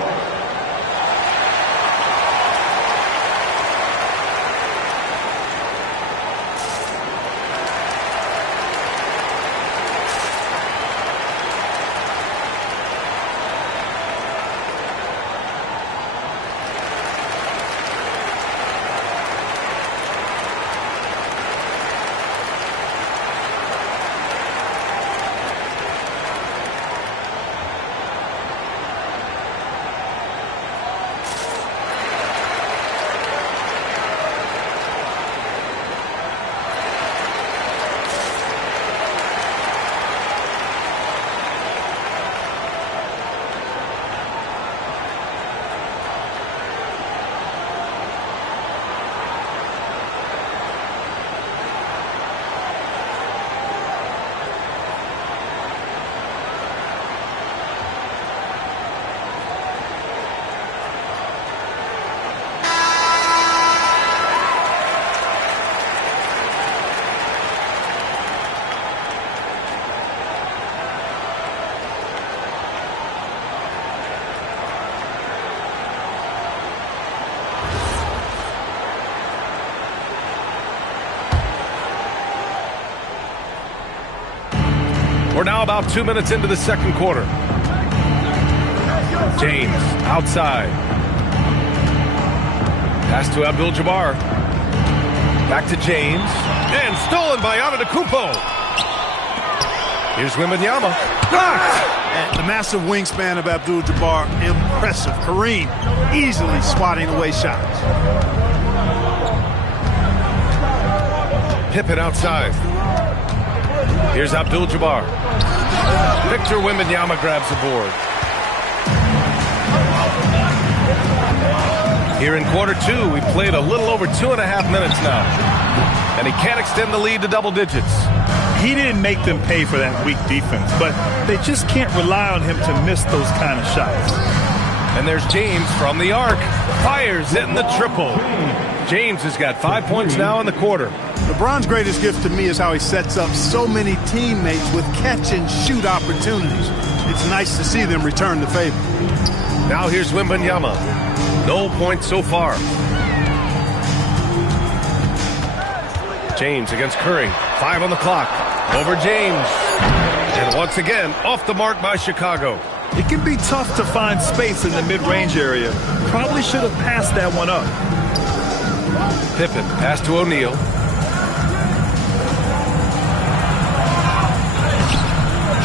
We're now about 2 minutes into the second quarter. James outside. Pass to Abdul-Jabbar. Back to James. And stolen by Antetokounmpo. Here's Wembanyama. Blocked! The massive wingspan of Abdul-Jabbar, impressive. Kareem easily swatting away shots. Pippen outside. Here's Abdul-Jabbar. Victor Wembanyama grabs the board. Here in quarter two, we played a little over 2.5 minutes now. And he can't extend the lead to double digits. He didn't make them pay for that weak defense, but they just can't rely on him to miss those kind of shots. And there's James from the arc. Fires in the triple. James has got 5 points now in the quarter. LeBron's greatest gift to me is how he sets up so many teammates with catch-and-shoot opportunities. It's nice to see them return the favor. Now here's Wembanyama. No points so far. James against Curry. 5 on the clock. Over James. And once again, off the mark by Chicago. It can be tough to find space in the mid-range area. Probably should have passed that one up. Pippen, pass to O'Neal.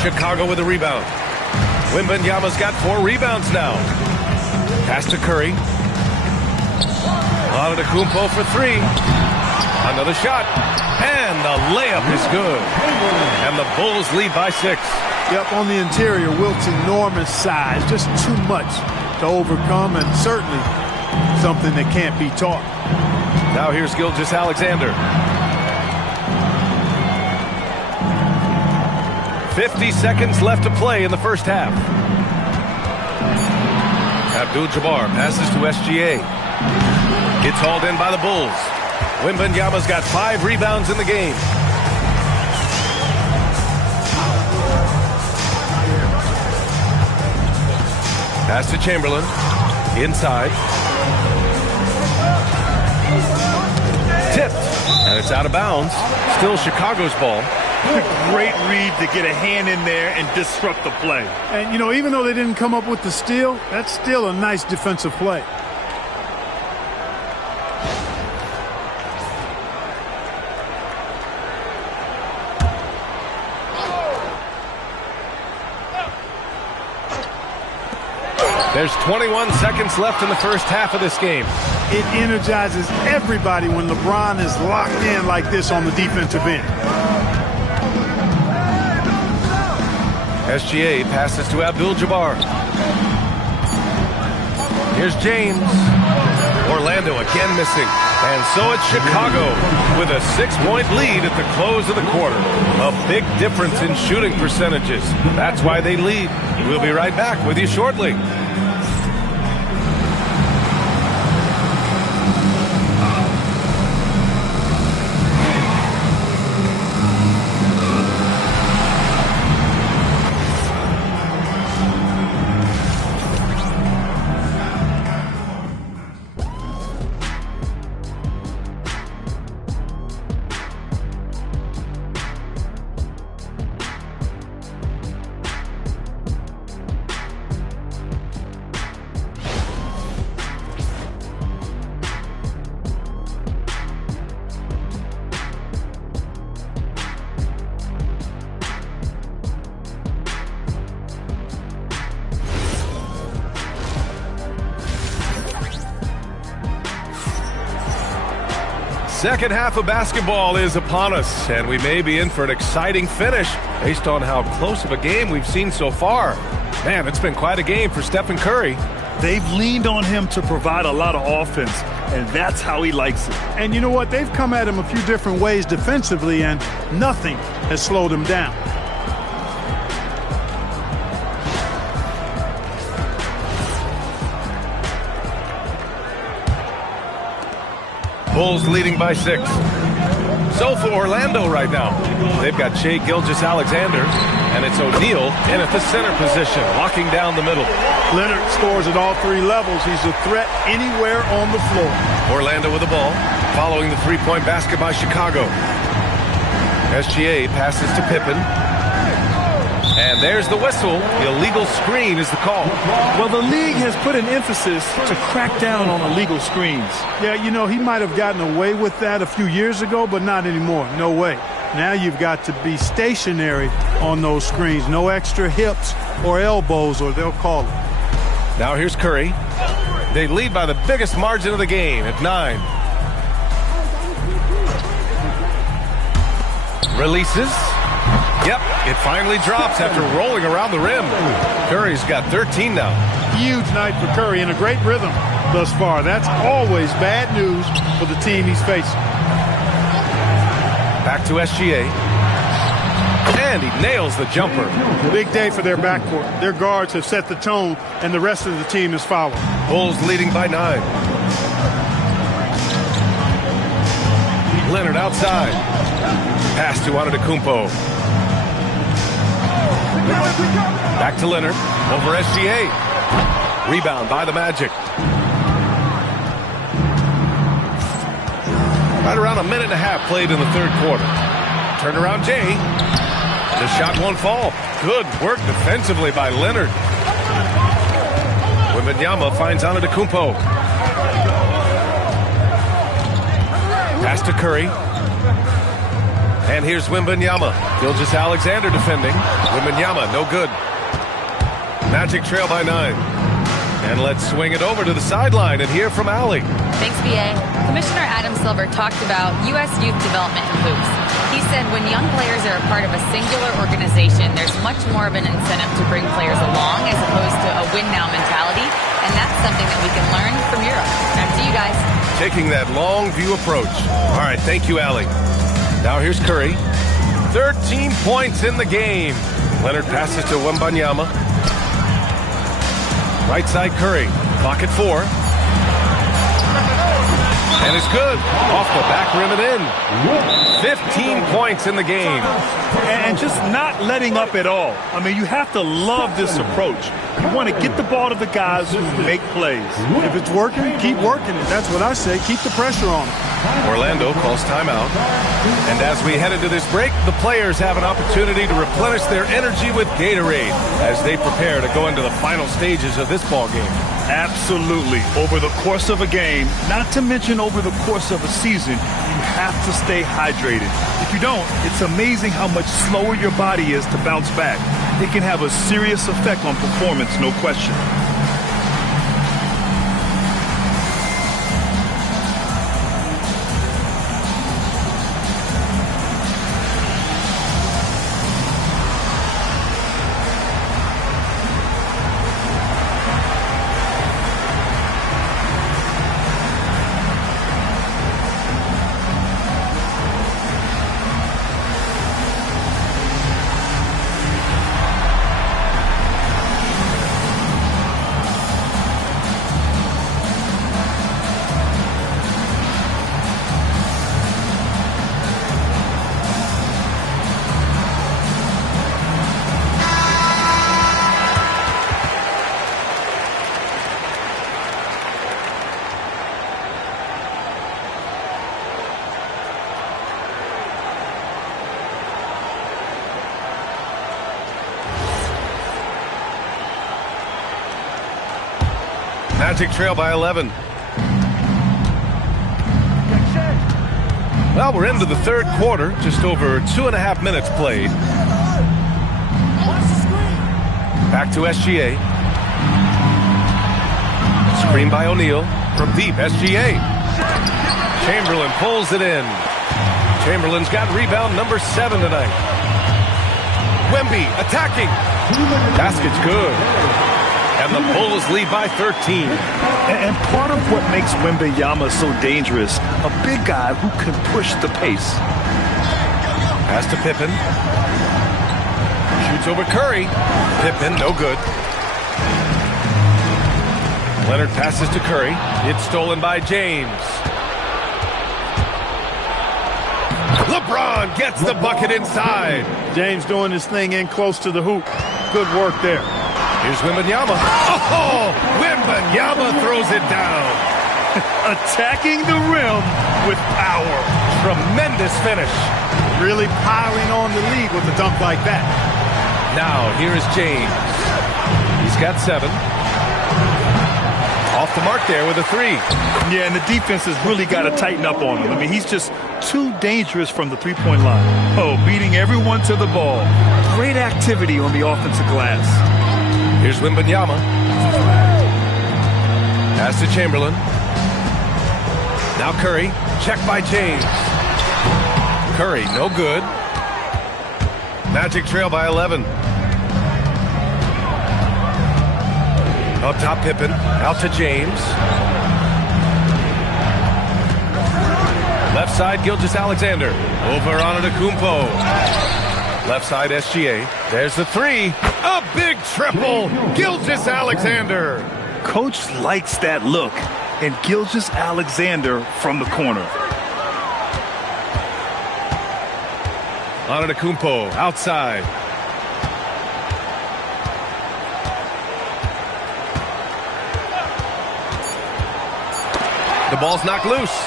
Chicago with a rebound. Wembanyama's got 4 rebounds now. Pass to Curry. Antetokounmpo for 3. Another shot. And the layup is good. And the Bulls lead by 6. Yep, on the interior, Wilt's enormous size. Just too much to overcome, and certainly something that can't be taught. Now here's Gilgeous-Alexander. 50 seconds left to play in the first half. Abdul-Jabbar passes to SGA. Gets hauled in by the Bulls. Wembanyama's got 5 rebounds in the game. Pass to Chamberlain. Inside. Tipped. And it's out of bounds. Still Chicago's ball. A great read to get a hand in there and disrupt the play. And, you know, even though they didn't come up with the steal, that's still a nice defensive play. There's 21 seconds left in the first half of this game. It energizes everybody when LeBron is locked in like this on the defensive end. SGA passes to Abdul-Jabbar. Here's James. Orlando again missing. And so it's Chicago with a 6-point lead at the close of the quarter. A big difference in shooting percentages. That's why they lead. We'll be right back with you shortly. Second half of basketball is upon us, and we may be in for an exciting finish based on how close of a game we've seen so far. Man, it's been quite a game for Stephen Curry. They've leaned on him to provide a lot of offense, and that's how he likes it. And you know what? They've come at him a few different ways defensively, and nothing has slowed him down. Bulls leading by 6. So for Orlando right now, they've got Shai Gilgeous-Alexander, and it's O'Neal in at the center position, locking down the middle. Leonard scores at all 3 levels. He's a threat anywhere on the floor. Orlando with the ball, following the 3-point basket by Chicago. SGA passes to Pippen. And there's the whistle. The illegal screen is the call. Well, the league has put an emphasis to crack down on illegal screens. Yeah, you know, he might have gotten away with that a few years ago, but not anymore. No way. Now you've got to be stationary on those screens. No extra hips or elbows, or they'll call it. Now here's Curry. They lead by the biggest margin of the game at 9. Releases. Yep, it finally drops after rolling around the rim. Curry's got 13 now. Huge night for Curry and a great rhythm thus far. That's always bad news for the team he's facing. Back to SGA. And he nails the jumper. Big day for their backcourt. Their guards have set the tone, and the rest of the team is following. Bulls leading by 9. Leonard outside. Pass to Antetokounmpo. Back to Leonard. Over SGA. Rebound by the Magic. Right around a minute and a half played in the third quarter. Turnaround Jay. The shot won't fall. Good work defensively by Leonard. Wembanyama finds Antetokounmpo. Pass to Curry. And here's Wembanyama. Gilgeous-Alexander defending. Wembanyama, no good. Magic trail by 9. And let's swing it over to the sideline and hear from Allie. Thanks, B.A. Commissioner Adam Silver talked about U.S. youth development in hoops. He said when young players are a part of a singular organization, there's much more of an incentive to bring players along as opposed to a win-now mentality. And that's something that we can learn from Europe. Back to you guys. Taking that long view approach. All right, thank you, Allie. Now here's Curry. 13 points in the game. Leonard passes to Wembanyama. Right side Curry. Clock at 4. And it's good. Off the back rim and in. 15 points in the game. And just not letting up at all. I mean, you have to love this approach. You want to get the ball to the guys who make plays. If it's working, keep working it. That's what I say. Keep the pressure on them. Orlando calls timeout. And as we head into this break, the players have an opportunity to replenish their energy with Gatorade as they prepare to go into the final stages of this ball game. Absolutely. Over the course of a game, not to mention over the course of a season, you have to stay hydrated. If you don't, it's amazing how much slower your body is to bounce back. It can have a serious effect on performance, no question. Magic trail by 11. Well, we're into the third quarter. Just over 2.5 minutes played. Back to SGA. Screen by O'Neal. From deep, SGA. Chamberlain pulls it in. Chamberlain's got rebound number 7 tonight. Wemby attacking. Basket's good. And the Bulls lead by 13. And part of what makes Wembanyama so dangerous, a big guy who can push the pace. Pass to Pippen. Shoots over Curry. Pippen, no good. Leonard passes to Curry. It's stolen by James. LeBron gets the bucket inside. James doing his thing in close to the hoop. Good work there. Here's Wembanyama. Oh, Wembanyama throws it down. Attacking the rim with power. Tremendous finish. Really piling on the lead with a dunk like that. Now, here is James. He's got 7. Off the mark there with a 3. Yeah, and the defense has really got to tighten up on him. I mean, he's just too dangerous from the three-point line. Oh, beating everyone to the ball. Great activity on the offensive glass. Here's Wembanyama. Pass to Chamberlain. Now Curry. Check by James. Curry, no good. Magic trail by 11. Up top, Pippen. Out to James. Left side, Gilgeous-Alexander. Over Antetokounmpo. Left side, SGA. There's the 3. A big triple. Gilgeous-Alexander. Coach likes that look. And Gilgeous-Alexander from the corner. Antetokounmpo outside. The ball's knocked loose.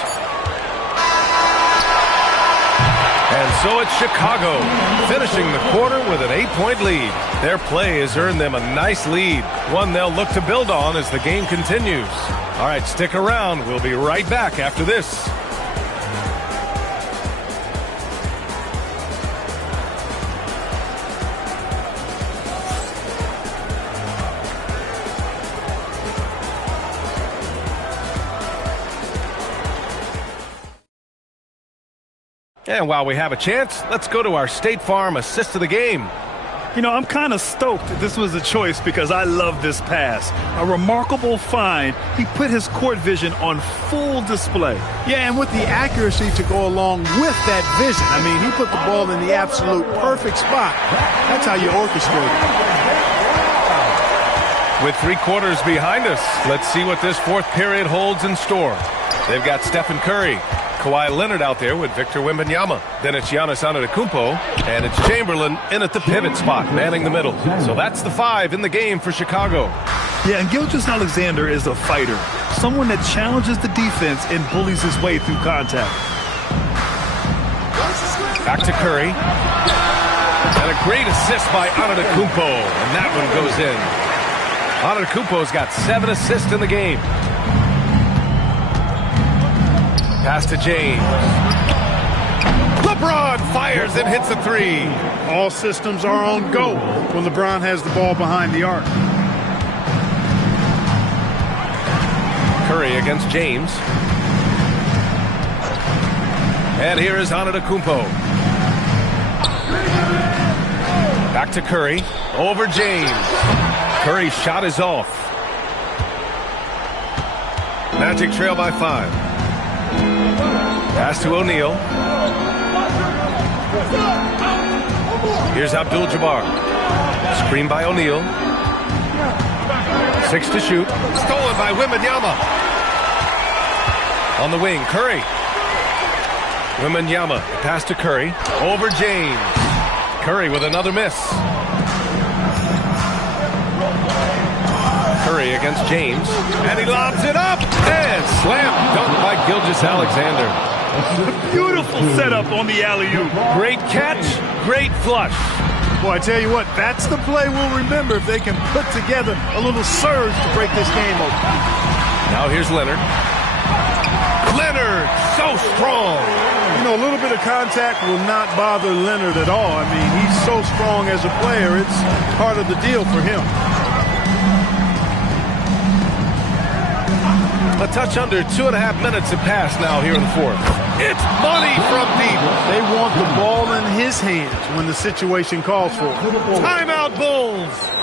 And so it's Chicago, finishing the quarter with an 8-point lead. Their play has earned them a nice lead, one they'll look to build on as the game continues. All right, stick around. We'll be right back after this. And while we have a chance, let's go to our State Farm assist of the game. You know, I'm kind of stoked this was a choice because I love this pass. A remarkable find. He put his court vision on full display. Yeah, and with the accuracy to go along with that vision. I mean, he put the ball in the absolute perfect spot. That's how you orchestrate it. With 3 quarters behind us, let's see what this fourth period holds in store. They've got Stephen Curry. Kawhi Leonard out there with Victor Wembanyama. Then it's Giannis Antetokounmpo, and it's Chamberlain in at the pivot spot, manning the middle. So that's the 5 in the game for Chicago. Yeah, and Gilgeous-Alexander is a fighter, someone that challenges the defense and bullies his way through contact. Back to Curry. And a great assist by Antetokounmpo, and that one goes in. Antetokounmpo's got 7 assists in the game. Pass to James. LeBron fires and hits a 3. All systems are on go when LeBron has the ball behind the arc. Curry against James. And here is Antetokounmpo. Back to Curry. Over James. Curry's shot is off. Magic trail by 5. Pass to O'Neal. Here's Abdul-Jabbar. Screen by O'Neal. 6 to shoot. Stolen by Wembanyama. On the wing, Curry. Wembanyama. Pass to Curry. Over James. Curry with another miss. Curry against James. And he lobs it up. And slam dunk by Gilgeous-Alexander. Beautiful setup on the alley-oop. Great catch, great flush. Boy, I tell you what, that's the play we'll remember if they can put together a little surge to break this game open. Now here's Leonard. Leonard, so strong. You know, a little bit of contact will not bother Leonard at all. I mean, he's so strong as a player. It's part of the deal for him. A touch under 2.5 minutes have passed now here in the fourth. It's money from deep. They want the ball in his hands when the situation calls for it. Timeout, Bulls.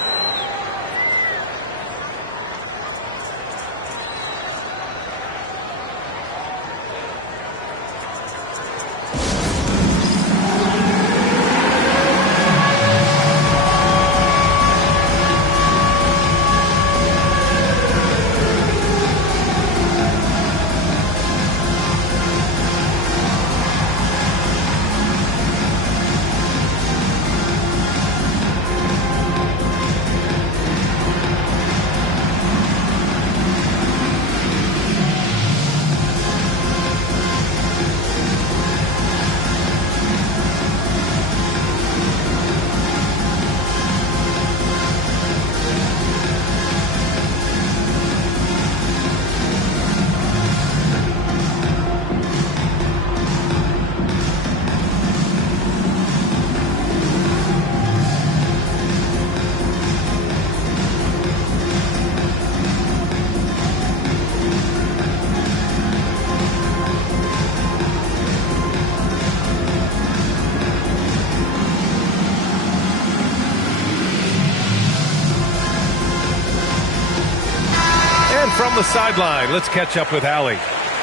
from the sideline. Let's catch up with Allie.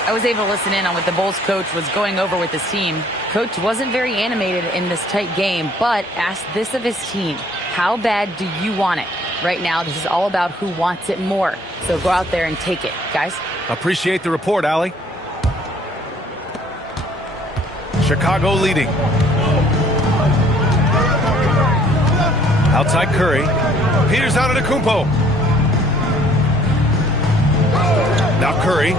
I was able to listen in on what the Bulls coach was going over with his team. Coach wasn't very animated in this tight game, but asked this of his team. How bad do you want it? Right now, this is all about who wants it more. So go out there and take it, guys. Appreciate the report, Allie. Chicago leading. Outside Curry. Peters out of the Antetokounmpo. Now Curry.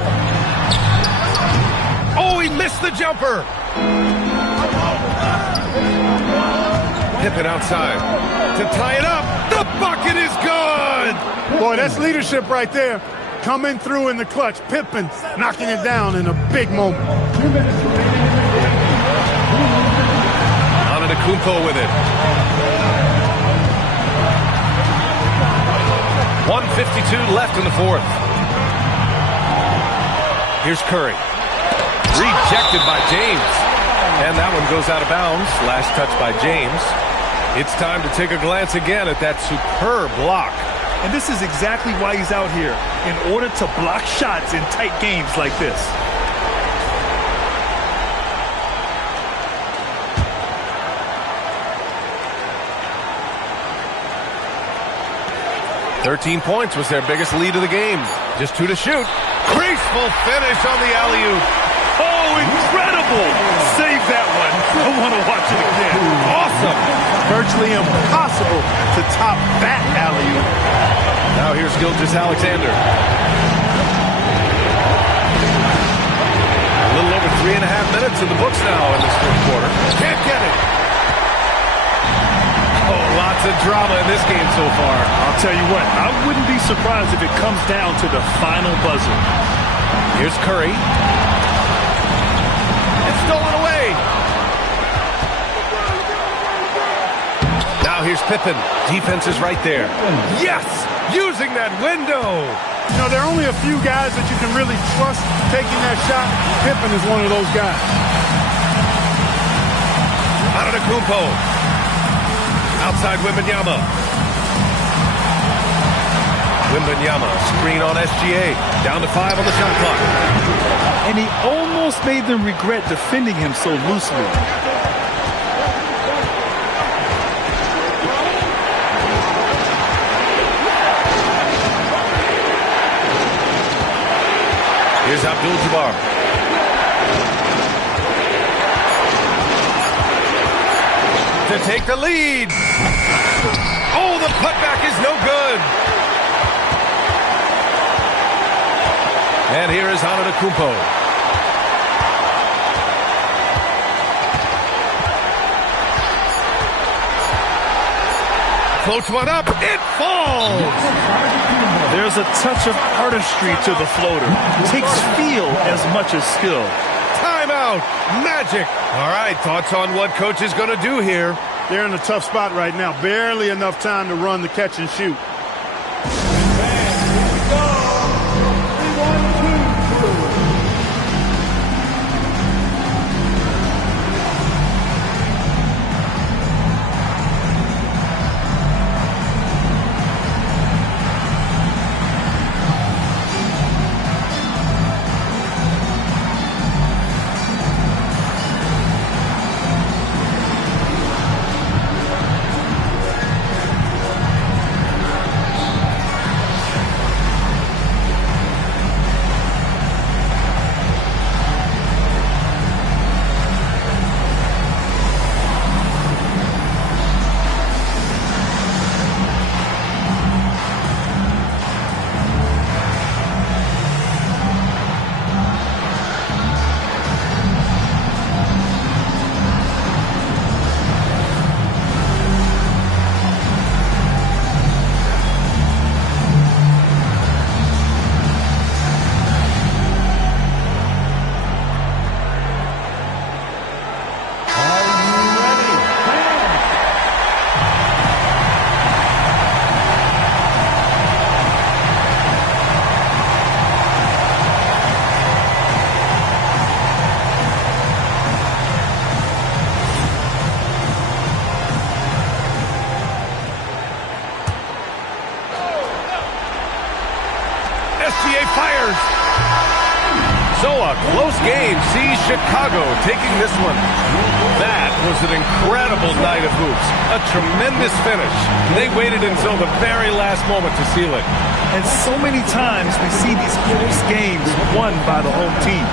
Oh, he missed the jumper. Pippen outside to tie it up. The bucket is good. Boy, that's leadership right there. Coming through in the clutch. Pippen knocking it down in a big moment. Antetokounmpo with it. 1:52 left in the fourth. Here's Curry. Rejected by James. And that one goes out of bounds. Last touch by James. It's time to take a glance again at that superb block. And this is exactly why he's out here, in order to block shots in tight games like this. "13 points was their biggest lead of the game. Just 2 to shoot. Graceful finish on the alley-oop. Oh, incredible! Save that one. I want to watch it again. Awesome. Virtually impossible to top that alley-oop. Now here's Gilgeous-Alexander. A little over 3.5 minutes in the books now in this fourth quarter. Can't get it. Oh, lots of drama in this game so far. I'll tell you what, I wouldn't be surprised if it comes down to the final buzzer. Here's Curry. It's stolen away. Now here's Pippen. Defense is right there. Yes! Using that window. You know, there are only a few guys that you can really trust taking that shot. Pippen is one of those guys. Antetokounmpo. Outside Wembanyama. Wembanyama, screen on SGA. Down to 5 on the shot clock. And he almost made them regret defending him so loosely. Here's Abdul-Jabbar. To take the lead. Oh, the putback is no good. And here is Antetokounmpo. Floats one up. It falls. There's a touch of artistry to the floater. Takes feel as much as skill. Timeout. Magic. All right, thoughts on what coach is going to do here? They're in a tough spot right now. Barely enough time to run the catch and shoot. So a close game sees Chicago taking this one. That was an incredible night of hoops. A tremendous finish. They waited until the very last moment to seal it. And so many times we see these close games won by the home team.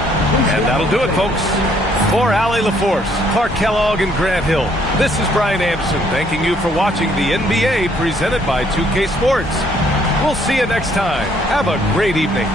And that'll do it, folks. For Allie LaForce, Clark Kellogg, and Grant Hill, this is Brian Anderson thanking you for watching the NBA presented by 2K Sports. We'll see you next time. Have a great evening.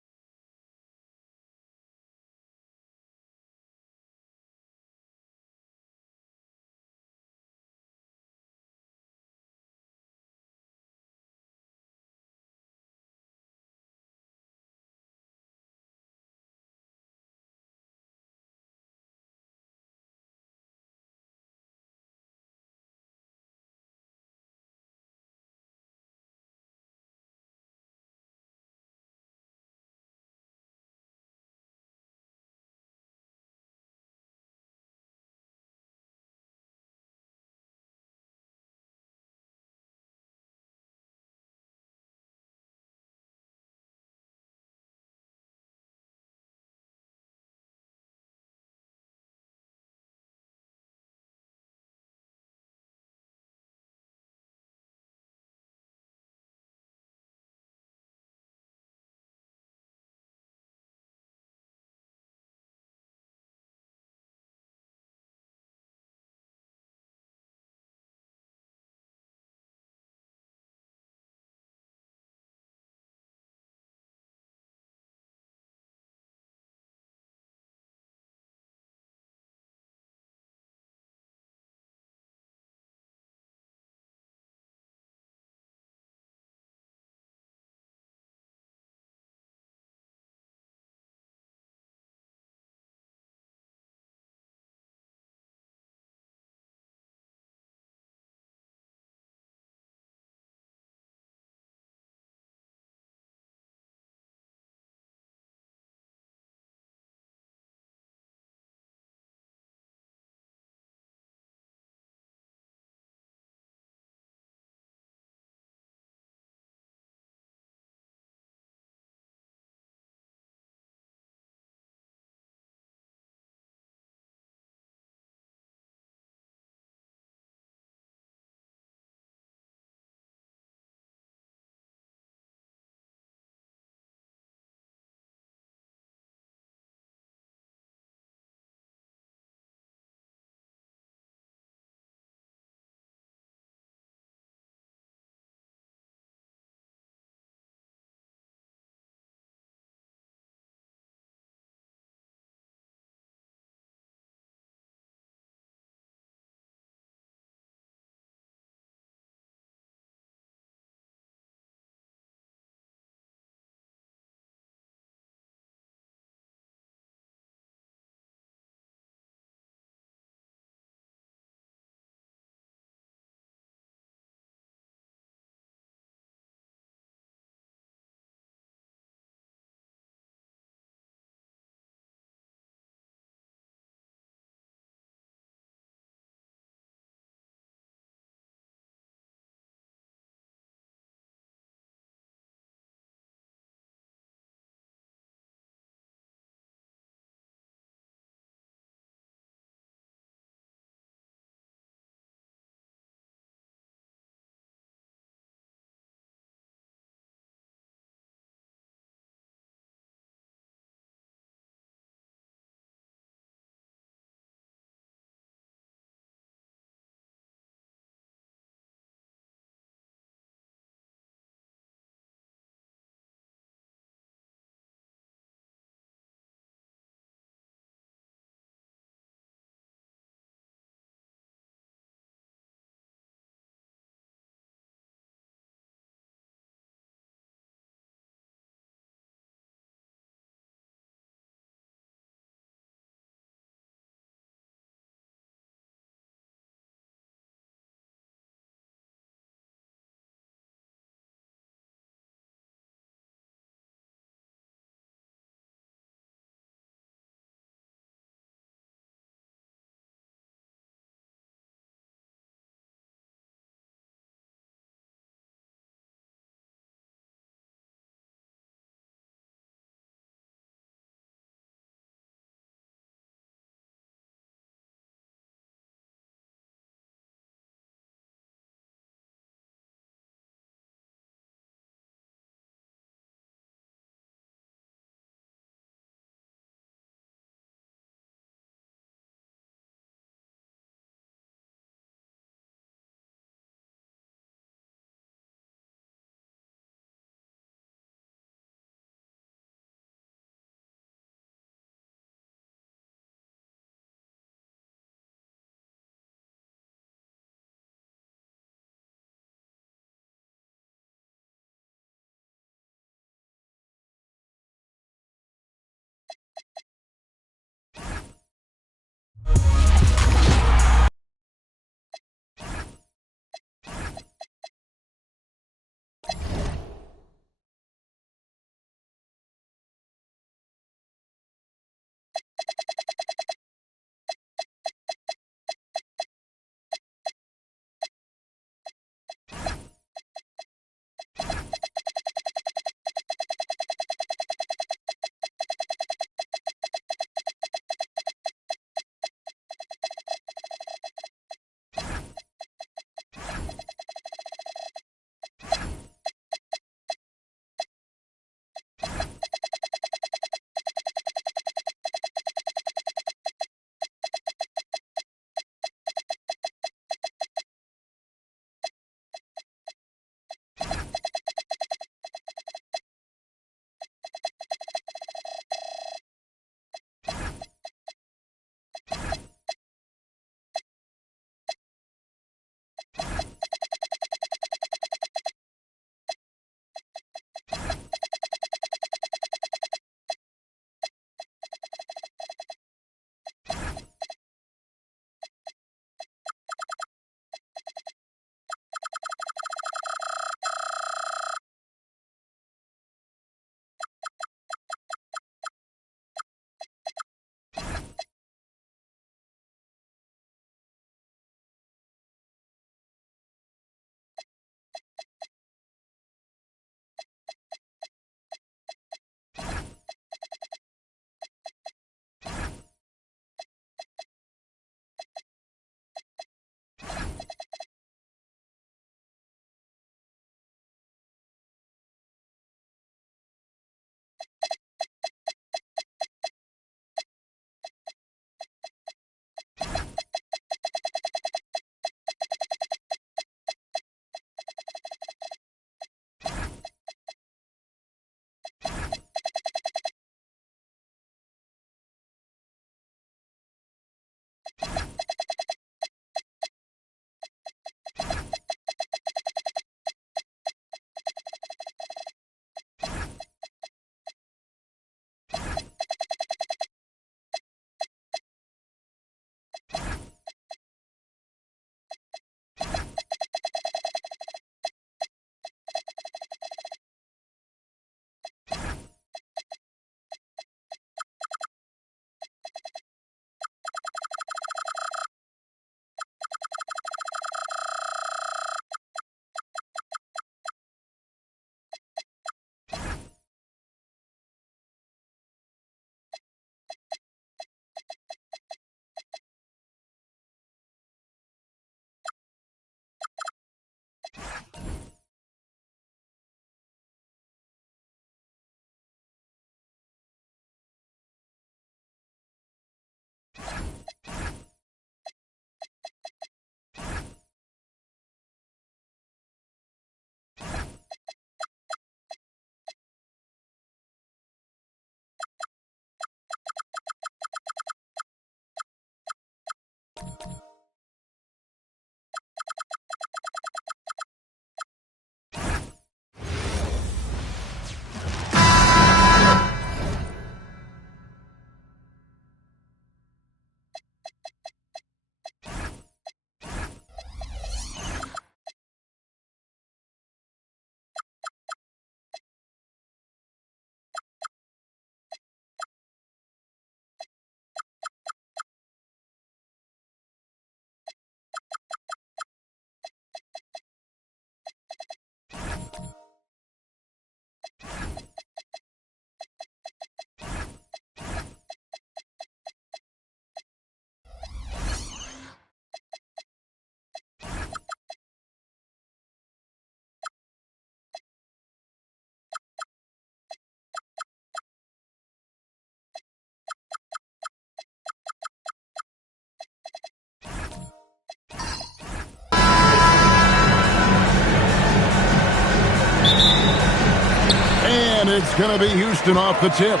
it's going to be Houston off the tip.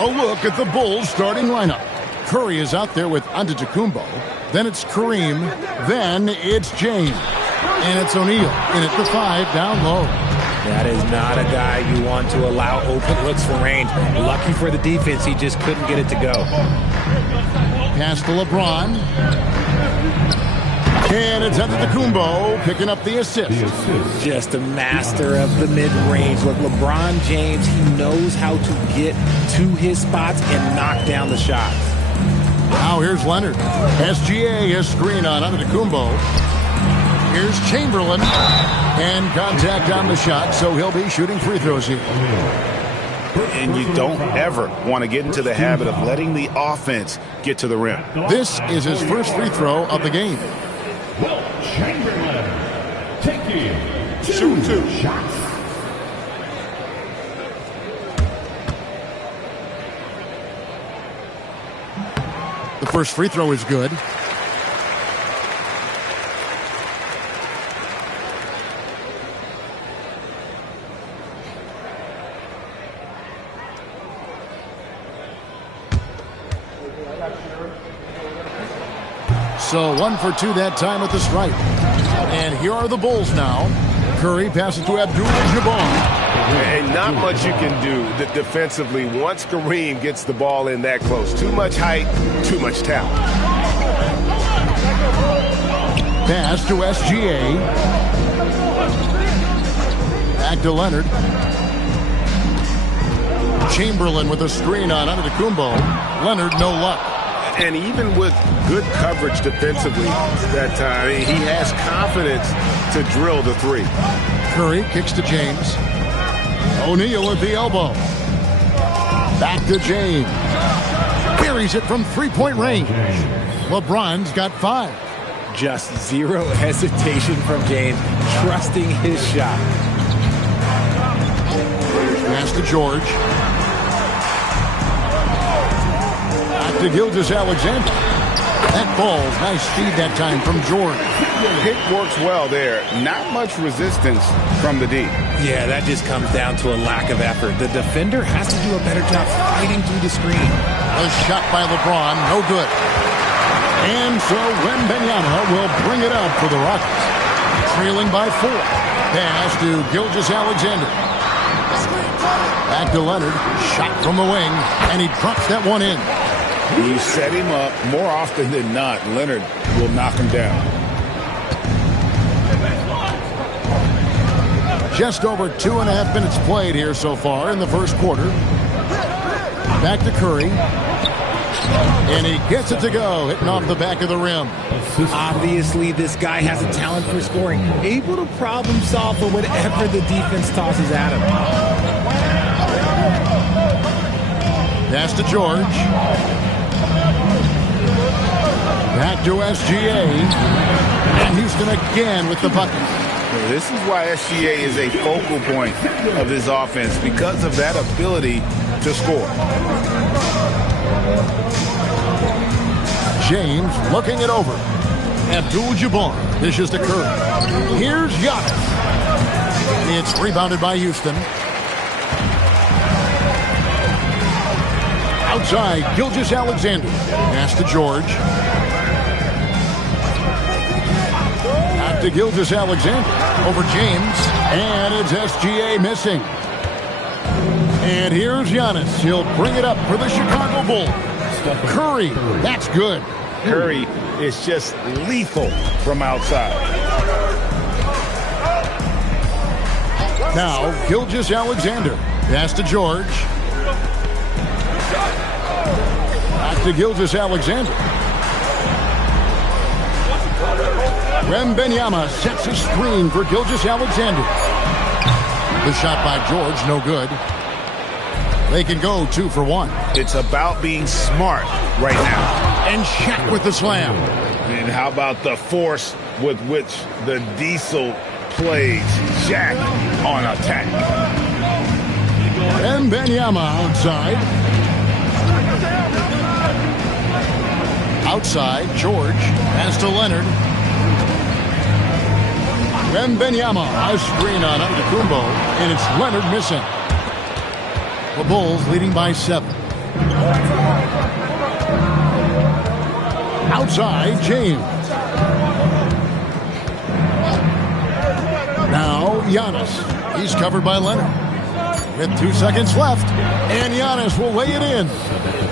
A look at the Bulls starting lineup. Curry is out there with Antetokounmpo. Then it's Kareem. Then it's James. And it's O'Neal in at the 5 down low. That is not a guy you want to allow open looks for range. Lucky for the defense, he just couldn't get it to go. Pass to LeBron. And it's Antetokounmpo picking up the assist. Just a master of the mid-range. Look, LeBron James, he knows how to get to his spots and knock down the shots. Now here's Leonard. SGA has screen on Antetokounmpo. Here's Chamberlain. And contact on the shot, so he'll be shooting free throws here. And you don't ever want to get into the habit of letting the offense get to the rim. This is his first free throw of the game. Will Chamberlain taking two shots. The first free throw is good. So 1 for 2 that time at the stripe. And here are the Bulls now. Curry passes to Abdul-Jabbar. And not much you can do defensively once Kareem gets the ball in that close. Too much height, too much talent. Pass to SGA. Back to Leonard. Chamberlain with a screen on Antetokounmpo. Leonard, no luck. And even with good coverage defensively that time, he has confidence to drill the three. Curry kicks to James. O'Neal at the elbow. Back to James. Carries it from three-point range. LeBron's got 5. Just zero hesitation from James, trusting his shot. Pass to George. Back to Gilgeous-Alexander. That ball's nice speed that time from George. Pick works well there. Not much resistance from the D. Yeah, that just comes down to a lack of effort. The defender has to do a better job fighting through the screen. A shot by LeBron, no good. And so Wembanyama will bring it up for the Rockets. Trailing by 4. Pass to Gilgeous-Alexander. Back to Leonard. Shot from the wing. And he drops that one in. You set him up more often than not. Leonard will knock him down. Just over 2.5 minutes played here so far in the first quarter. Back to Curry. And he gets it to go, hitting off the back of the rim. Obviously, this guy has a talent for scoring. Able to problem solve for whatever the defense tosses at him. Pass to George. Back to SGA. And Houston again with the bucket. This is why SGA is a focal point of this offense, because of that ability to score. James looking it over. Abdul-Jabbar dishes to Curry. Here's Giannis. It's rebounded by Houston. Outside, Gilgeous-Alexander. Pass to George. Back to Gilgeous-Alexander. Over James. And it's SGA missing. And here's Giannis. He'll bring it up for the Chicago Bulls. Curry, that's good. Curry is just lethal from outside. Now, Gilgeous-Alexander. Pass to George. Back to Gilgeous-Alexander. Wembanyama sets a screen for Gilgeous-Alexander. The shot by George, no good. They can go 2 for 1. It's about being smart right now. And Shaq with the slam. And how about the force with which the Diesel plays Shaq on attack? Wembanyama outside. Outside, George. Pass to Leonard. Wembanyama, a screen on Antetokounmpo, and it's Leonard missing. The Bulls leading by 7. Outside, James. Now, Giannis. He's covered by Leonard. With 2 seconds left, and Giannis will lay it in.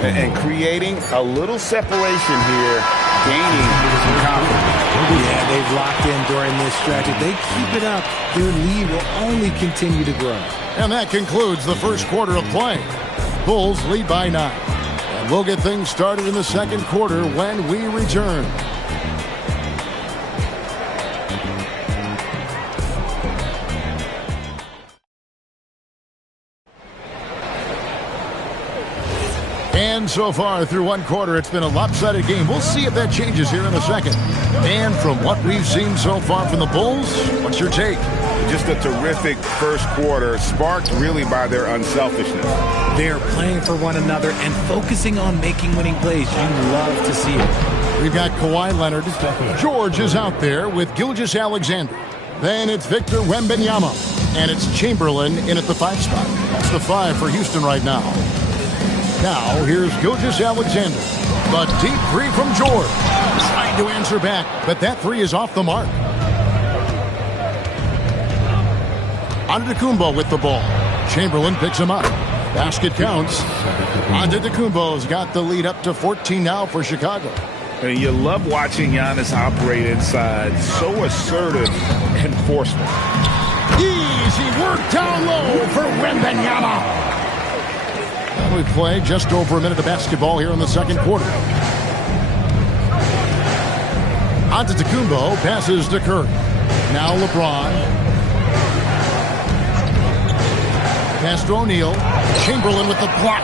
And creating a little separation here, gaining some confidence. Yeah, they've locked in during this stretch. If they keep it up, their lead will only continue to grow. And that concludes the first quarter of play. Bulls lead by 9. And we'll get things started in the second quarter when we return. And so far through one quarter, it's been a lopsided game. We'll see if that changes here in a second. And from what we've seen so far from the Bulls, what's your take? Just a terrific first quarter, sparked really by their unselfishness. They're playing for one another and focusing on making winning plays. You love to see it. We've got Kawhi Leonard. George is out there with Gilgeous-Alexander. Then it's Victor Wembanyama. And it's Chamberlain in at the 5 spot. That's the 5 for Houston right now. Now, here's Gilgeous-Alexander. The deep 3 from George. Trying to answer back, but that 3 is off the mark. Antetokounmpo with the ball. Chamberlain picks him up. Basket counts. Antetokounmpo's got the lead up to 14 now for Chicago. And you love watching Giannis operate inside. So assertive and forceful. Easy work down low for Wembanyama. We play just over a minute of basketball here in the second quarter. Antetokounmpo passes to Curry. Now LeBron. Pass to O'Neal. Chamberlain with the block.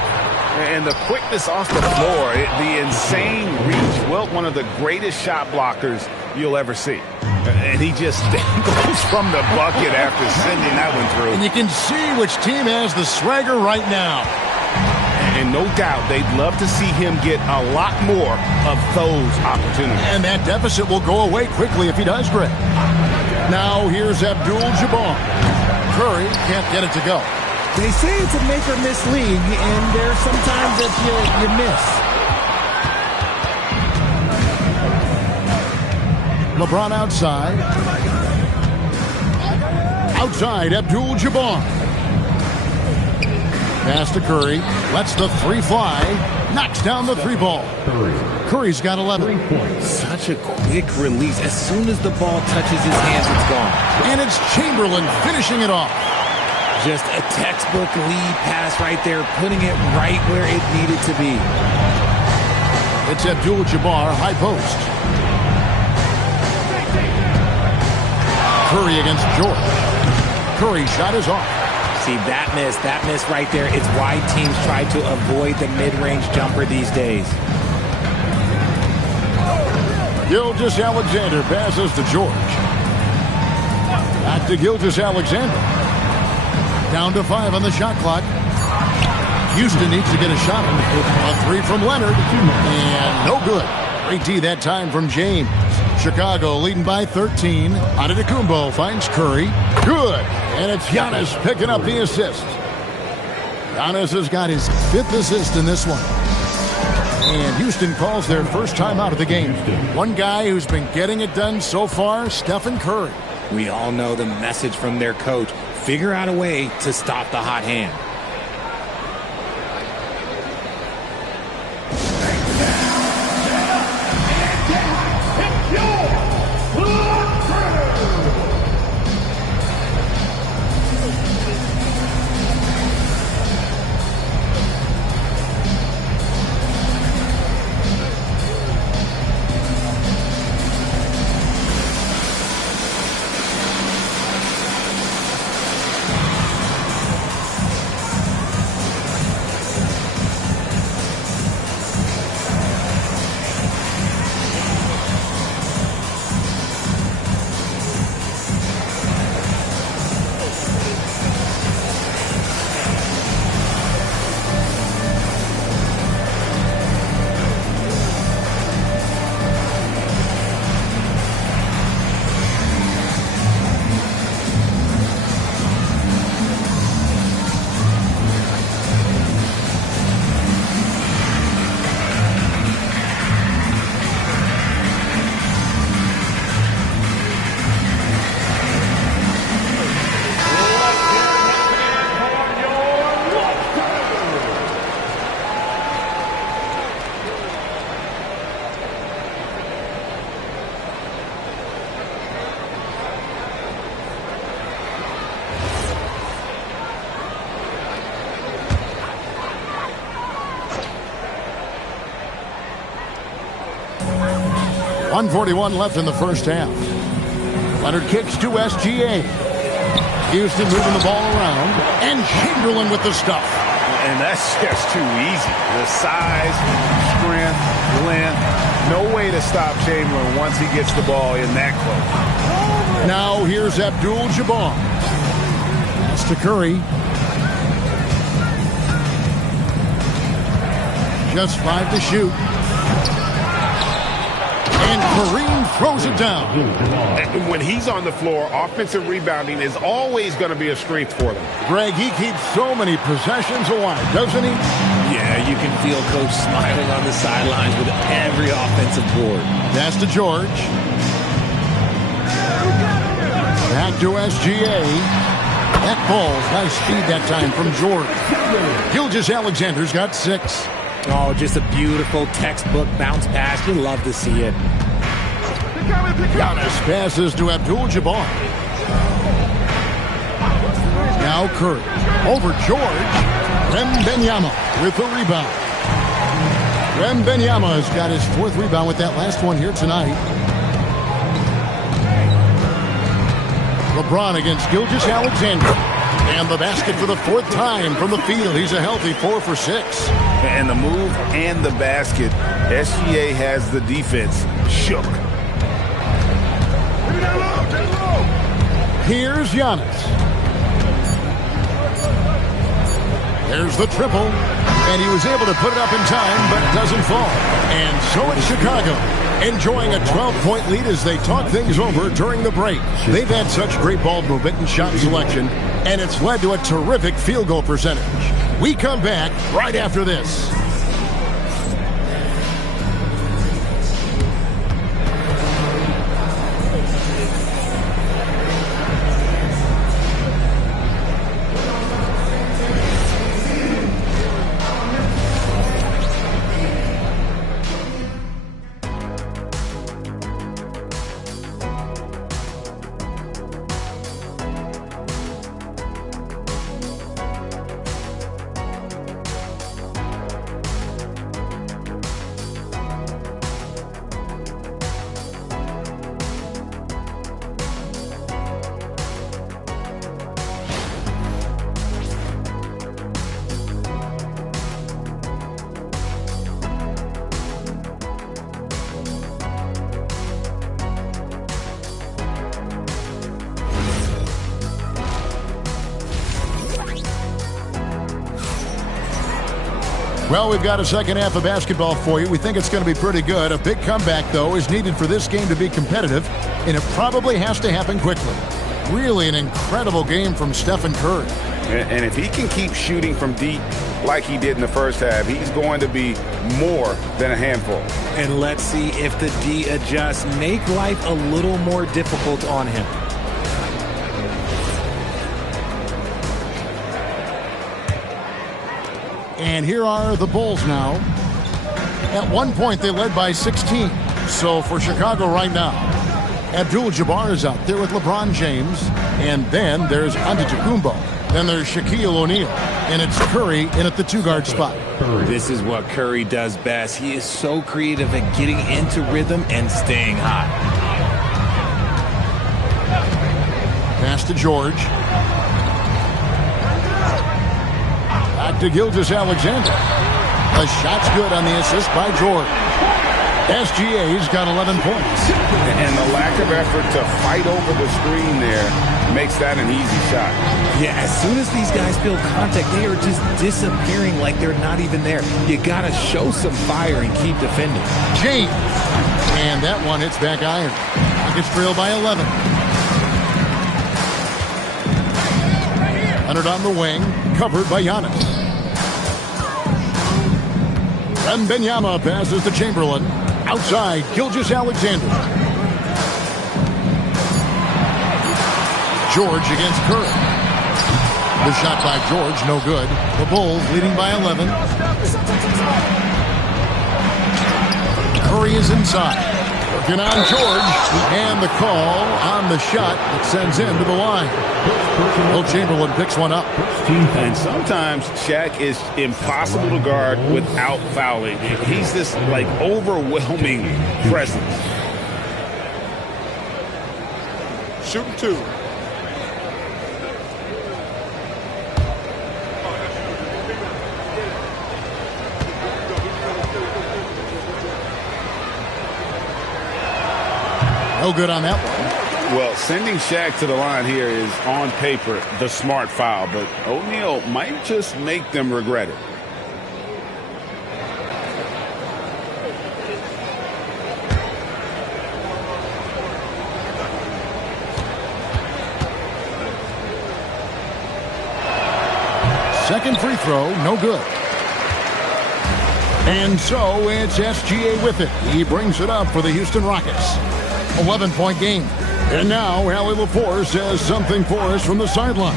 And the quickness off the floor, the insane reach. Well, one of the greatest shot blockers you'll ever see. And he just goes from the bucket after sending that one through. And you can see which team has the swagger right now. And no doubt they'd love to see him get a lot more of those opportunities. And that deficit will go away quickly if he does, Greg. Now here's Abdul-Jabbar. Curry can't get it to go. They say it's a make or miss league, and there's sometimes that you miss. LeBron outside. Outside, Abdul-Jabbar. Pass to Curry. Lets the 3 fly. Knocks down the 3 ball. Curry's got 11. Such a quick release. As soon as the ball touches his hands, it's gone. And it's Chamberlain finishing it off. Just a textbook lead pass right there, putting it right where it needed to be. It's Abdul-Jabbar, high post. Curry against George. Curry's shot is off. See, that miss right there. It's why teams try to avoid the mid-range jumper these days. Gilgeous-Alexander passes to George. Back to Gilgeous-Alexander. Down to 5 on the shot clock. Houston needs to get a shot. A 3 from Leonard. And no good. Great D that time from James. Chicago leading by 13. Antetokounmpo finds Curry. Good. And it's Giannis picking up the assist. Giannis has got his 5th assist in this one. And Houston calls their first time out of the game. One guy who's been getting it done so far, Stephen Curry. We all know the message from their coach. Figure out a way to stop the hot hand. 1:41 left in the first half. Leonard kicks to SGA. Houston moving the ball around. And Chamberlain with the stuff. And that's just too easy. The size, strength, length. No way to stop Chamberlain once he gets the ball in that close. Now here's Abdul-Jabbar. That's to Curry. Just 5 to shoot. And Kareem throws it down. And when he's on the floor, offensive rebounding is always going to be a strength for them. Greg, he keeps so many possessions alive, doesn't he? Yeah, you can feel Coach smiling on the sidelines with every offensive board. That's to George. Back to SGA. That ball, nice speed that time from George. Gilgeous-Alexander's got 6. Oh, just a beautiful textbook bounce pass. You love to see it. Giannis passes to Abdul-Jabbar. Now Curry. Over George. Wembanyama with the rebound. Wembanyama has got his 4th rebound with that last one here tonight. LeBron against Gilgeous-Alexander. And the basket for the 4th time from the field. He's a healthy 4 for 6. And the move and the basket, SGA has the defense shook. Here's Giannis. There's the triple. And he was able to put it up in time, but it doesn't fall. And so it's Chicago, enjoying a 12-point lead as they talk things over during the break. They've had such great ball movement and shot selection, and it's led to a terrific field goal percentage. We come back right after this. Well, we've got a second half of basketball for you. We think it's going to be pretty good. A big comeback, though, is needed for this game to be competitive, and it probably has to happen quickly. Really an incredible game from Stephen Curry. And if he can keep shooting from deep like he did in the first half, he's going to be more than a handful. And let's see if the D adjusts, make life a little more difficult on him. And here are the Bulls now. At one point, they led by 16. So for Chicago right now, Abdul-Jabbar is out there with LeBron James. And then there's Antetokounmpo. Then there's Shaquille O'Neal. And it's Curry in at the 2-guard spot. This is what Curry does best. He is so creative at getting into rhythm and staying hot. Pass to George. Back to Gilgeous-Alexander. The shot's good on the assist by George. SGA's got 11 points. And the lack of effort to fight over the screen there makes that an easy shot. Yeah, as soon as these guys feel contact, they are just disappearing like they're not even there. You got to show some fire and keep defending. James. And that one hits back iron. Rockets trail by 11. Leonard on the wing, covered by Giannis. Wembanyama passes to Chamberlain. Outside, Gilgeous-Alexander. George against Curry. The shot by George, no good. The Bulls leading by 11. Curry is inside. Working on George. And the call on the shot that sends him to the line. Will Chamberlain picks one up. And sometimes Shaq is impossible to guard without fouling. He's this, like, overwhelming presence. shooting 2. No good on that one. Well, sending Shaq to the line here is on paper the smart foul, but O'Neal might just make them regret it. Second free throw, no good. And so it's SGA with it. He brings it up for the Houston Rockets. 11-point game. And now Allie LaForce says something for us from the sideline.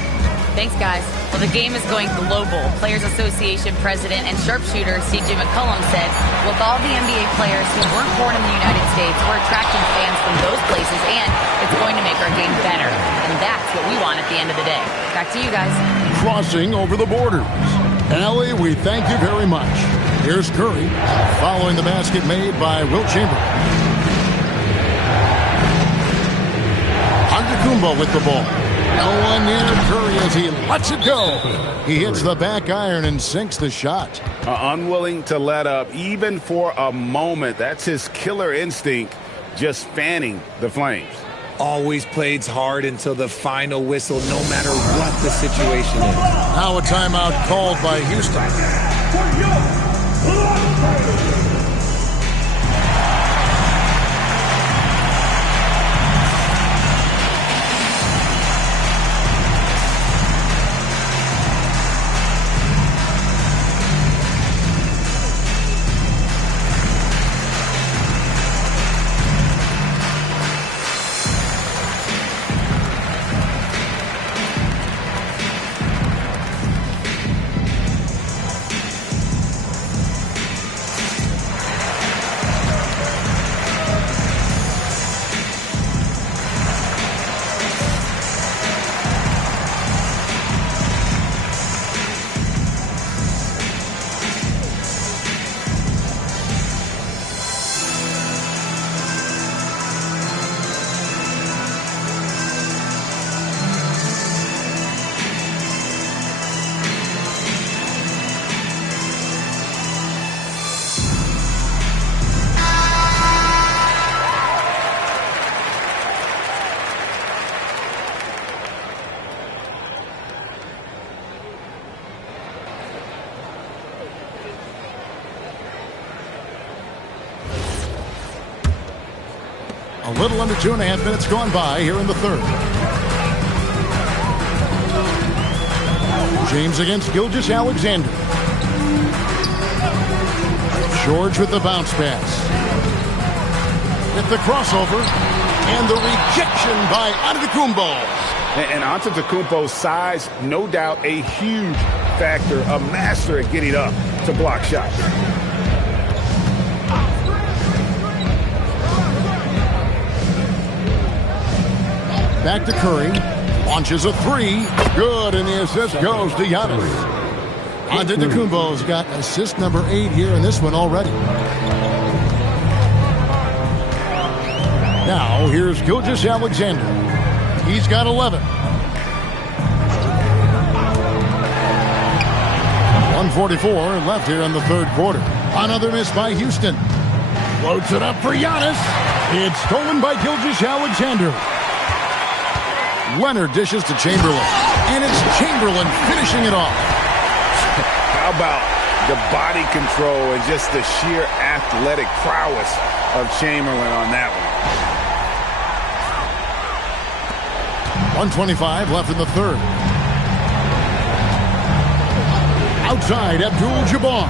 Thanks, guys. Well, the game is going global. Players Association President and sharpshooter C.J. McCollum said, with all the NBA players who weren't born in the United States, we're attracting fans from those places, and it's going to make our game better. And that's what we want at the end of the day. Back to you guys. Crossing over the borders. Allie, we thank you very much. Here's Curry, following the basket made by Wilt Chamberlain. Antetokounmpo with the ball. No one near Curry as he lets it go. He hits the back iron and sinks the shot. Unwilling to let up even for a moment. That's his killer instinct, just fanning the flames. Always plays hard until the final whistle, no matter what the situation is. Now a timeout called by Houston. A little under 2.5 minutes gone by here in the third. James against Gilgeous-Alexander. George with the bounce pass. With the crossover. And the rejection by Antetokounmpo. And Antetokounmpo's size, no doubt a huge factor, a master at getting up to block shots. Back to Curry. Launches a three. Good, and the assist goes to Giannis. Antetokounmpo's got assist number 8 here in this one already. Now, here's Gilgeous-Alexander. He's got 11. 1:44 left here in the third quarter. Another miss by Houston. Floats it up for Giannis. It's stolen by Gilgeous-Alexander. Leonard dishes to Chamberlain. And it's Chamberlain finishing it off. How about the body control and just the sheer athletic prowess of Chamberlain on that one. 1:25 left in the third. Outside, Abdul-Jabbar.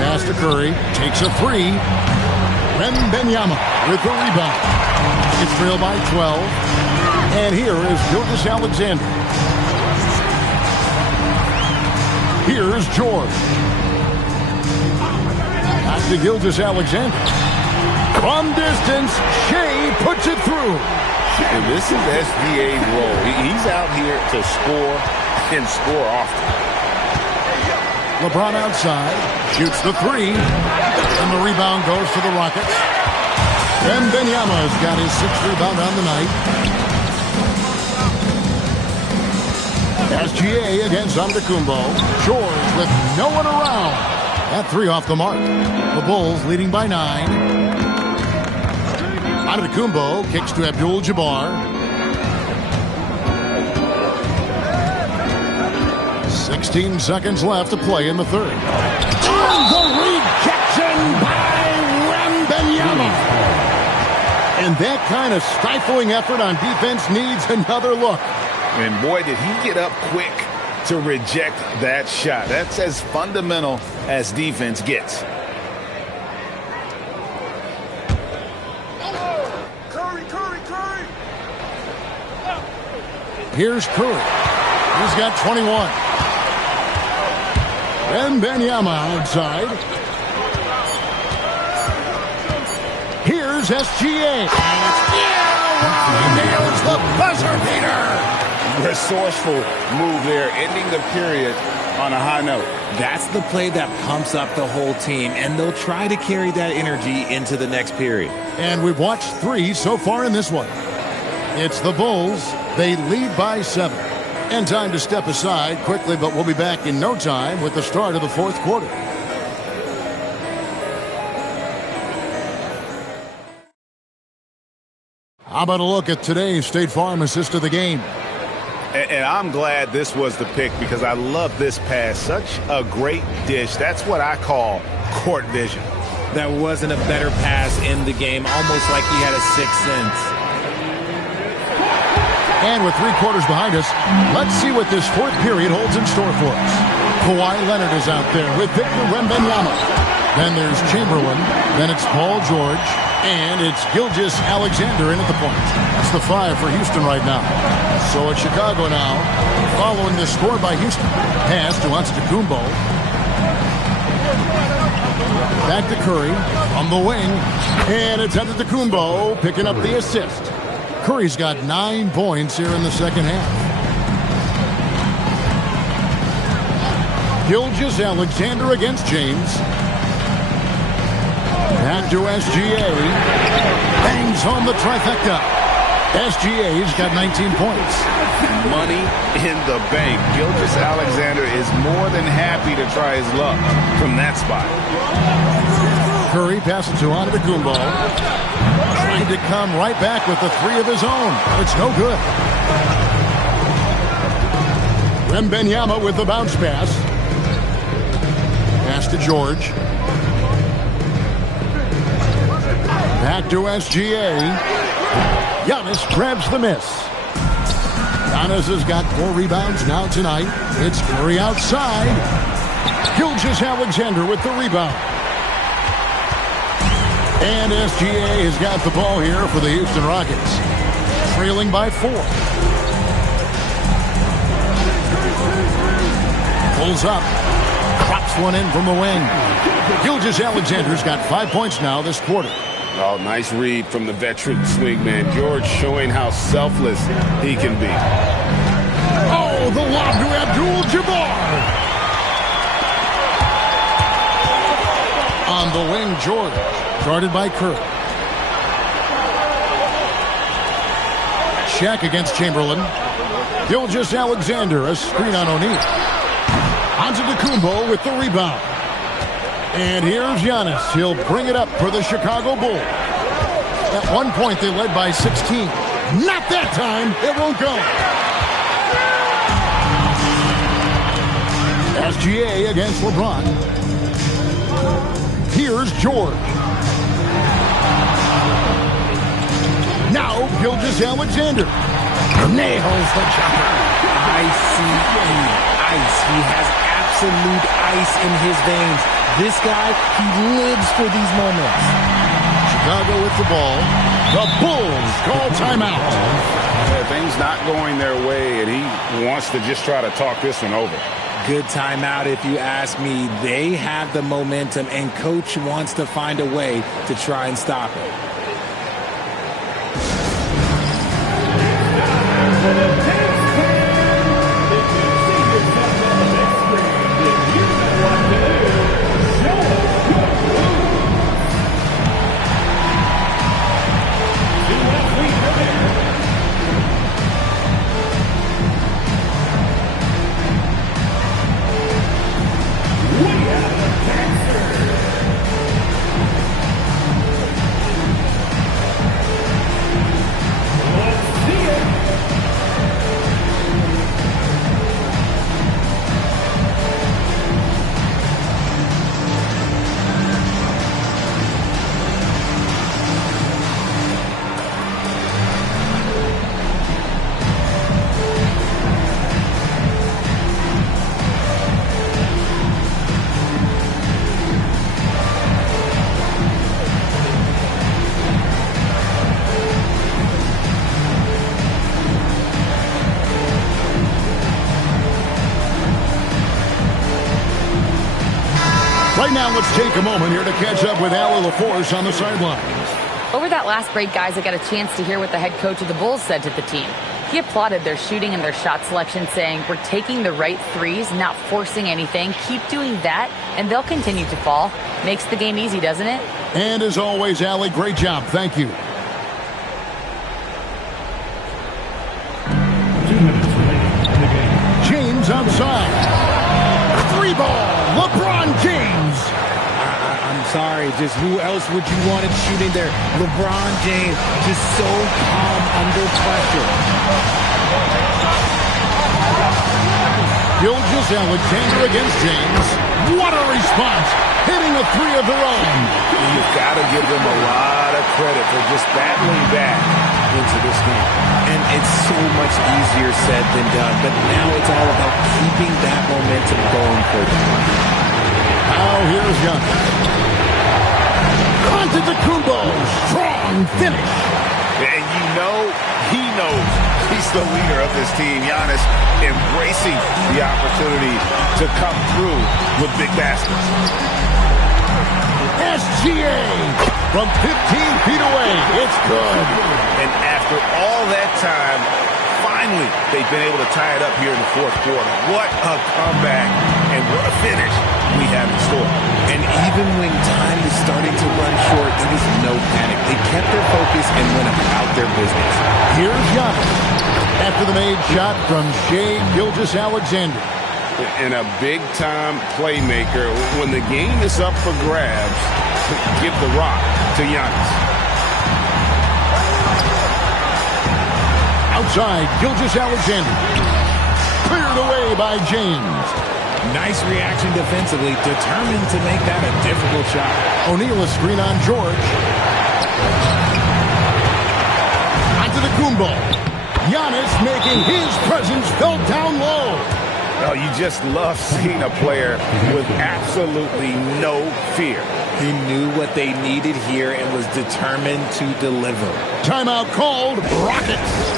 Pass to Curry. Takes a three. Wembanyama with the rebound. It's trailed by 12. And here is Gilgeous-Alexander. Here's George. Back to Gilgeous-Alexander. From distance, Shea puts it through. And this is SGA's role. He's out here to score and score often. LeBron outside. Shoots the three. And the rebound goes to the Rockets. Wembanyama's got his 6th rebound on the night. SGA against Antetokounmpo. George with no one around. That 3 off the mark. The Bulls leading by 9. Antetokounmpo kicks to Abdul-Jabbar. 16 seconds left to play in the third. The rejection by Wembanyama. And that kind of stifling effort on defense needs another look. And boy, did he get up quick to reject that shot. That's as fundamental as defense gets. Curry. Here's Curry. He's got 21. Wembanyama outside. Here's SGA. Yeah, nails the buzzer beater. Resourceful move there, ending the period on a high note. That's the play that pumps up the whole team, and they'll try to carry that energy into the next period. And we've watched 3 so far in this one. It's the Bulls. They lead by 7. And time to step aside quickly, but we'll be back in no time with the start of the 4th quarter. How about a look at today's State Farm assist of the game? And I'm glad this was the pick because I love this pass. Such a great dish. That's what I call court vision. That wasn't a better pass in the game, almost like he had a 6th sense. And with 3 quarters behind us, let's see what this 4th period holds in store for us. Kawhi Leonard is out there with Victor Wembanyama. Then there's Chamberlain. Then it's Paul George. And it's Gilgeous-Alexander in at the point. That's the 5 for Houston right now. So it's Chicago now, following the score by Houston. Pass to Antetokounmpo. Back to Curry on the wing. And it's Antetokounmpo picking up the assist. Curry's got 9 points here in the second half. Gilgeous-Alexander against James. Back to SGA. Bangs home the trifecta. SGA's got 19 points. Money in the bank. Gilgeous-Alexander is more than happy to try his luck from that spot. Curry passes to Antetokounmpo. Trying to come right back with the 3 of his own. It's no good. Wembanyama with the bounce pass. Pass to George. Back to SGA. Giannis grabs the miss. Giannis has got 4 rebounds now tonight. It's Curry outside. Gilgeous-Alexander with the rebound. And SGA has got the ball here for the Houston Rockets. Trailing by 4. Pulls up. Drops one in from the wing. Gilgeous-Alexander's got 5 points now this quarter. Oh, nice read from the veteran swingman. George showing how selfless he can be. Oh, the lob to Abdul-Jabbar. On the wing, George. Guarded by Curry. Shaq against Chamberlain. Gilgeous-Alexander, a screen on O'Neal. Antetokounmpo with the rebound. And here's Giannis. He'll bring it up for the Chicago Bulls. At one point, they led by 16. Not that time. It won't go. SGA against LeBron. Here's George. Now, Gilgeous-Alexander. Nails the jumper. Ice. He has absolute ice in his veins. This guy, he lives for these moments. Chicago with the ball. The Bulls call timeout. Yeah, things not going their way, and he wants to just try to talk this one over. Good timeout if you ask me. They have the momentum, and Coach wants to find a way to try and stop it. Right now, let's take a moment here to catch up with Allie LaForce on the sideline. Over that last break, guys, I got a chance to hear what the head coach of the Bulls said to the team. He applauded their shooting and their shot selection, saying, "We're taking the right threes, not forcing anything. Keep doing that, and they'll continue to fall." Makes the game easy, doesn't it? And as always, Allie, great job. Thank you. 2 minutes remaining in the game. James outside. Three ball. LeBron James. I'm sorry, just who else would you want it shooting there? LeBron James, just so calm under pressure. Gilgeous-Alexander against James. What a response. Hitting a three of their own. You've got to give them a lot of credit for just battling back into this game. And it's so much easier said than done, but now it's all about keeping that momentum going for them. Now here's Giannis. Antetokounmpo. Strong finish. And you know he knows he's the leader of this team. Giannis embracing the opportunity to come through with big baskets. SGA from 15 feet away. It's good. And after all that time, finally they've been able to tie it up here in the fourth quarter. What a comeback and what a finish we have in store. And even when time is starting to run short, there was no panic. They kept their focus and went about their business. Here's Giannis after the made shot from Shai Gilgeous-Alexander. And a big-time playmaker. When the game is up for grabs, give the rock to Giannis. Outside, Gilgeous-Alexander. Cleared away by James. Nice reaction defensively, determined to make that a difficult shot. O'Neal a screen on George. Antetokounmpo. Giannis making his presence felt down low. Oh, you just love seeing a player with absolutely no fear. He knew what they needed here and was determined to deliver. Timeout called. Rockets.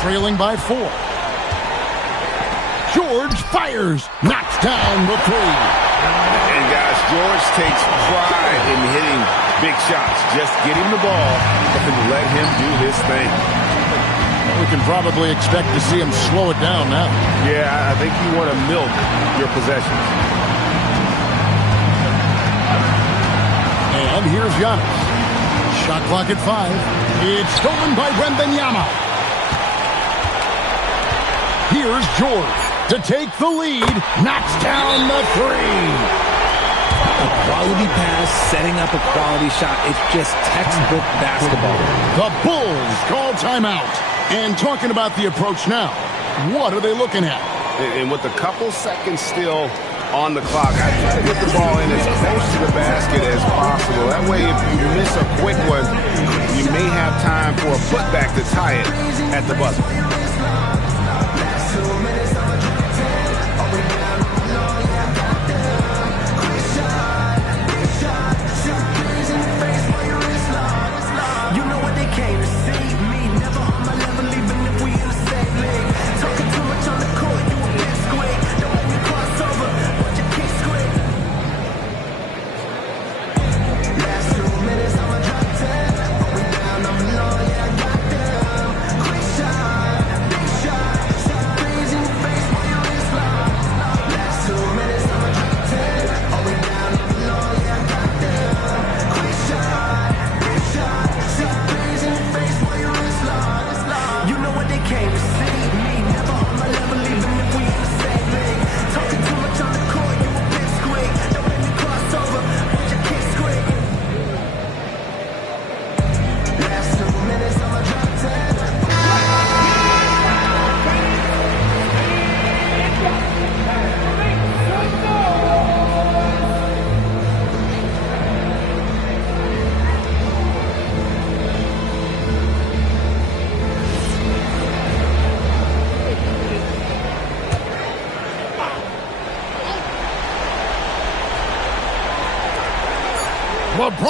Trailing by 4. George fires, knocks down the three. And guys, George takes pride in hitting big shots. Just get him the ball and let him do his thing. We can probably expect to see him slow it down now. Yeah, I think you want to milk your possessions. And here's Giannis. Shot clock at 5. It's stolen by Wembanyama. Here's George to take the lead. Knocks down the three. A quality pass, setting up a quality shot. It's just textbook basketball. The Bulls call timeout. And talking about the approach now, what are they looking at? And with a couple seconds still on the clock, I try to get the ball in as close to the basket as possible. That way, if you miss a quick one, you may have time for a putback to tie it at the buzzer.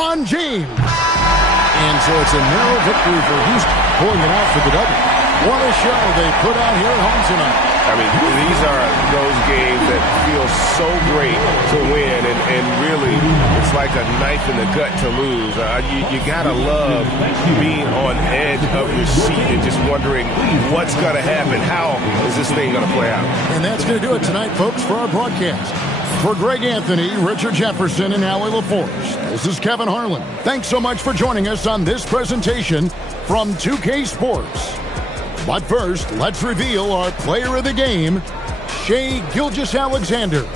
LeBron James. And so it's a narrow victory for Houston, pulling it out for the W. What a show they put out here at home tonight. I mean, these are those games that feel so great to win, and really, it's like a knife in the gut to lose. You gotta love being on edge of your seat and just wondering what's gonna happen. How is this thing gonna play out? And that's gonna do it tonight, folks, for our broadcast. For Greg Anthony, Richard Jefferson, and Allie LaForce, this is Kevin Harlan. Thanks so much for joining us on this presentation from 2K Sports. But first, let's reveal our player of the game, Shai Gilgeous-Alexander.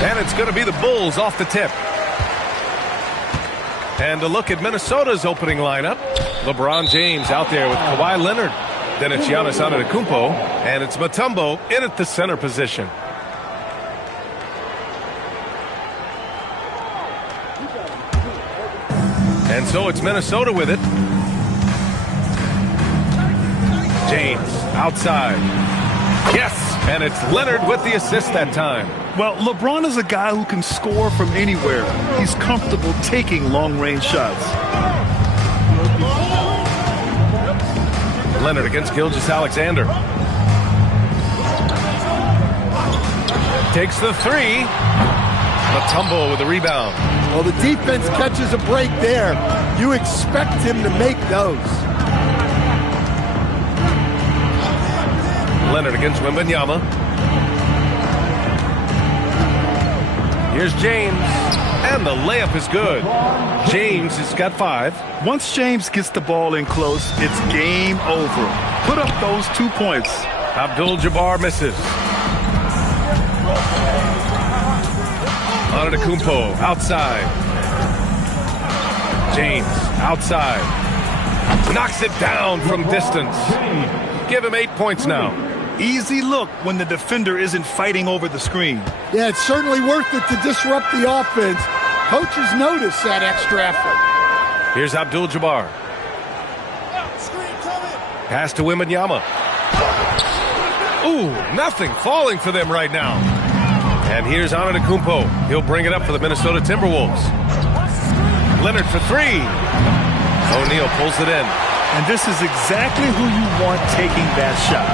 And it's going to be the Bulls off the tip. And a look at Minnesota's opening lineup. LeBron James out there with Kawhi Leonard. Then it's Giannis Antetokounmpo. And it's Mutombo in at the center position. And so it's Minnesota with it. James outside. Yes, and it's Leonard with the assist that time. Well, LeBron is a guy who can score from anywhere. He's comfortable taking long-range shots. Leonard against Gilgeous-Alexander. Takes the three. Mutombo with the rebound. Well, the defense catches a break there. You expect him to make those. Leonard against Wembanyama. Here's James, and the layup is good. James has got 5. Once James gets the ball in close, it's game over. Put up those 2 points. Abdul-Jabbar misses. Antetokounmpo outside. James outside. Knocks it down from distance. Give him 8 points now. Easy look when the defender isn't fighting over the screen. Yeah, it's certainly worth it to disrupt the offense. Coaches notice that extra effort. Here's Abdul-Jabbar. Pass to Wembanyama. Ooh, nothing falling for them right now. And here's Antetokounmpo. He'll bring it up for the Minnesota Timberwolves. Leonard for 3. O'Neal pulls it in. And this is exactly who you want taking that shot.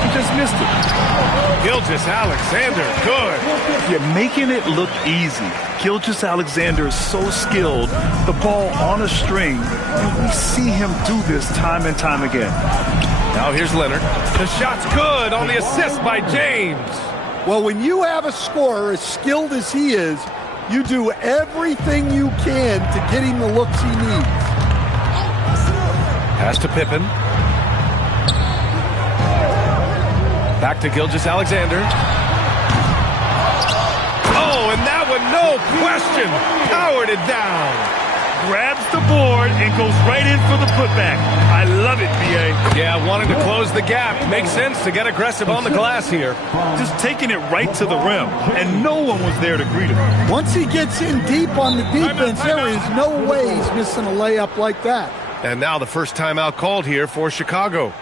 He just missed it. Gilgeous-Alexander, good. You're making it look easy. Gilgeous-Alexander is so skilled. The ball on a string. And we see him do this time and time again. Now here's Leonard. The shot's good on the assist by James. Well, when you have a scorer as skilled as he is, you do everything you can to get him the looks he needs. Pass to Pippen. Back to Gilgeous-Alexander. Oh, and that one, no question, powered it down. Grabs the board and goes right in for the putback. I love it, B.A. Yeah, wanted to close the gap. Makes sense to get aggressive on the glass here. Just taking it right to the rim, and no one was there to greet him. Once he gets in deep on the defense, there is no way he's missing a layup like that. And now the first timeout called here for Chicago.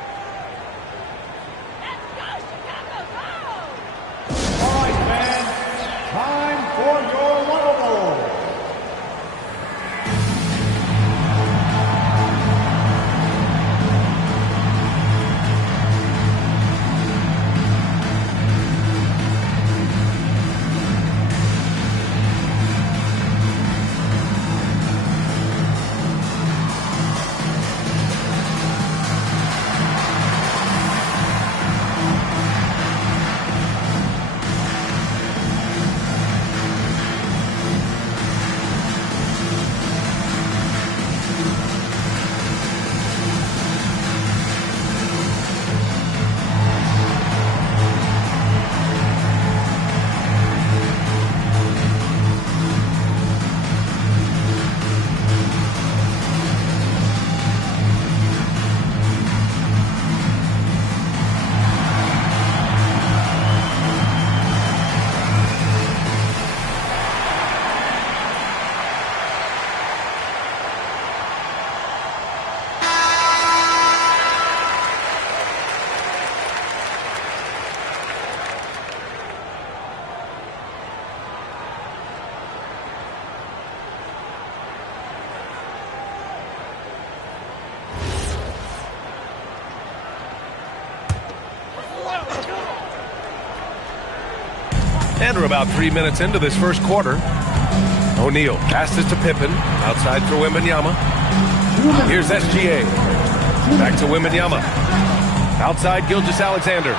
And we're about 3 minutes into this first quarter. O'Neal passes to Pippen. Outside for Wembanyama. Here's SGA. Back to Wembanyama. Outside Gilgeous-Alexander.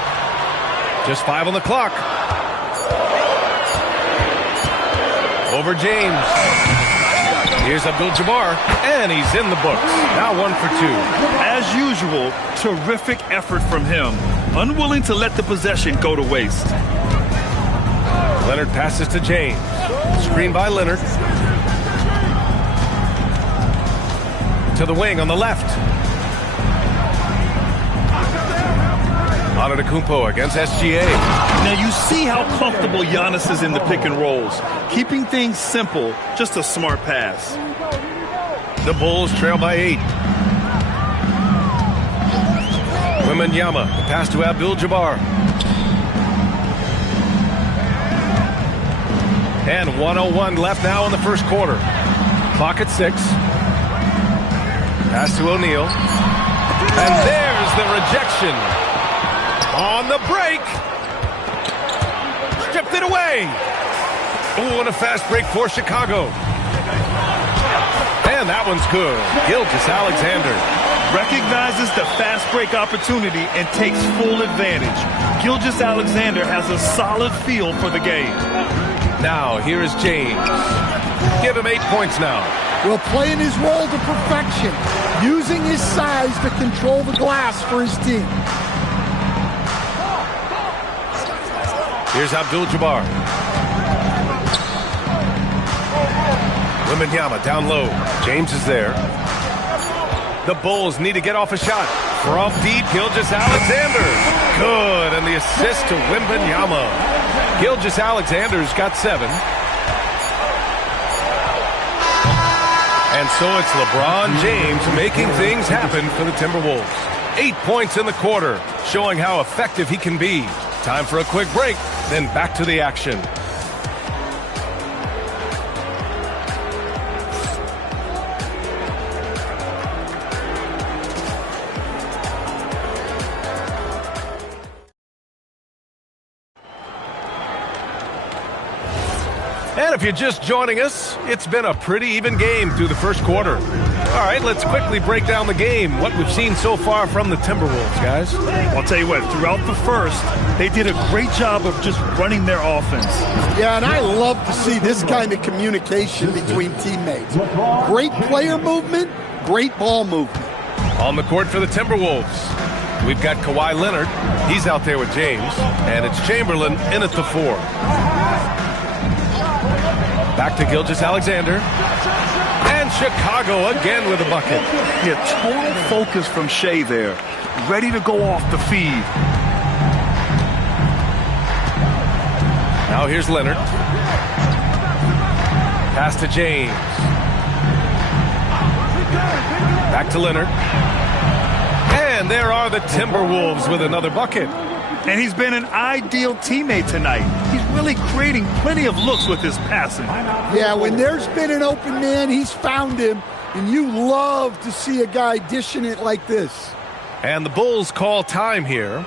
Just 5 on the clock. Over James. Here's Abdul-Jabbar. And he's in the books. Now 1 for 2. As usual, terrific effort from him. Unwilling to let the possession go to waste. Leonard passes to James. Screen by Leonard. To the wing on the left. Antetokounmpo against SGA. Now you see how comfortable Giannis is in the pick and rolls. Keeping things simple, just a smart pass. The Bulls trail by 8. Wembanyama, the pass to Abdul-Jabbar. And 1:01 left now in the first quarter. Clock at 6. Pass to O'Neal. And there's the rejection. On the break. Stripped it away. Oh, and a fast break for Chicago. And that one's good. Gilgeous-Alexander recognizes the fast break opportunity and takes full advantage. Gilgeous-Alexander has a solid feel for the game. Now, here is James. Give him 8 points now. Well, playing his role to perfection, using his size to control the glass for his team. Here's Abdul-Jabbar. Wembanyama down low. James is there. The Bulls need to get off a shot. From deep, Gilgeous-Alexander. Good, and the assist to Wembanyama. Gilgeous-Alexander's got 7. And so it's LeBron James making things happen for the Timberwolves. 8 points in the quarter, showing how effective he can be. Time for a quick break, then back to the action. And if you're just joining us, it's been a pretty even game through the first quarter. All right, let's quickly break down the game, what we've seen so far from the Timberwolves, guys. I'll tell you what, throughout the first, they did a great job of just running their offense. Yeah, and I love to see this kind of communication between teammates. Great player movement, great ball movement. On the court for the Timberwolves, we've got Kawhi Leonard. He's out there with James, and it's Chamberlain in at the 4. Back to Gilgeous-Alexander. And Chicago again with a bucket. Yeah, total focus from Shea there. Ready to go off the feed. Now here's Leonard. Pass to James. Back to Leonard. And there are the Timberwolves with another bucket. And he's been an ideal teammate tonight. He's really creating plenty of looks with his passing. Yeah, when there's been an open man, he's found him. And you love to see a guy dishing it like this. And the Bulls call time here.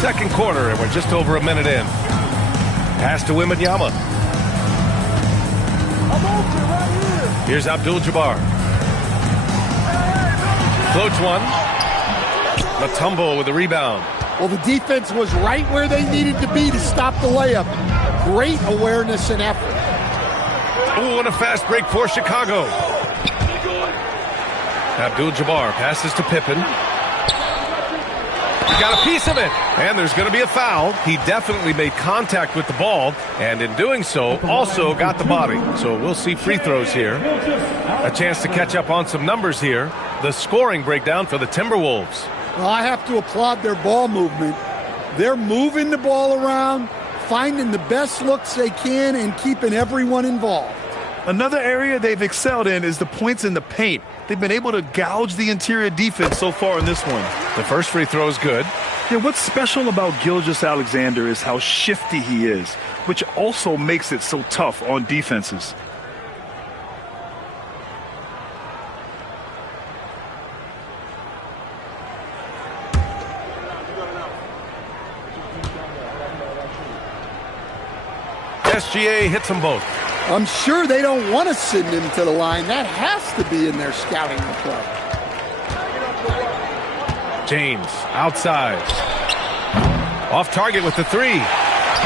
Second quarter, and we're just over a minute in. Pass to Wembanyama. Here's Abdul-Jabbar. Floats one. Mutombo with the rebound. Well, the defense was right where they needed to be to stop the layup. Great awareness and effort. Oh, and a fast break for Chicago. Abdul-Jabbar passes to Pippen. Got a piece of it, and there's going to be a foul. He definitely made contact with the ball, and in doing so, also got the body. So we'll see free throws here. A chance to catch up on some numbers here. The scoring breakdown for the Timberwolves. Well, I have to applaud their ball movement. They're moving the ball around, finding the best looks they can, and keeping everyone involved. Another area they've excelled in is the points in the paint. They've been able to gouge the interior defense so far in this one. The first free throw is good. Yeah, what's special about Gilgeous-Alexander is how shifty he is, which also makes it so tough on defenses. SGA hits them both. I'm sure they don't want to send him to the line. That has to be in their scouting report. James outside. Off target with the three.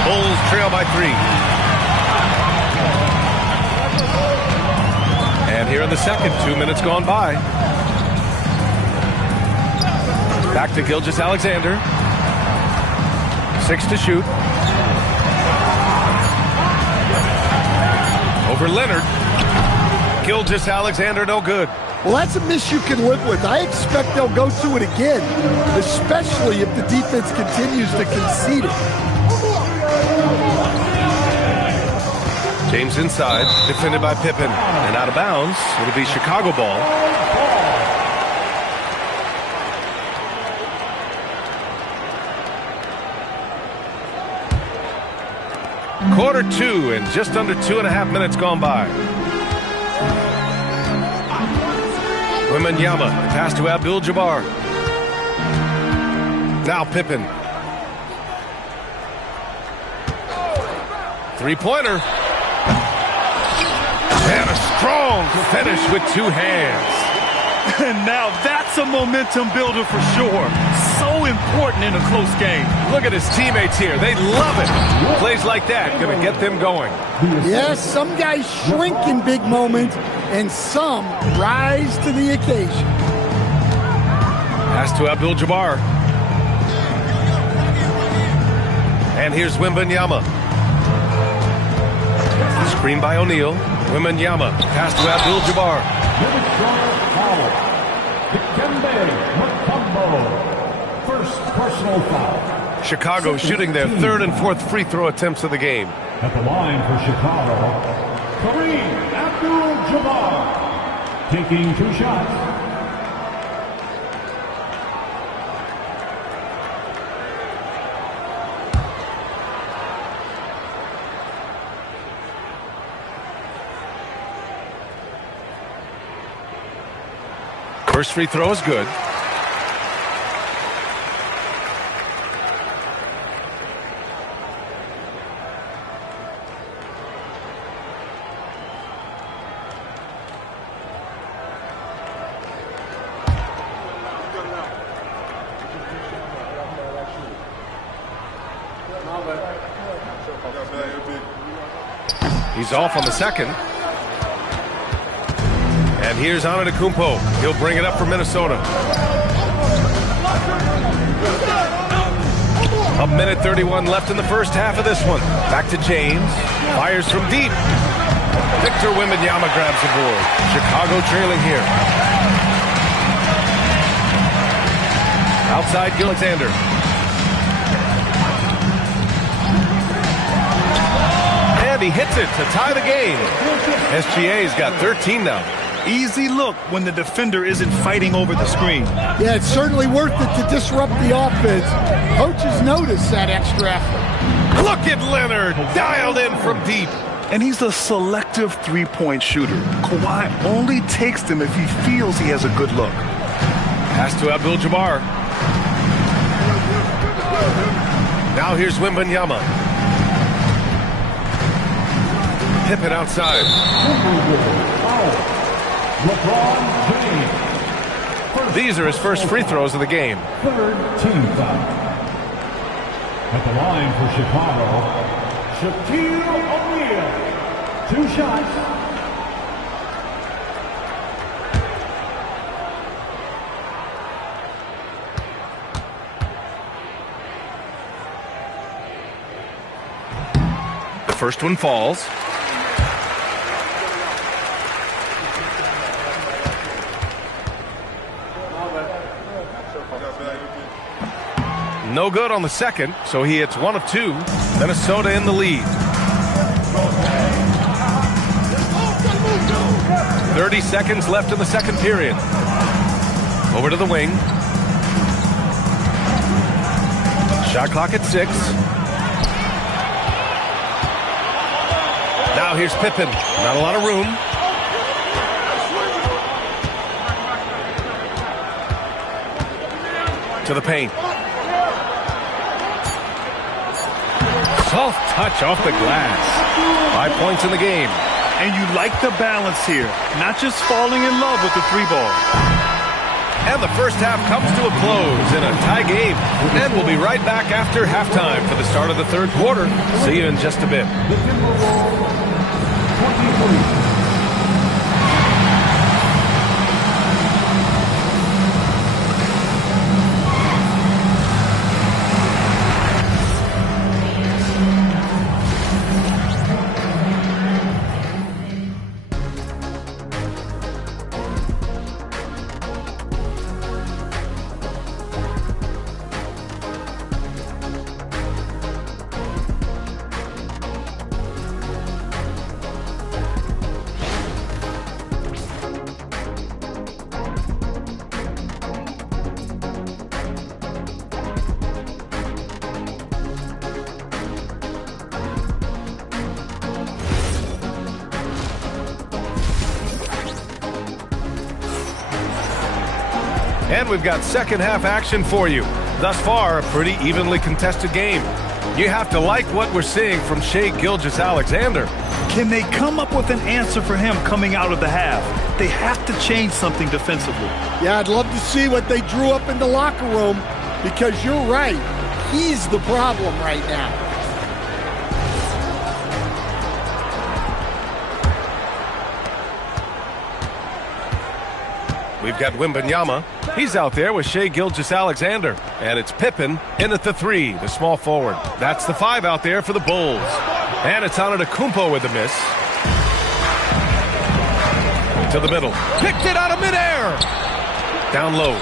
Bulls trail by 3. And here in the second, 2 minutes gone by. Back to Gilgeous-Alexander. 6 to shoot. Over Leonard. Gilgeous-Alexander no good. Well, that's a miss you can live with. I expect they'll go to it again, especially if the defense continues to concede it. James inside, defended by Pippen, and out of bounds. It'll be Chicago ball. Quarter 2 and just under 2.5 minutes gone by. Wembanyama, pass to Abdul-Jabbar. Now Pippen. Three-pointer. And a strong finish with 2 hands. And now that's a momentum builder for sure. So important in a close game. Look at his teammates here. They love it. Plays like that going to get them going. Yes, some guys shrink in big moments, and some rise to the occasion. Pass to Abdul-Jabbar. And here's Wembanyama. Screen by O'Neal. Wembanyama. Pass to Abdul-Jabbar. First personal foul. Chicago shooting their 3rd and 4th free throw attempts of the game. At the line for Chicago, Kareem Abdul-Jabbar taking 2 shots. First free throw is good. He's off on the second. And here's Antetokounmpo. He'll bring it up for Minnesota. 1:31 left in the first half of this one. Back to James. Fires from deep. Victor Wembanyama grabs the board. Chicago trailing here. Outside Alexander. And he hits it to tie the game. SGA's got 13 now. Easy look when the defender isn't fighting over the screen. Yeah, it's certainly worth it to disrupt the offense. Coaches notice that extra effort. Look at Leonard, dialed in from deep. And he's a selective three-point shooter. Kawhi only takes them if he feels he has a good look. Pass to Abdul-Jabbar. Now here's Wembanyama. Pippen outside. LeBron James. These are his first free throws of the game. Third team foul. At the line for Chicago, Shaquille O'Neal. 2 shots. The first one falls. No good on the second, so he hits 1 of 2. Minnesota in the lead. 30 seconds left in the second period. Over to the wing. Shot clock at 6. Now here's Pippen. Not a lot of room. To the paint. Soft touch off the glass. 5 points in the game. And you like the balance here. Not just falling in love with the 3 ball. And the first half comes to a close in a tie game. And we'll be right back after halftime for the start of the third quarter. See you in just a bit. And we've got second half action for you. Thus far, a pretty evenly contested game. You have to like what we're seeing from Shai Gilgeous-Alexander. Can they come up with an answer for him coming out of the half? They have to change something defensively. Yeah, I'd love to see what they drew up in the locker room, because you're right. He's the problem right now. We've got Wembanyama. He's out there with Shai Gilgeous-Alexander. And it's Pippen in at the 3, the small forward. That's the 5 out there for the Bulls. And it's Antetokounmpo with the miss. To the middle. Picked it out of midair. Down low.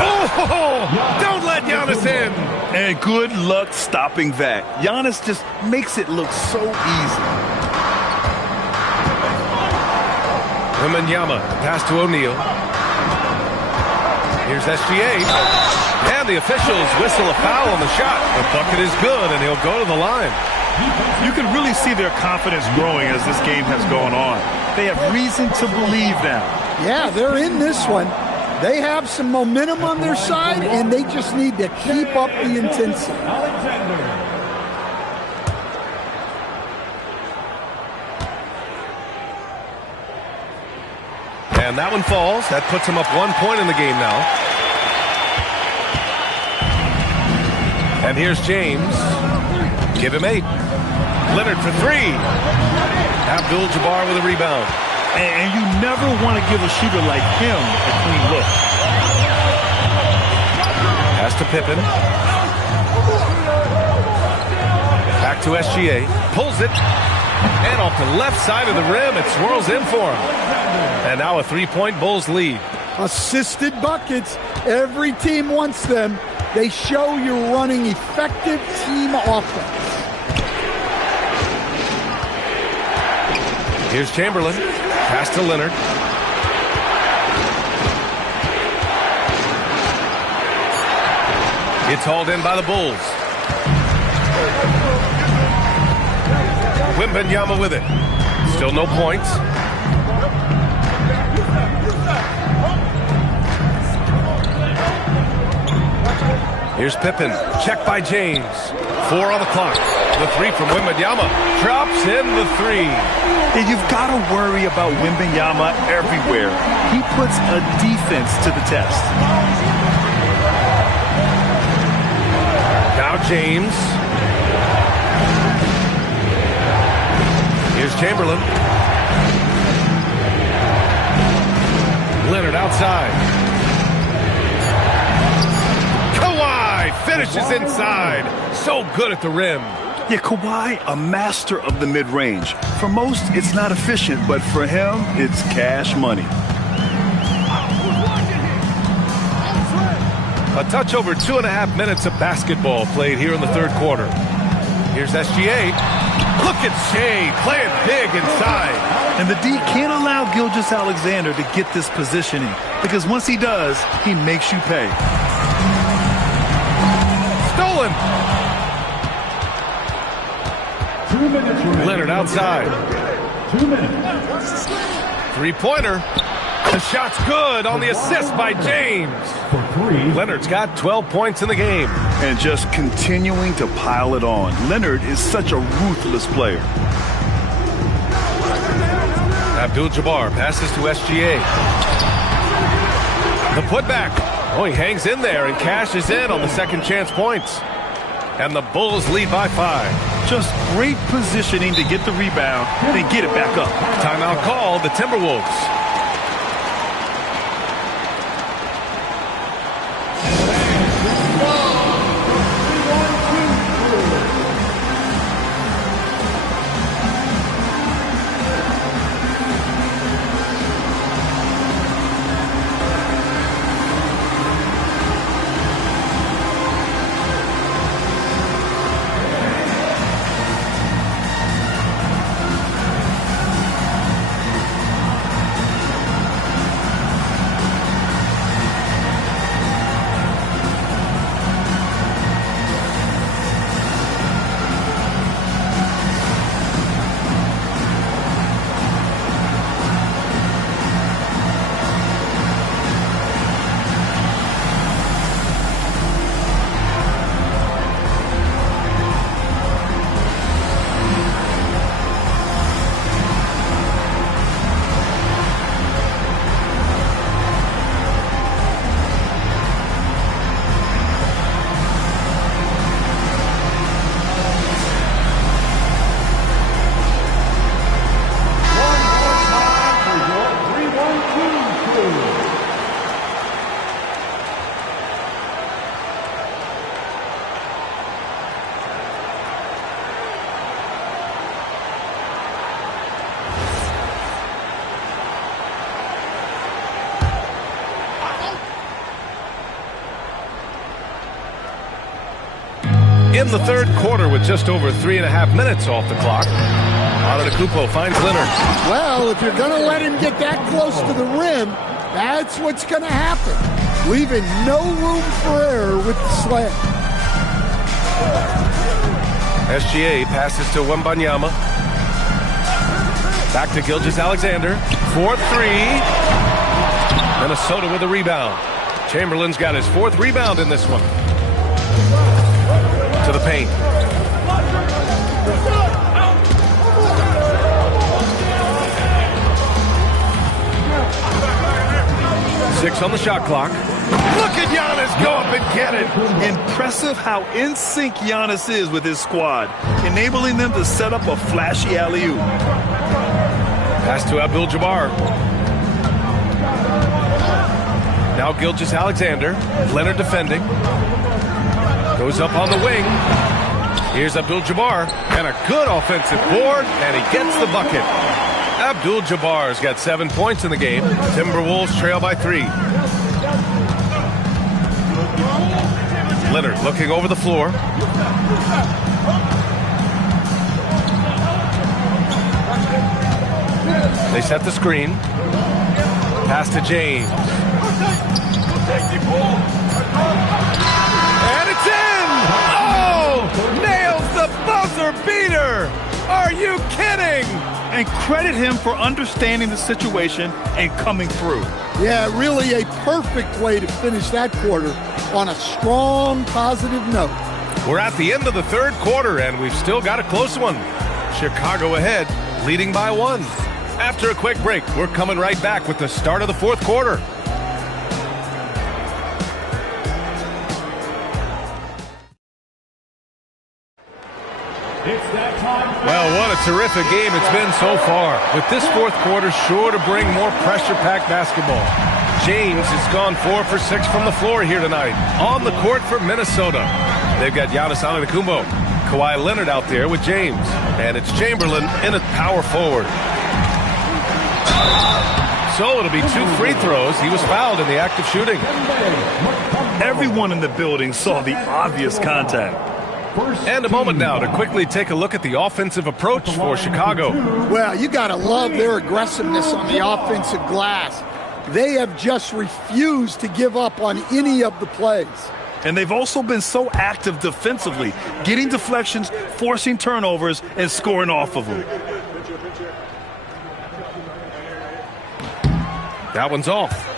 Oh! Don't let Giannis in. And good luck stopping that. Giannis just makes it look so easy. Wembanyama, pass to O'Neal. Here's SGA. And the officials whistle a foul on the shot. The bucket is good, and he'll go to the line. You can really see their confidence growing as this game has gone on. They have reason to believe now. Yeah, they're in this one. They have some momentum on their side, and they just need to keep up the intensity. And that one falls. That puts him up 1 point in the game now. And here's James. Give him 8. Leonard for 3. Abdul-Jabbar with a rebound. And you never want to give a shooter like him a clean look. Pass to Pippen. Back to SGA. Pulls it. And off the left side of the rim, it swirls in for him. And now a 3-point Bulls lead. Assisted buckets. Every team wants them. They show you're running effective team offense. Here's Chamberlain. Pass to Leonard. It's hauled in by the Bulls. Wembanyama with it. Still no points. Here's Pippen. Check by James. 4 on the clock. The 3 from Wembanyama. Drops in the 3. And you've got to worry about Wembanyama everywhere. He puts a defense to the test. Now James. Here's Chamberlain. Leonard outside. Kawhi finishes inside. So good at the rim. Yeah, Kawhi, a master of the mid-range. For most, it's not efficient, but for him, it's cash money. A touch over 2.5 minutes of basketball played here in the third quarter. Here's SGA. Look at Shea playing big inside. And the D can't allow Gilgeous-Alexander to get this positioning, because once he does, he makes you pay. Stolen. Leonard outside. 2 minutes. Three-pointer. The shot's good on the assist by James. Leonard's got 12 points in the game. And just continuing to pile it on. Leonard is such a ruthless player. Abdul-Jabbar passes to SGA. The putback. Oh, he hangs in there and cashes in on the second chance points. And the Bulls lead by 5. Just great positioning to get the rebound, then get it back up. Timeout called, the Timberwolves. In the third quarter with just over 3.5 minutes off the clock. Antetokounmpo finds Leonard. Well, if you're going to let him get that close to the rim, that's what's going to happen. Leaving no room for error with the slam. SGA passes to Wembanyama. Back to Gilgeous-Alexander. 4-3. Minnesota with a rebound. Chamberlain's got his 4th rebound in this one. To the paint. Six on the shot clock. Look at Giannis go up and get it. Impressive how in sync Giannis is with his squad, enabling them to set up a flashy alley-oop. Pass to Abdul-Jabbar. Now Gilgeous-Alexander. Leonard defending. Goes up on the wing. Here's Abdul-Jabbar. And a good offensive board, and he gets the bucket. Abdul-Jabbar's got 7 points in the game. Timberwolves trail by 3. Leonard looking over the floor. They set the screen. Pass to James. And it's in! Oh! Nails the buzzer beater! Are you kidding? And credit him for understanding the situation and coming through. Yeah, really a perfect way to finish that quarter on a strong, positive note. We're at the end of the third quarter, and we've still got a close one. Chicago ahead leading by 1. After a quick break, we're coming right back with the start of the fourth quarter. Well, what a terrific game it's been so far. With this fourth quarter sure to bring more pressure-packed basketball. James has gone 4 for 6 from the floor here tonight. On the court for Minnesota, they've got Giannis Antetokounmpo, Kawhi Leonard out there with James, and it's Chamberlain in at power forward. So it'll be 2 free throws. He was fouled in the act of shooting. Everyone in the building saw the obvious contact. And a moment now to quickly take a look at the offensive approach for Chicago. Well, you got to love their aggressiveness on the offensive glass. They have just refused to give up on any of the plays. And they've also been so active defensively, getting deflections, forcing turnovers, and scoring off of them. That one's off.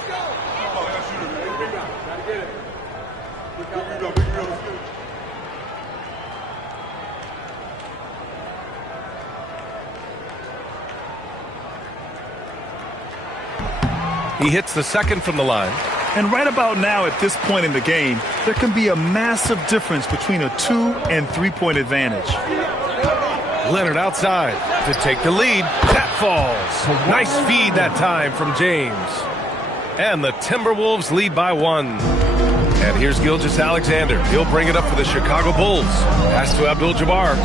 He hits the second from the line. And right about now, at this point in the game, there can be a massive difference between a 2- and 3-point advantage. Leonard outside to take the lead. That falls. Nice feed that time from James. And the Timberwolves lead by 1. And here's Gilgeous-Alexander. He'll bring it up for the Chicago Bulls. Pass to Abdul-Jabbar.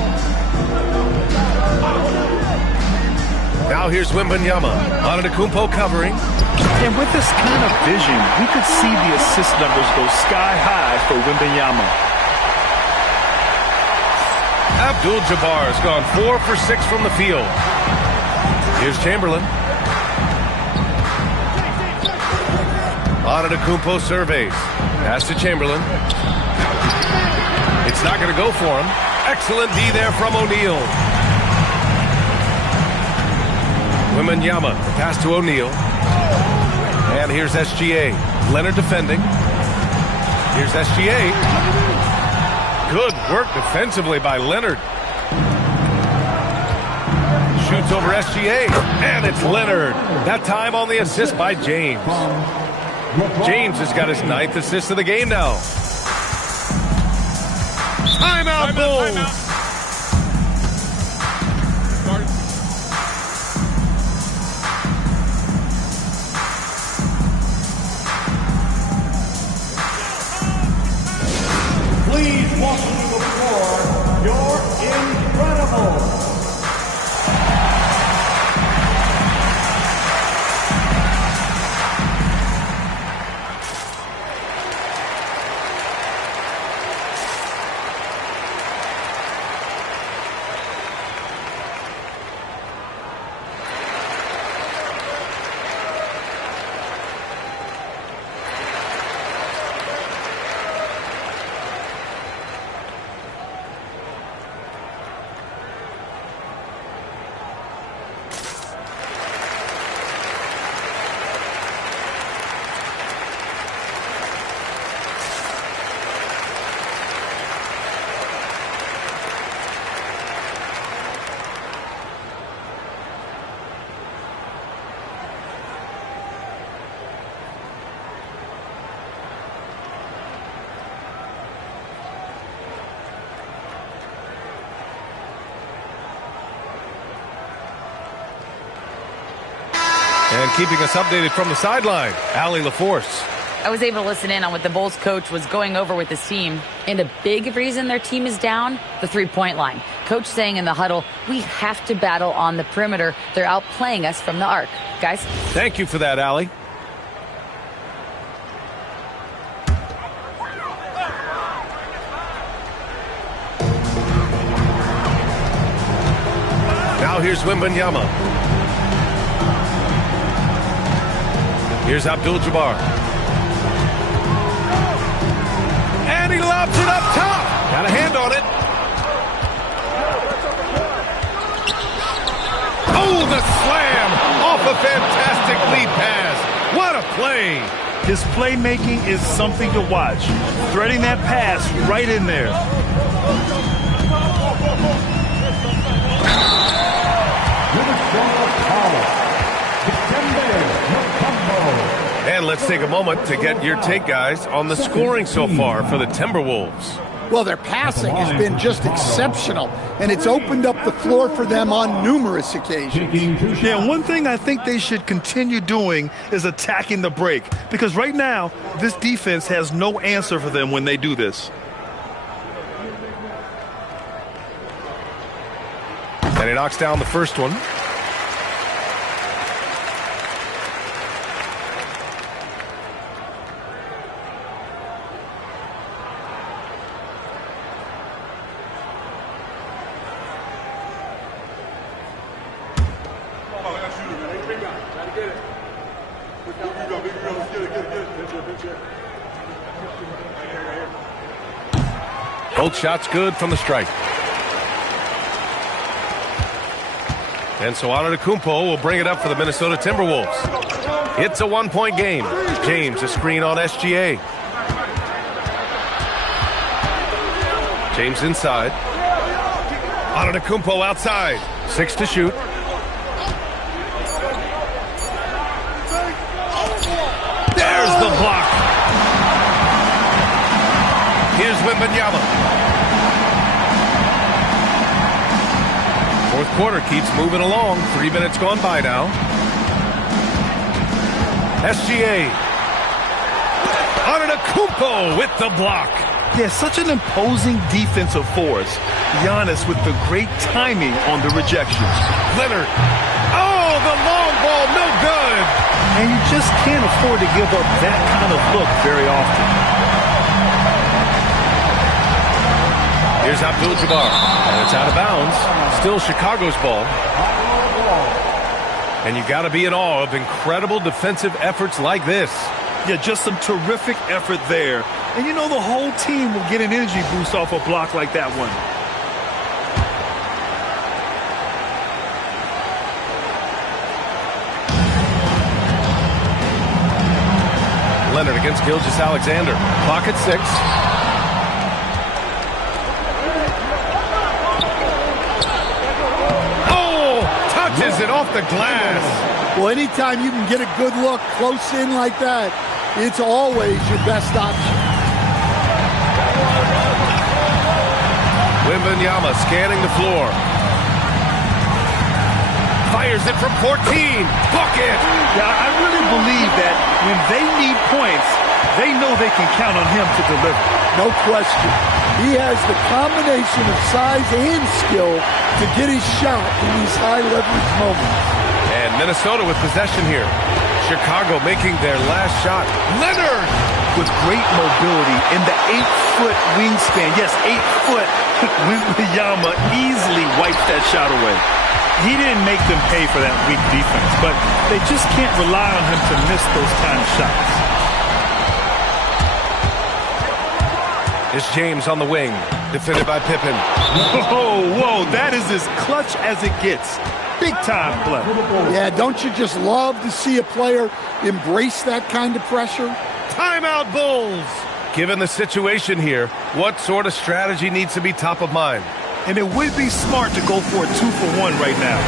Now here's Wembanyama. Antetokounmpo covering. And with this kind of vision, we could see the assist numbers go sky high for Wembanyama. Abdul-Jabbar has gone 4 for 6 from the field. Here's Chamberlain. Antetokounmpo surveys. Pass to Chamberlain. It's not going to go for him. Excellent D there from O'Neal. Wembanyama, pass to O'Neal. And here's SGA. Leonard defending. Here's SGA. Good work defensively by Leonard. Shoots over SGA. And it's Leonard. That time on the assist by James. James has got his 9th assist of the game now. Timeout, Bulls. Please welcome to the floor your Incredibles. And keeping us updated from the sideline, Allie LaForce. I was able to listen in on what the Bulls coach was going over with his team. And a big reason their team is down, the three-point line. Coach saying in the huddle, we have to battle on the perimeter. They're outplaying us from the arc. Guys? Thank you for that, Allie. Now here's Wembanyama. Here's Abdul-Jabbar. And he lobs it up top. Got a hand on it. Oh, the slam off a fantastic lead pass. What a play. His playmaking is something to watch. Threading that pass right in there. And let's take a moment to get your take, guys, on the scoring so far for the Timberwolves. Well, their passing has been just exceptional, and it's opened up the floor for them on numerous occasions. Yeah, one thing I think they should continue doing is attacking the break, because right now, this defense has no answer for them when they do this. And he knocks down the first one. Both shots good from the stripe. And so Antetokounmpo will bring it up for the Minnesota Timberwolves. It's a one-point game. James, a screen on SGA. James inside. Antetokounmpo outside. 6 to shoot. There's the block. Here's Wembanyama. Fourth quarter keeps moving along. 3 minutes gone by now. SGA. Antetokounmpo with the block. Yeah, such an imposing defensive force. Giannis with the great timing on the rejections. Leonard. Oh, the long ball, no good. And you just can't afford to give up that kind of look very often. Here's Abdul-Jabbar, and it's out of bounds. Still Chicago's ball. And you got to be in awe of incredible defensive efforts like this. Yeah, just some terrific effort there. And you know the whole team will get an energy boost off a block like that one. Leonard against Gilgeous-Alexander. Clock at 6. Touches it off the glass. Well, anytime you can get a good look close in like that, it's always your best option. Wembanyama scanning the floor. Fires it from 14. Bucket! Yeah, I really believe that when they need points, they know they can count on him to deliver. No question. He has the combination of size and skill to get his shot in these high-leverage moments. And Minnesota with possession here. Chicago making their last shot. Leonard! With great mobility in the 8-foot wingspan. Yes, 8 foot. Wembanyama easily wiped that shot away. He didn't make them pay for that weak defense, but they just can't rely on him to miss those kind of shots. It's James on the wing, defended by Pippen. Whoa, that is as clutch as it gets. Big time play. Yeah, don't you just love to see a player embrace that kind of pressure? Timeout, Bulls! Given the situation here, what sort of strategy needs to be top of mind? And it would be smart to go for a 2-for-1 right now.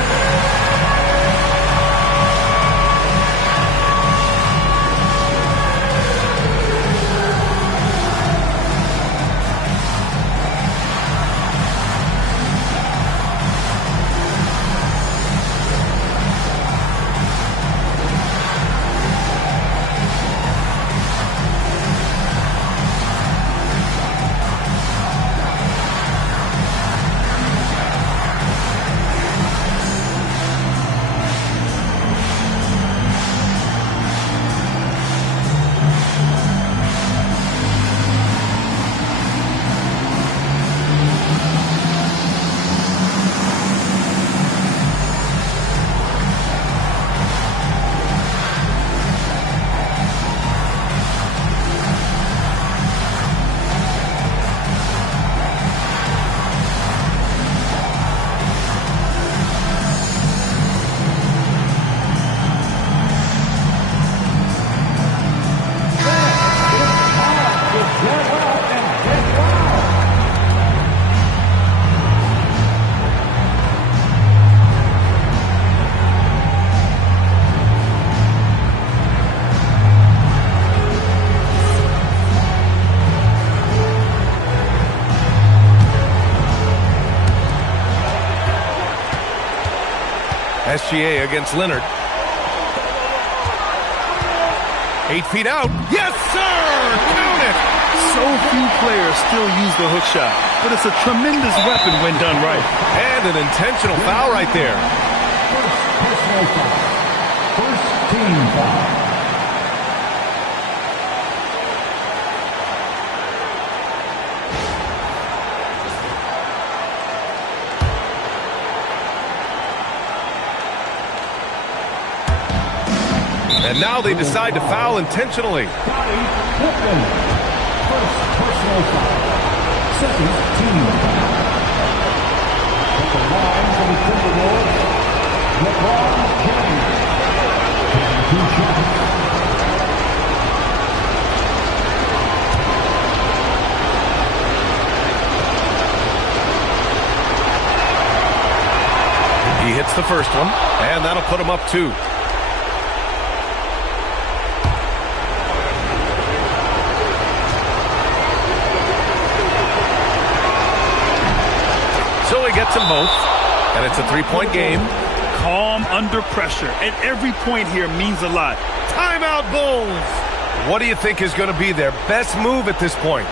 SGA against Leonard. 8 feet out. Yes, sir! Count it! So few players still use the hook shot, but it's a tremendous weapon when done right. And an intentional foul right there. Personal foul. First team foul. And now they decide to foul intentionally. Pippen. First personal foul. Second team foul. At the line for the Timberwolves, LeBron James. Taking 2 shots. He hits the first one, and that'll put him up 2. So he gets them both, and it's a 3-point game. Calm under pressure, and every point here means a lot. Timeout, Bulls! What do you think is going to be their best move at this point?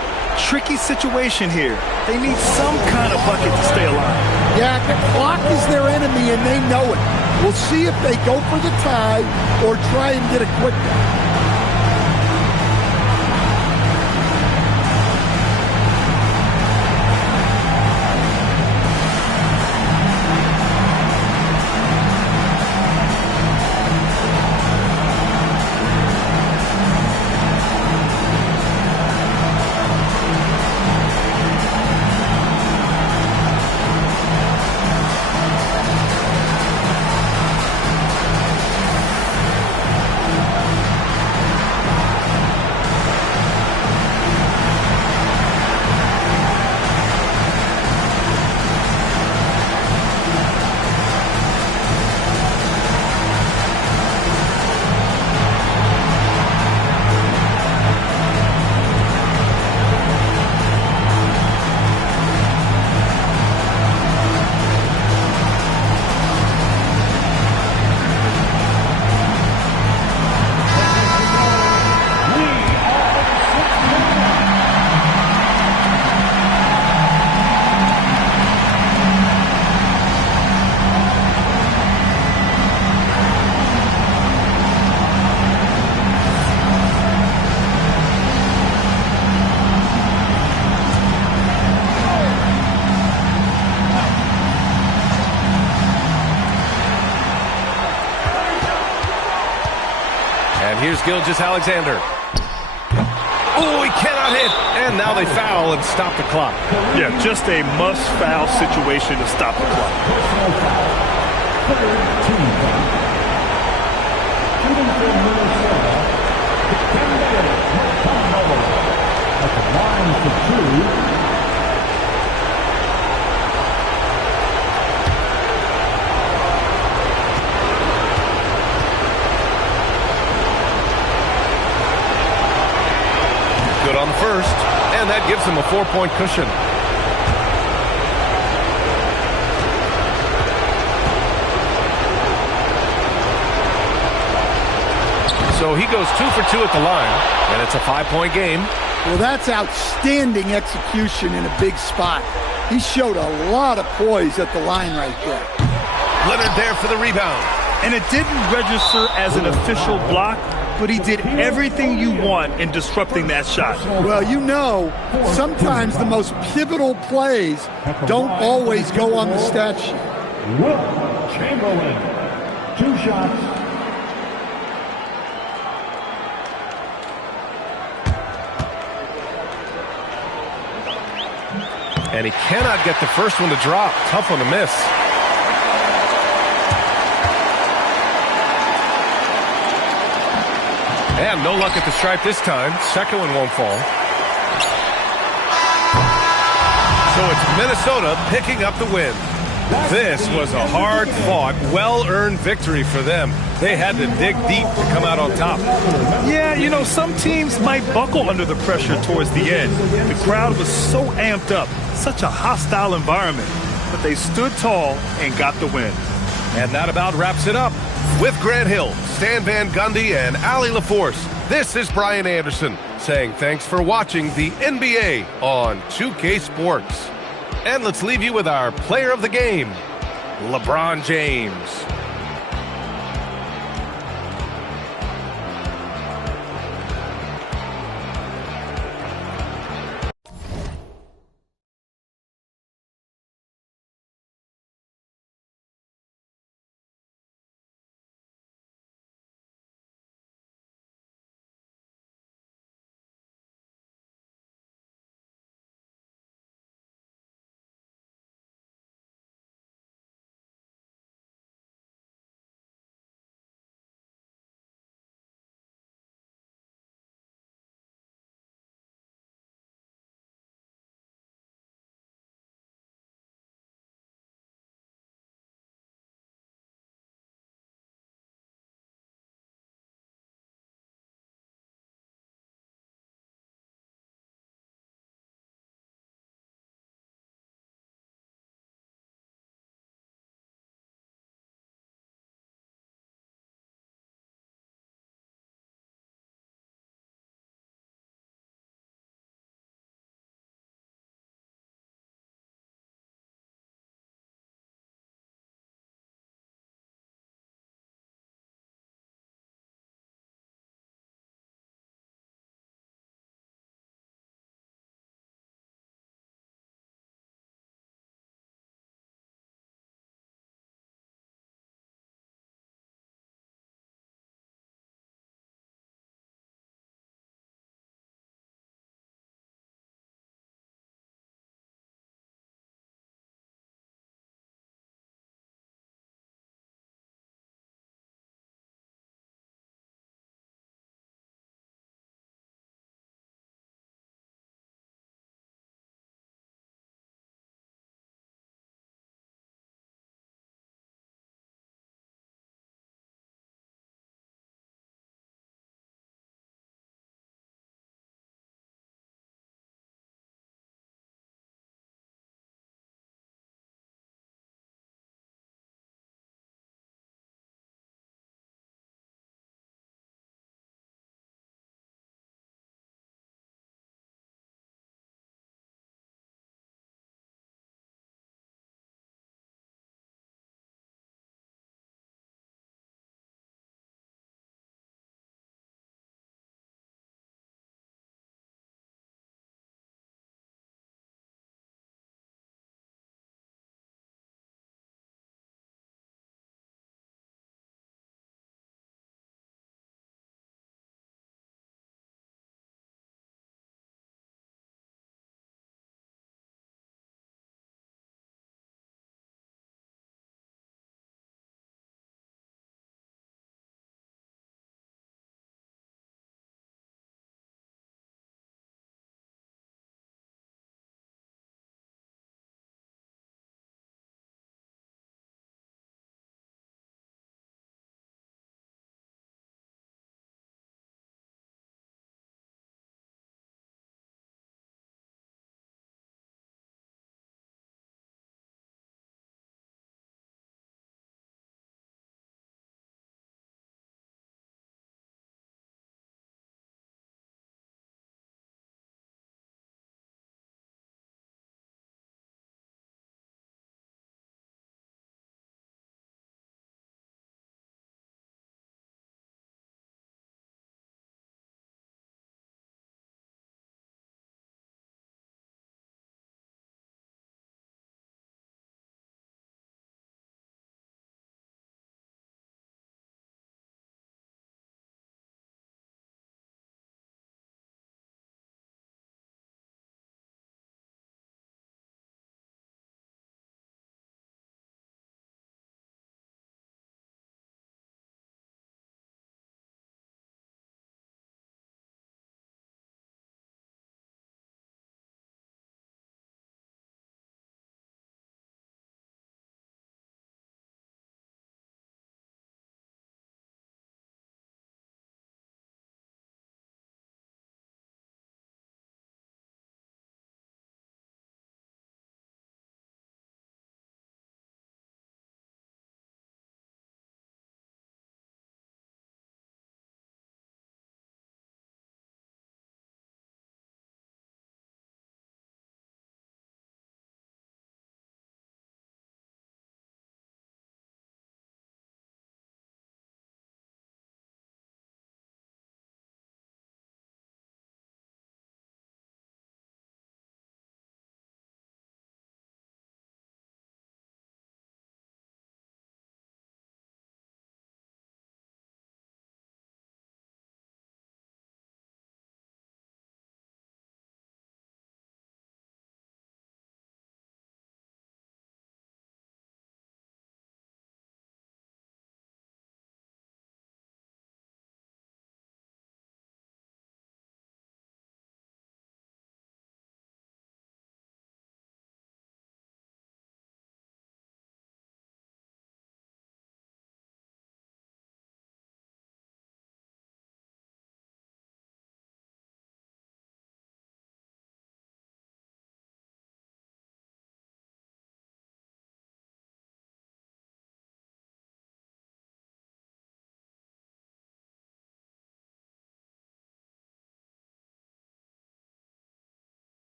Tricky situation here. They need some kind of bucket to stay alive. Yeah, the clock is their enemy, and they know it. We'll see if they go for the tie or try and get a quick one. And here's Gilgeous-Alexander. Oh, he cannot hit. And now they foul and stop the clock. Yeah, just a must-foul situation to stop the clock. Personal foul. Third team foul. Shooting for Minnesota, Dikembe Mutombo. At the line for 2. Good on the first, and that gives him a 4-point cushion. So he goes 2 for 2 at the line, and it's a 5-point game. Well, that's outstanding execution in a big spot. He showed a lot of poise at the line right there. Leonard there for the rebound. And it didn't register as an official block, but he did everything you want in disrupting that shot. Well, you know, sometimes the most pivotal plays don't always go on the stat sheet. Wilt Chamberlain, 2 shots. And he cannot get the first one to drop. Tough one to miss. And no luck at the stripe this time. Second one won't fall. So it's Minnesota picking up the win. This was a hard-fought, well-earned victory for them. They had to dig deep to come out on top. Yeah, you know, some teams might buckle under the pressure towards the end. The crowd was so amped up, such a hostile environment. But they stood tall and got the win. And that about wraps it up. With Grant Hill, Stan Van Gundy, and Allie LaForce, this is Brian Anderson saying thanks for watching the NBA on 2K Sports. And let's leave you with our player of the game, LeBron James.